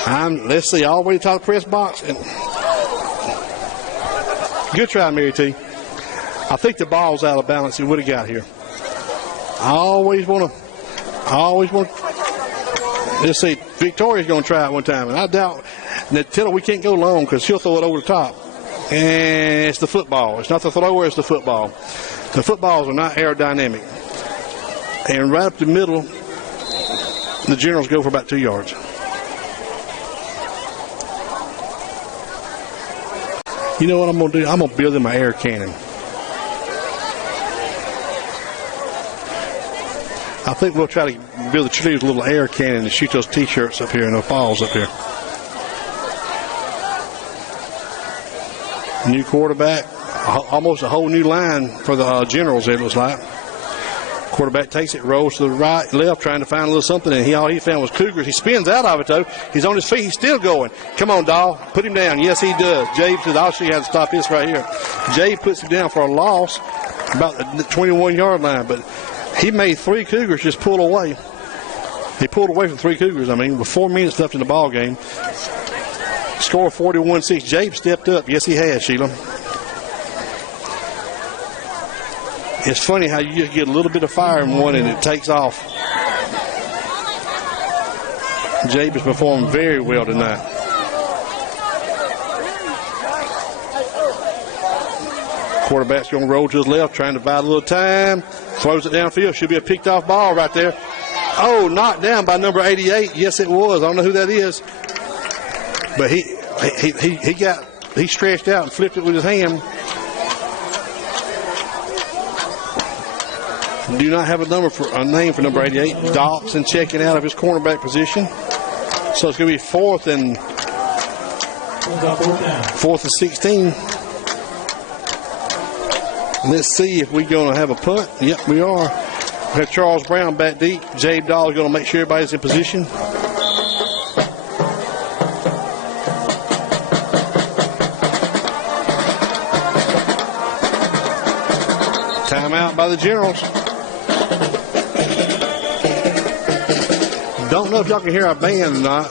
Let's see, all the way to the top of the press box. And good try, Mary T. I think the ball's out of balance. He would have got here. I always want to. Let's see, Victoria's going to try it one time, and I doubt. Now, tell her we can't go long because she'll throw it over the top. And it's the football. It's not the thrower, it's the football. The footballs are not aerodynamic. And right up the middle, the Generals go for about 2 yards. You know what I'm going to do? I'm going to build in my air cannon. I think we'll try to build the cheerleaders a little air cannon and shoot those T-shirts up here and those balls up here. New quarterback, almost a whole new line for the Generals, it looks like. Quarterback takes it, rolls to the right, left, trying to find a little something, and all he found was Cougars. He spins out of it, though. He's on his feet. He's still going. Come on, Dahl. Put him down. Yes, he does. Jabe says, I'll show you how to stop this right here. Jabe puts him down for a loss about the 21-yard line, but he made 3 Cougars just pull away. He pulled away from 3 Cougars, with 4 minutes left in the ball game. Score 41-6. Jabe stepped up. Yes, he has, Sheila. It's funny how you just get a little bit of fire in one and it takes off. Jabe has performed very well tonight. Quarterback's going to roll to his left, trying to buy a little time. Throws it downfield. Should be a picked off ball right there. Oh, knocked down by number 88. Yes, it was. I don't know who that is. But he stretched out and flipped it with his hand. Do not have a name for number 88. Dobson checking out of his cornerback position. So it's going to be 4th and 16. Let's see if we're going to have a punt. Yep, we are. We have Charles Brown back deep. Jabe Dahl is going to make sure everybody's in position. Timeout by the Generals. Don't know if y'all can hear our band or not.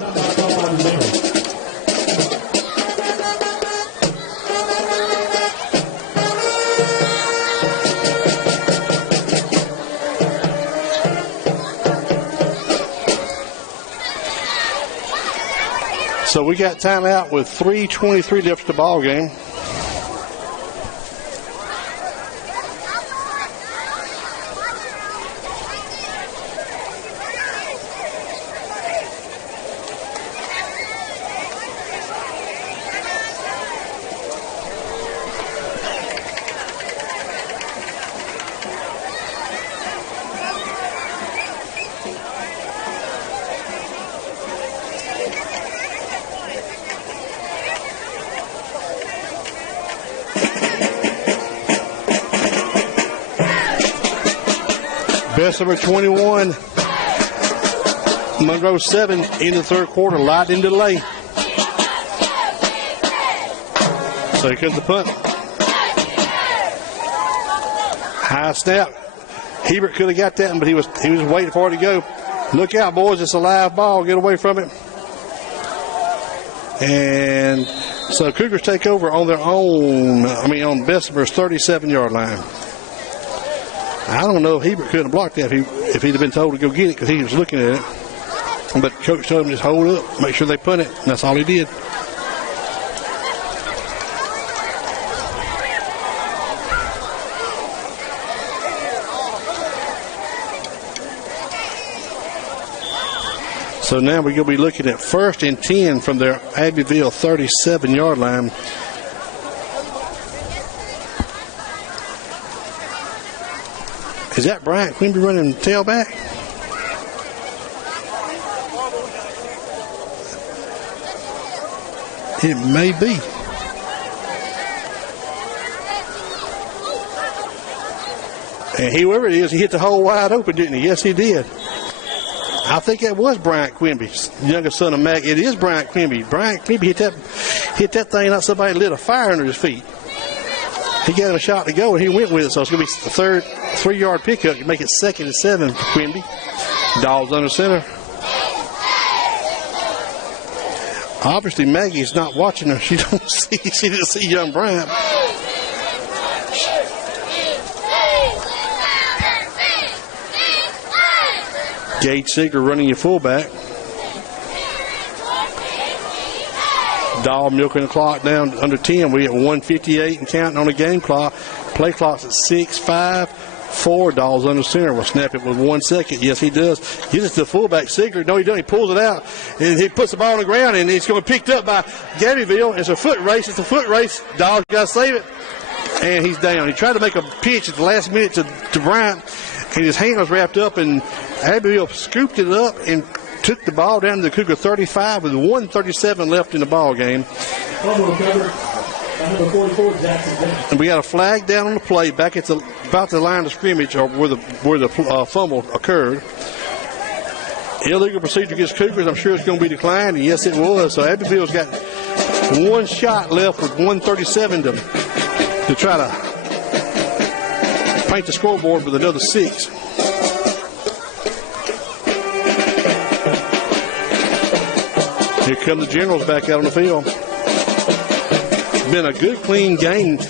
So we got timeout with 3:23 left in the ball game. Bessemer 21, Monroe 7 in the third quarter. Lightning delay. So here comes the punt. High snap. Hebert could have got that, but he was waiting for it to go. Look out, boys! It's a live ball. Get away from it. And so Cougars take over on their own. On Bessemer's 37-yard line. I don't know if Hebert couldn't have blocked that if he'd have been told to go get it because he was looking at it. But coach told him just hold up, make sure they punt it, and that's all he did. So now we're going to be looking at 1st and 10 from their Abbeville 37-yard line. Is that Bryant Quimby running tailback? It may be. And whoever it is, he hit the hole wide open, didn't he? Yes, he did. I think that was Bryant Quimby, youngest son of Mac. It is Bryant Quimby. Bryant Quimby hit that thing like somebody lit a fire under his feet. He got a shot to go, and he went with it. So it's going to be the third 3-yard pickup to make it 2nd and 7 for Quimby. Dogs under center. Obviously, Maggie's not watching her. She didn't see young Bryant. Gage Seeger running your fullback. Dahl milking the clock down under 10. We at 1:58 and counting on the game clock. Play clock's at 6:05. 4. Dahl's under center. Will snap it with 1 second. Yes, he does. Gives it to the fullback, Seeger. No, he doesn't. He pulls it out, and he puts the ball on the ground, and it's going to be picked up by Abbeville. It's a foot race. It's a foot race. Dahl's got to save it, and he's down. He tried to make a pitch at the last minute to Bryant, and his hand was wrapped up, and Abbeville scooped it up and took the ball down to the Cougar 35 with 1:37 left in the ball game. And we got a flag down on the play back at about the line of scrimmage, or where the fumble occurred. Illegal procedure against Cougars. I'm sure it's going to be declined, and yes, it was. So Abbeville's got one shot left with 1:37 to try to paint the scoreboard with another 6. Here come the Generals back out on the field. It's been a good, clean game.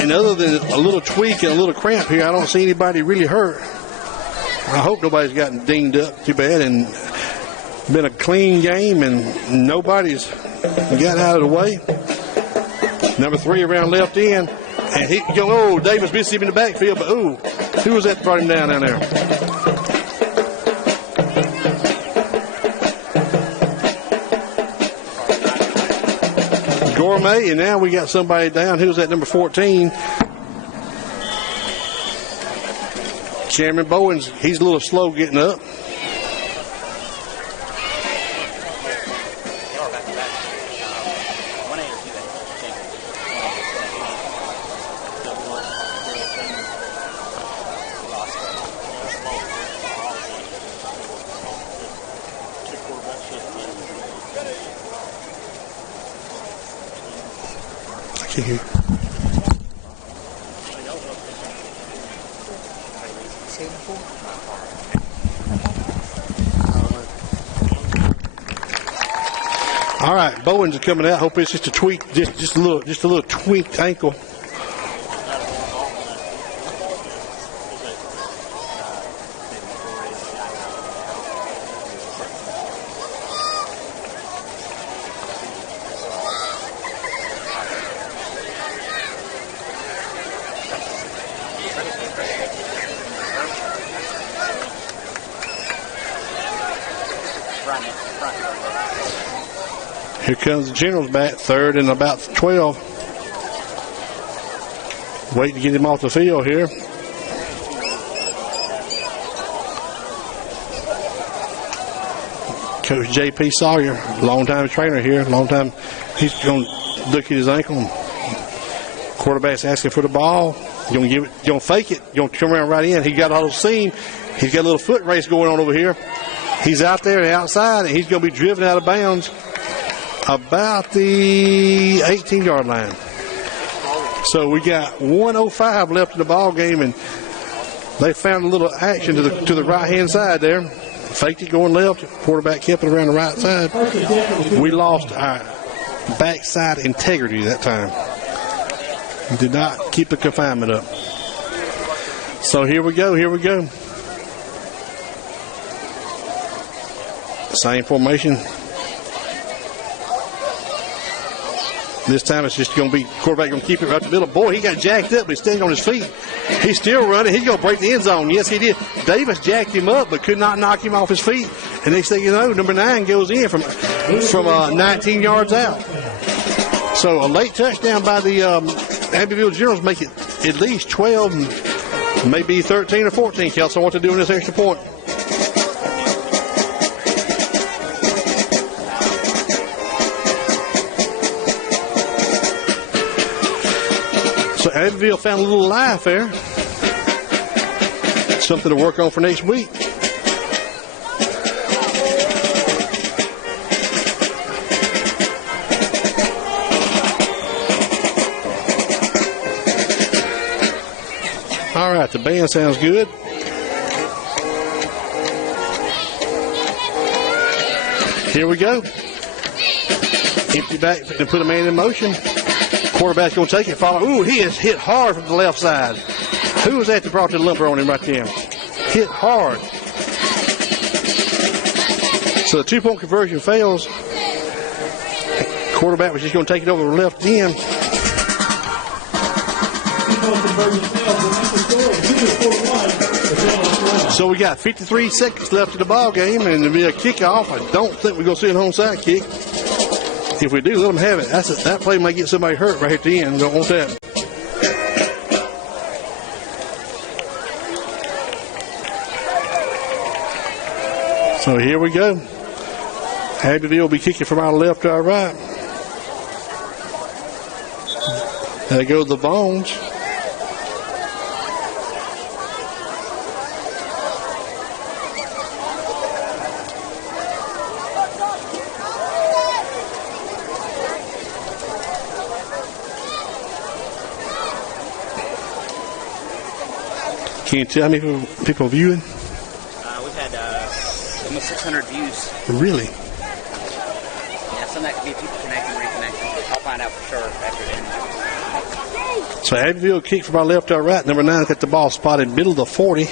And other than a little tweak and a little cramp here, I don't see anybody really hurt. I hope nobody's gotten dinged up too bad. And been a clean game, and nobody's got out of the way. Number 3 around left end. And Davis missed him in the backfield, but who was that that brought him down there? Gourmet, and now we got somebody down. Who's that, number 14? Cameron Bowens. He's a little slow getting up. All right, Bowens is coming out. Hope it's just a tweak, just a little tweaked ankle. Here comes the Generals back, 3rd and about 12. Waiting to get him off the field here. Coach J.P. Sawyer, long-time trainer here, he's going to look at his ankle. Quarterback's asking for the ball. You're going to fake it. You're going to come around right in. He got a whole seam. He's got a little foot race going on over here. He's out there and outside, and he's going to be driven out of bounds about the 18-yard line. So we got 1:05 left in the ball game, and they found a little action to the right-hand side there. Faked it going left. Quarterback kept it around the right side. We lost our backside integrity that time. Did not keep the confinement up. So here we go. Same formation. This time it's just going to be quarterback going to keep it right to the middle. Boy, he got jacked up, but he's staying on his feet. He's still running. He's going to break the end zone. Yes, he did. Davis jacked him up, but could not knock him off his feet. And next thing you know, number 9 goes in from 19 yards out. So a late touchdown by the Abbeville Generals make it at least 12, maybe 13 or 14. Kelsey, what to do in this extra point. So Abbeville found a little life there. Something to work on for next week. All right, the band sounds good. Here we go. Empty back and put a man in motion. Quarterback's going to take it. Follow. Ooh, he is hit hard from the left side. Who was that brought the lumper on him right there? Hit hard. So the 2-point conversion fails. Quarterback was just going to take it over the left end. So we got 53 seconds left in the ball game, and it'll be a kickoff. I don't think we're going to see an onside kick. If we do, let them have it. That play might get somebody hurt right at the end. Don't want that. So here we go. Abbeville will be kicking from our left to our right. There goes the Bones. Can you tell me how many people viewing? We've had almost 600 views. Really? Yeah, some of that could be people connecting, reconnecting. I'll find out for sure after the end. So Abbeville kick from our left to our right. Number 9 got the ball spotted middle of the 40.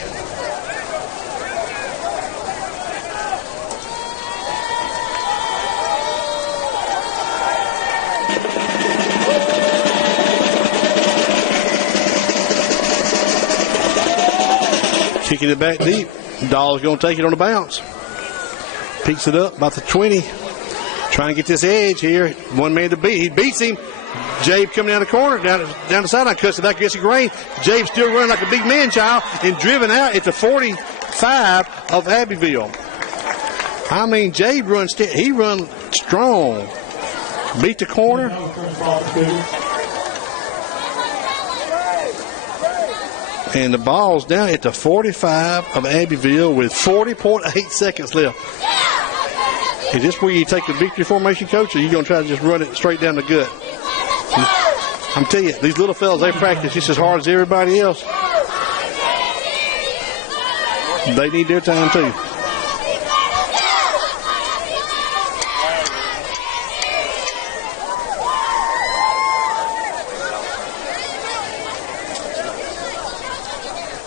Kicking it back deep. Dahl's going to take it on the bounce. Picks it up about the 20. Trying to get this edge here. One man to beat. He beats him. Jabe coming down the corner, down the sideline, cuts it back against the grain. Jabe still running like a big man child and driven out at the 45 of Abbeville. I mean, Jabe runs, he runs strong. Beat the corner. And the ball's down at the 45 of Abbeville with 40.8 seconds left. Is this where you take the victory formation, coach, or are you going to try to just run it straight down the gut? I'm telling you, these little fellas, they practice just as hard as everybody else. They need their time, too.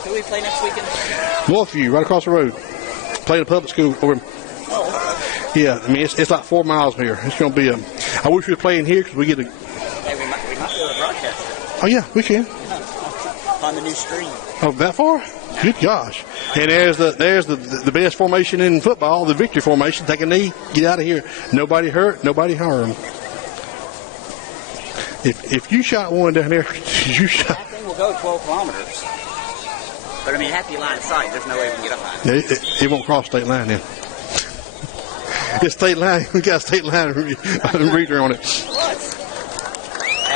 Who we play next weekend? Wolfview, right across the road. Play the public school over. Yeah, I mean, it's like 4 miles from here. It's going to be I wish we were playing here because we get a. Hey, we might be able to broadcast it. Oh, yeah, we can. On the new stream. Oh, that far? Good gosh. And there's the best formation in football, the victory formation. Take a knee, get out of here. Nobody hurt, nobody harmed. If you shot one down there, you shot. That thing will go 12 kilometers. But, I mean, it has to be line of sight. There's no way we can get up on it. It won't cross state line then. It's state line. We got a state line reader on it.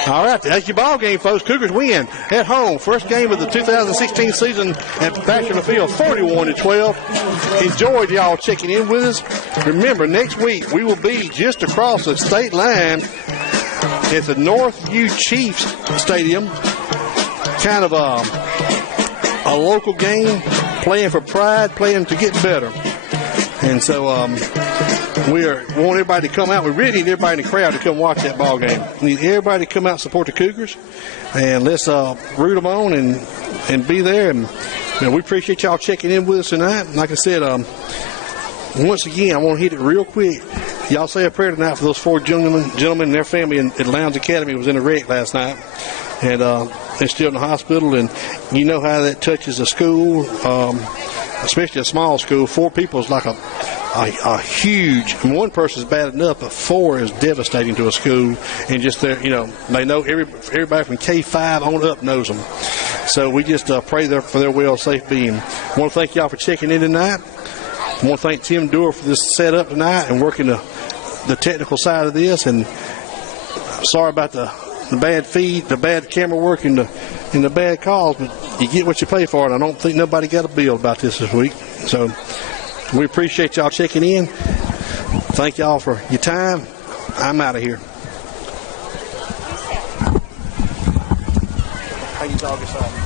All right, that's your ball game, folks. Cougars win at home. First game of the 2016 season at Bachelor Field, 41-12. Enjoyed y'all checking in with us. Remember, next week we will be just across the state line at the Northview Chiefs Stadium. Kind of a local game, playing for pride, playing to get better. And so we want everybody to come out. We really need everybody in the crowd to come watch that ball game. We need everybody to come out and support the Cougars. And let's root them on and be there. And we appreciate y'all checking in with us tonight. Like I said, once again, I want to hit it real quick. Y'all say a prayer tonight for those 4 gentlemen and their family at Lowndes Academy. Was in a wreck last night. And they're still in the hospital. And you know how that touches a school, especially a small school. 4 people is like a huge. One person is bad enough, but 4 is devastating to a school. And just there, they know everybody from K5 on up knows them. So we just pray for their well, safe being. I want to thank y'all for checking in tonight. I want to thank Tim Doerr for this setup tonight and working the technical side of this. And sorry about the bad feed, the bad camera work, and the bad calls, but you get what you pay for, and I don't think nobody got a bill about this week. So we appreciate y'all checking in. Thank y'all for your time. I'm out of here. How you dog us off?